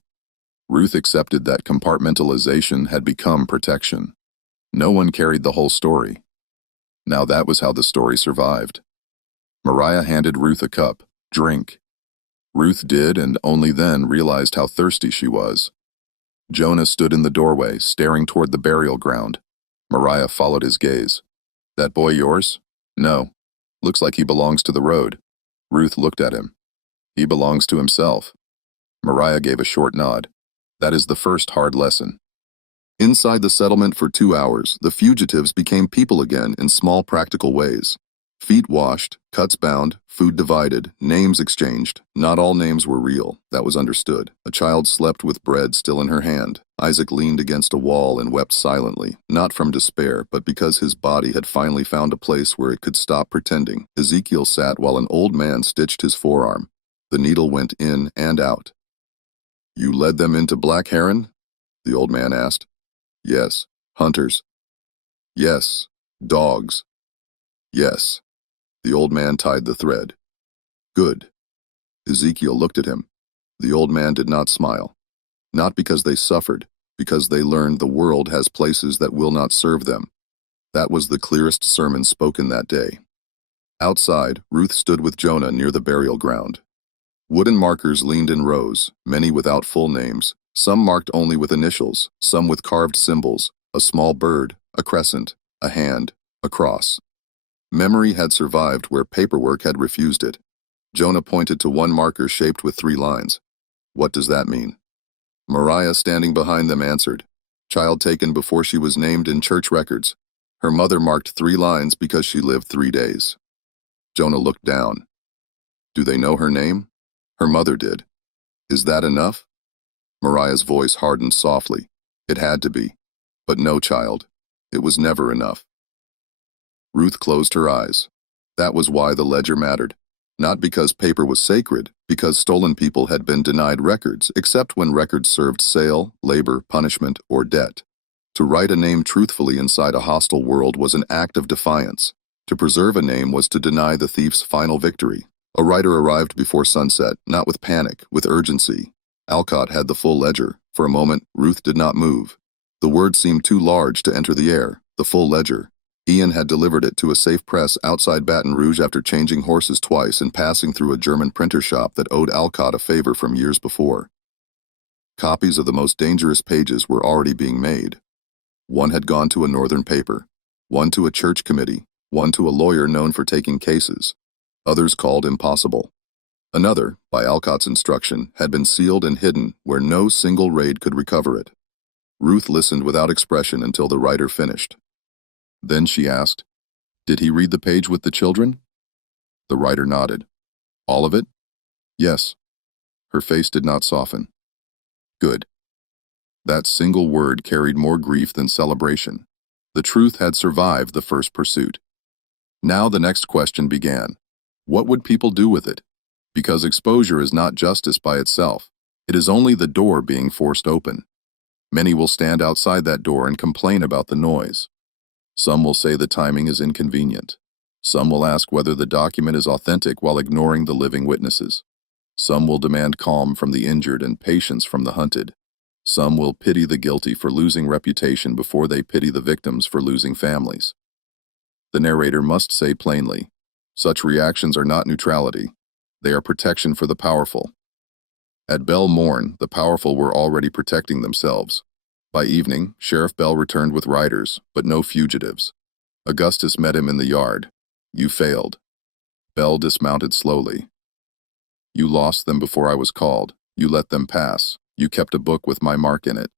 Ruth accepted that compartmentalization had become protection. No one carried the whole story. Now that was how the story survived. Maria handed Ruth a cup. "Drink." Ruth did, and only then realized how thirsty she was. Jonah stood in the doorway, staring toward the burial ground. Maria followed his gaze. "That boy yours?" "No. Looks like he belongs to the road." Ruth looked at him. "He belongs to himself." Maria gave a short nod. That is the first hard lesson. Inside the settlement for 2 hours, the fugitives became people again in small practical ways. Feet washed, cuts bound, food divided, names exchanged. Not all names were real, that was understood. A child slept with bread still in her hand. Isaac leaned against a wall and wept silently, not from despair, but because his body had finally found a place where it could stop pretending. Ezekiel sat while an old man stitched his forearm. The needle went in and out. "You led them into Black Heron?" the old man asked. "Yes." "Hunters?" "Yes." "Dogs?" "Yes." The old man tied the thread. "Good." Ezekiel looked at him. The old man did not smile. Not because they suffered, because they learned the world has places that will not serve them. That was the clearest sermon spoken that day. Outside, Ruth stood with Jonah near the burial ground. Wooden markers leaned in rows, many without full names, some marked only with initials, some with carved symbols, a small bird, a crescent, a hand, a cross. Memory had survived where paperwork had refused it. Jonah pointed to one marker shaped with 3 lines. "What does that mean?" Maria, standing behind them, answered. "Child taken before she was named in church records. Her mother marked 3 lines because she lived 3 days." Jonah looked down. "Do they know her name?" "Her mother did." "Is that enough?" Maria's voice hardened softly. "It had to be. But no, child. It was never enough." Ruth closed her eyes. That was why the ledger mattered. Not because paper was sacred, because stolen people had been denied records, except when records served sale, labor, punishment, or debt. To write a name truthfully inside a hostile world was an act of defiance. To preserve a name was to deny the thief's final victory. A writer arrived before sunset, not with panic, with urgency. Alcott had the full ledger. For a moment, Ruth did not move. The word seemed too large to enter the air, the full ledger. Ian had delivered it to a safe press outside Baton Rouge after changing horses twice and passing through a German printer shop that owed Alcott a favor from years before. Copies of the most dangerous pages were already being made. One had gone to a northern paper, one to a church committee, one to a lawyer known for taking cases. Others called impossible. Another, by Alcott's instruction, had been sealed and hidden where no single raid could recover it. Ruth listened without expression until the writer finished. Then she asked, "Did he read the page with the children?" The writer nodded. "All of it?" "Yes." Her face did not soften. "Good." That single word carried more grief than celebration. The truth had survived the first pursuit. Now the next question began. What would people do with it? Because exposure is not justice by itself. It is only the door being forced open. Many will stand outside that door and complain about the noise. Some will say the timing is inconvenient. Some will ask whether the document is authentic while ignoring the living witnesses. Some will demand calm from the injured and patience from the hunted. Some will pity the guilty for losing reputation before they pity the victims for losing families. The narrator must say plainly, such reactions are not neutrality. They are protection for the powerful. At Bell Morn, the powerful were already protecting themselves. By evening, Sheriff Bell returned with riders, but no fugitives. Augustus met him in the yard. "You failed." Bell dismounted slowly. "You lost them before I was called. You let them pass. You kept a book with my mark in it."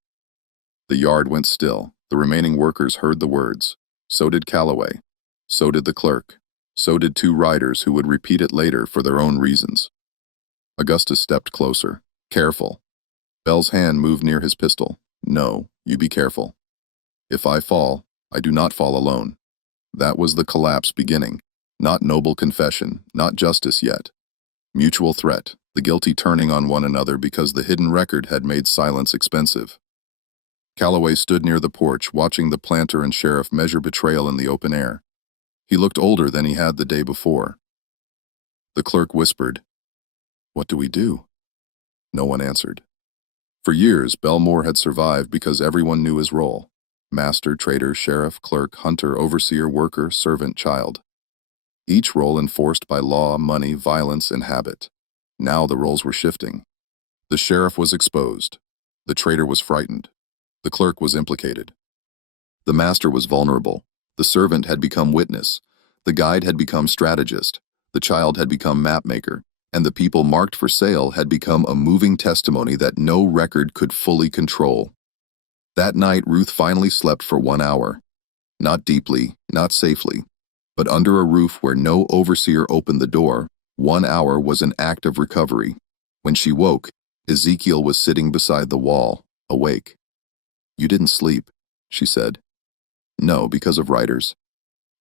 The yard went still. The remaining workers heard the words. So did Calloway. So did the clerk. So did two riders who would repeat it later for their own reasons. Augustus stepped closer. "Careful." Bell's hand moved near his pistol. "No, you be careful. If I fall, I do not fall alone." That was the collapse beginning. Not noble confession, not justice yet. Mutual threat, the guilty turning on one another because the hidden record had made silence expensive. Calloway stood near the porch, watching the planter and sheriff measure betrayal in the open air. He looked older than he had the day before. The clerk whispered, "What do we do?" No one answered. For years, Belmore had survived because everyone knew his role. Master, trader, sheriff, clerk, hunter, overseer, worker, servant, child. Each role enforced by law, money, violence, and habit. Now the roles were shifting. The sheriff was exposed. The trader was frightened. The clerk was implicated. The master was vulnerable. The servant had become witness. The guide had become strategist. The child had become mapmaker. And the people marked for sale had become a moving testimony that no record could fully control. That night, Ruth finally slept for 1 hour. Not deeply, not safely, but under a roof where no overseer opened the door. 1 hour was an act of recovery. When she woke, Ezekiel was sitting beside the wall, awake. "You didn't sleep," she said. "No, because of writers."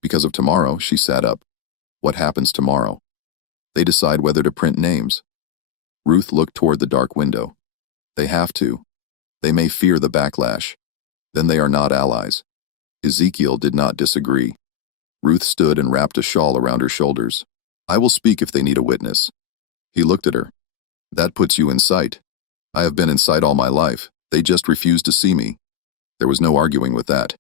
"Because of tomorrow," she sat up. "What happens tomorrow?" "They decide whether to print names." Ruth looked toward the dark window. "They have to. They may fear the backlash. Then they are not allies." Ezekiel did not disagree. Ruth stood and wrapped a shawl around her shoulders. "I will speak if they need a witness." He looked at her. "That puts you in sight." "I have been in sight all my life. They just refuse to see me." There was no arguing with that.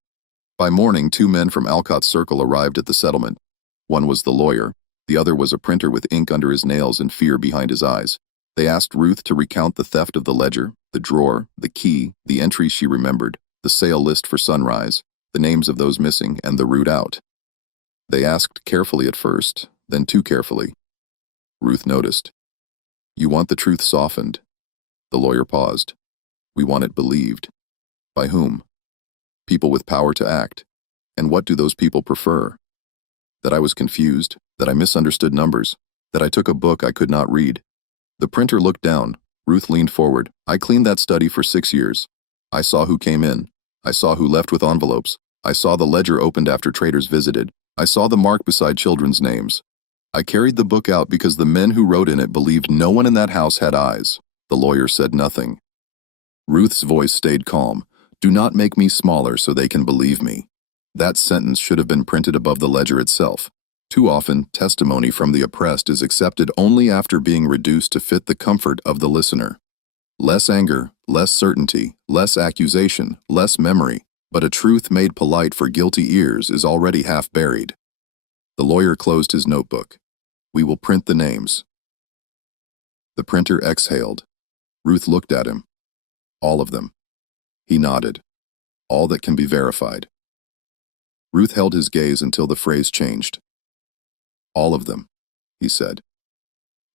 By morning, 2 men from Alcott's circle arrived at the settlement. One was the lawyer. The other was a printer with ink under his nails and fear behind his eyes. They asked Ruth to recount the theft of the ledger, the drawer, the key, the entries she remembered, the sale list for Sunrise, the names of those missing, and the route out. They asked carefully at first, then too carefully. Ruth noticed. "You want the truth softened." The lawyer paused. "We want it believed." By whom? People with power to act. And what do those people prefer? That I was confused, that I misunderstood numbers, that I took a book I could not read. The printer looked down. Ruth leaned forward. "I cleaned that study for 6 years. I saw who came in. I saw who left with envelopes. I saw the ledger opened after traders visited. I saw the mark beside children's names. I carried the book out because the men who wrote in it believed no one in that house had eyes. The lawyer said nothing. Ruth's voice stayed calm. Do not make me smaller so they can believe me. That sentence should have been printed above the ledger itself. Too often, testimony from the oppressed is accepted only after being reduced to fit the comfort of the listener. Less anger, less certainty, less accusation, less memory, but a truth made polite for guilty ears is already half buried. The lawyer closed his notebook. We will print the names. The printer exhaled. Ruth looked at him. All of them. He nodded. All that can be verified. Ruth held his gaze until the phrase changed. All of them, he said.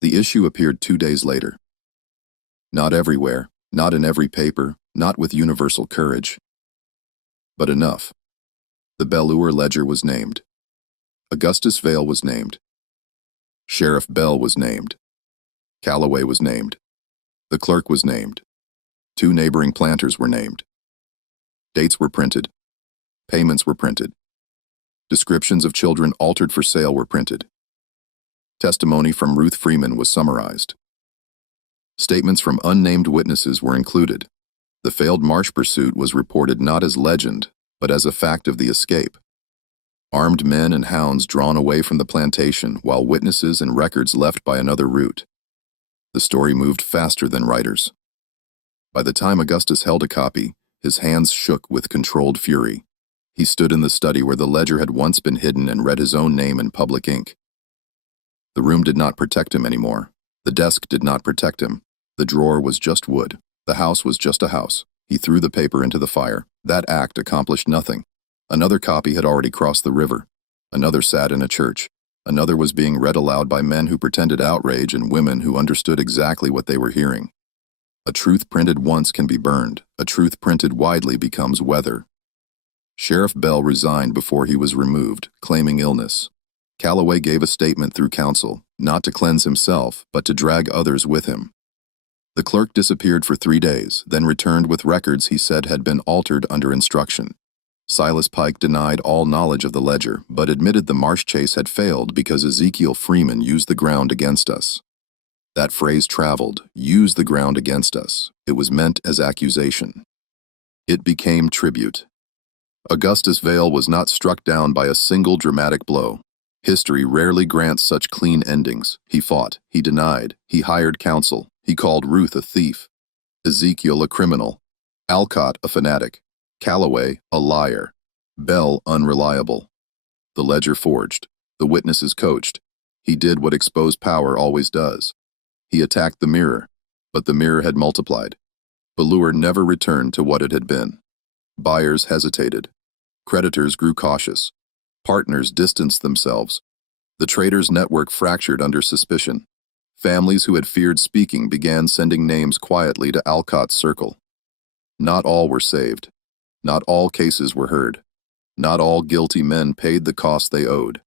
The issue appeared 2 days later. Not everywhere, not in every paper, not with universal courage. But enough. The Belleure ledger was named. Augustus Vale was named. Sheriff Bell was named. Calloway was named. The clerk was named. 2 neighboring planters were named. Dates were printed. Payments were printed. Descriptions of children altered for sale were printed. Testimony from Ruth Freeman was summarized. Statements from unnamed witnesses were included. The failed marsh pursuit was reported not as legend, but as a fact of the escape. Armed men and hounds drawn away from the plantation, while witnesses and records left by another route. The story moved faster than writers. By the time Augustus held a copy, his hands shook with controlled fury. He stood in the study where the ledger had once been hidden and read his own name in public ink. The room did not protect him anymore. The desk did not protect him. The drawer was just wood. The house was just a house. He threw the paper into the fire. That act accomplished nothing. Another copy had already crossed the river. Another sat in a church. Another was being read aloud by men who pretended outrage and women who understood exactly what they were hearing. A truth printed once can be burned. A truth printed widely becomes weather. Sheriff Bell resigned before he was removed, claiming illness. Calloway gave a statement through counsel, not to cleanse himself, but to drag others with him. The clerk disappeared for 3 days, then returned with records he said had been altered under instruction. Silas Pike denied all knowledge of the ledger, but admitted the marsh chase had failed because Ezekiel Freeman used the ground against us. That phrase traveled, use the ground against us. It was meant as accusation. It became tribute. Augustus Vale was not struck down by a single dramatic blow. History rarely grants such clean endings. He fought, he denied, he hired counsel, he called Ruth a thief, Ezekiel a criminal, Alcott a fanatic, Calloway a liar, Bell unreliable. The ledger forged, the witnesses coached. He did what exposed power always does. He attacked the mirror, but the mirror had multiplied. Belleure never returned to what it had been. Buyers hesitated. Creditors grew cautious. Partners distanced themselves. The traders' network fractured under suspicion. Families who had feared speaking began sending names quietly to Alcott's circle. Not all were saved. Not all cases were heard. Not all guilty men paid the cost they owed.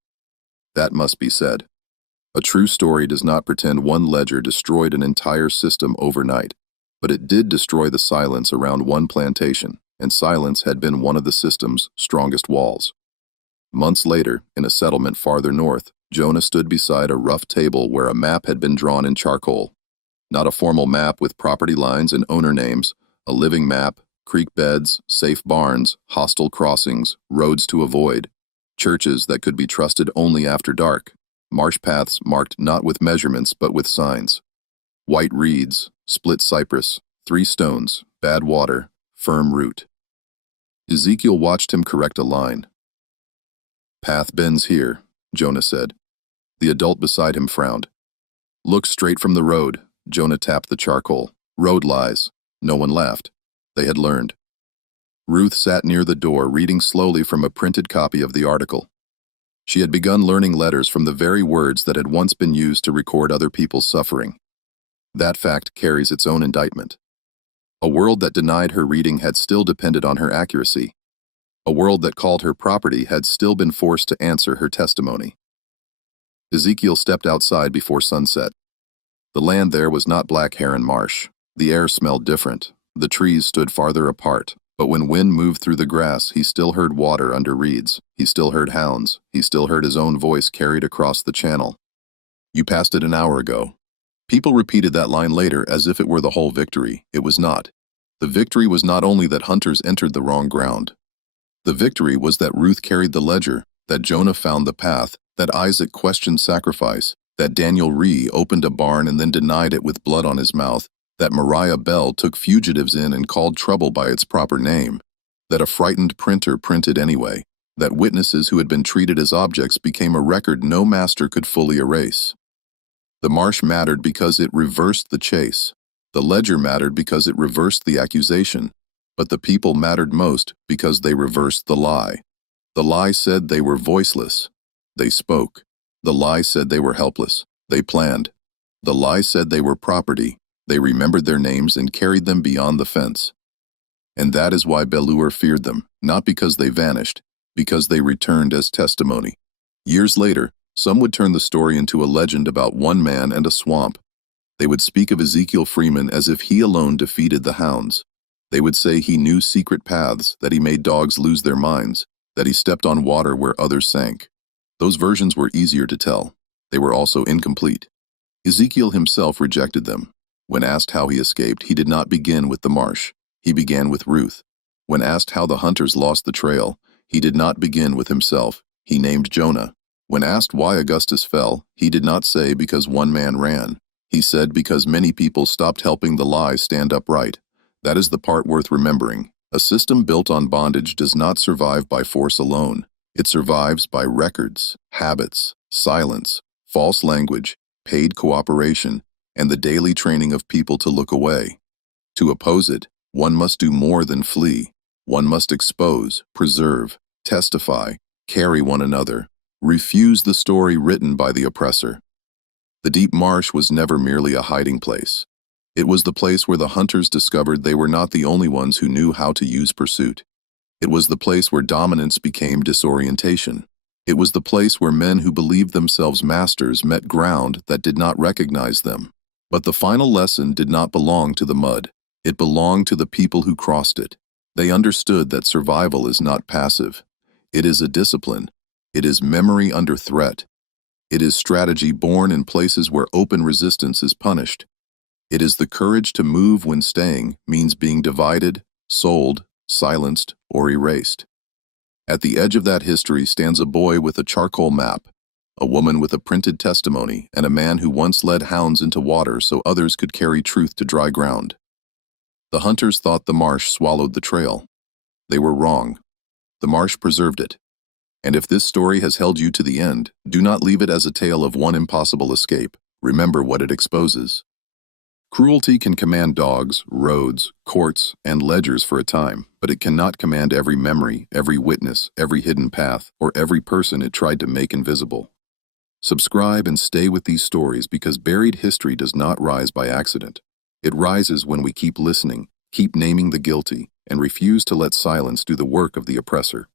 That must be said. A true story does not pretend one ledger destroyed an entire system overnight, but it did destroy the silence around one plantation, and silence had been one of the system's strongest walls. Months later, in a settlement farther north, Jonah stood beside a rough table where a map had been drawn in charcoal. Not a formal map with property lines and owner names, a living map, creek beds, safe barns, hostile crossings, roads to avoid, churches that could be trusted only after dark, marsh paths marked not with measurements but with signs. White reeds, split cypress, 3 stones, bad water, firm root. Ezekiel watched him correct a line. Path bends here, Jonah said. The adult beside him frowned. Look straight from the road, Jonah tapped the charcoal. Road lies. No one laughed. They had learned. Ruth sat near the door reading slowly from a printed copy of the article. She had begun learning letters from the very words that had once been used to record other people's suffering. That fact carries its own indictment. A world that denied her reading had still depended on her accuracy. A world that called her property had still been forced to answer her testimony. Ezekiel stepped outside before sunset. The land there was not Black Heron Marsh. The air smelled different. The trees stood farther apart. But when wind moved through the grass, he still heard water under reeds. He still heard hounds. He still heard his own voice carried across the channel. "You passed it an hour ago." People repeated that line later as if it were the whole victory. It was not. The victory was not only that hunters entered the wrong ground. The victory was that Ruth carried the ledger, that Jonah found the path, that Isaac questioned sacrifice, that Daniel opened a barn and then denied it with blood on his mouth, that Mariah Bell took fugitives in and called trouble by its proper name, that a frightened printer printed anyway, that witnesses who had been treated as objects became a record no master could fully erase. The marsh mattered because it reversed the chase. The ledger mattered because it reversed the accusation. But the people mattered most because they reversed the lie. The lie said they were voiceless. They spoke. The lie said they were helpless. They planned. The lie said they were property. They remembered their names and carried them beyond the fence. And that is why Belur feared them, not because they vanished, because they returned as testimony. Years later, some would turn the story into a legend about one man and a swamp. They would speak of Ezekiel Freeman as if he alone defeated the Hounds. They would say he knew secret paths, that he made dogs lose their minds, that he stepped on water where others sank. Those versions were easier to tell. They were also incomplete. Ezekiel himself rejected them. When asked how he escaped, he did not begin with the marsh. He began with Ruth. When asked how the hunters lost the trail, he did not begin with himself. He named Jonah. When asked why Augustus fell, he did not say because one man ran. He said because many people stopped helping the lie stand upright. That is the part worth remembering. A system built on bondage does not survive by force alone. It survives by records, habits, silence, false language, paid cooperation, and the daily training of people to look away. To oppose it, one must do more than flee. One must expose, preserve, testify, carry one another, refuse the story written by the oppressor. The deep marsh was never merely a hiding place. It was the place where the hunters discovered they were not the only ones who knew how to use pursuit. It was the place where dominance became disorientation. It was the place where men who believed themselves masters met ground that did not recognize them. But the final lesson did not belong to the mud. It belonged to the people who crossed it. They understood that survival is not passive. It is a discipline. It is memory under threat. It is strategy born in places where open resistance is punished. It is the courage to move when staying means being divided, sold, silenced, or erased. At the edge of that history stands a boy with a charcoal map, a woman with a printed testimony, and a man who once led hounds into water so others could carry truth to dry ground. The hunters thought the marsh swallowed the trail. They were wrong. The marsh preserved it. And if this story has held you to the end, do not leave it as a tale of one impossible escape. Remember what it exposes. Cruelty can command dogs, roads, courts, and ledgers for a time, but it cannot command every memory, every witness, every hidden path, or every person it tried to make invisible. Subscribe and stay with these stories because buried history does not rise by accident. It rises when we keep listening, keep naming the guilty, and refuse to let silence do the work of the oppressor.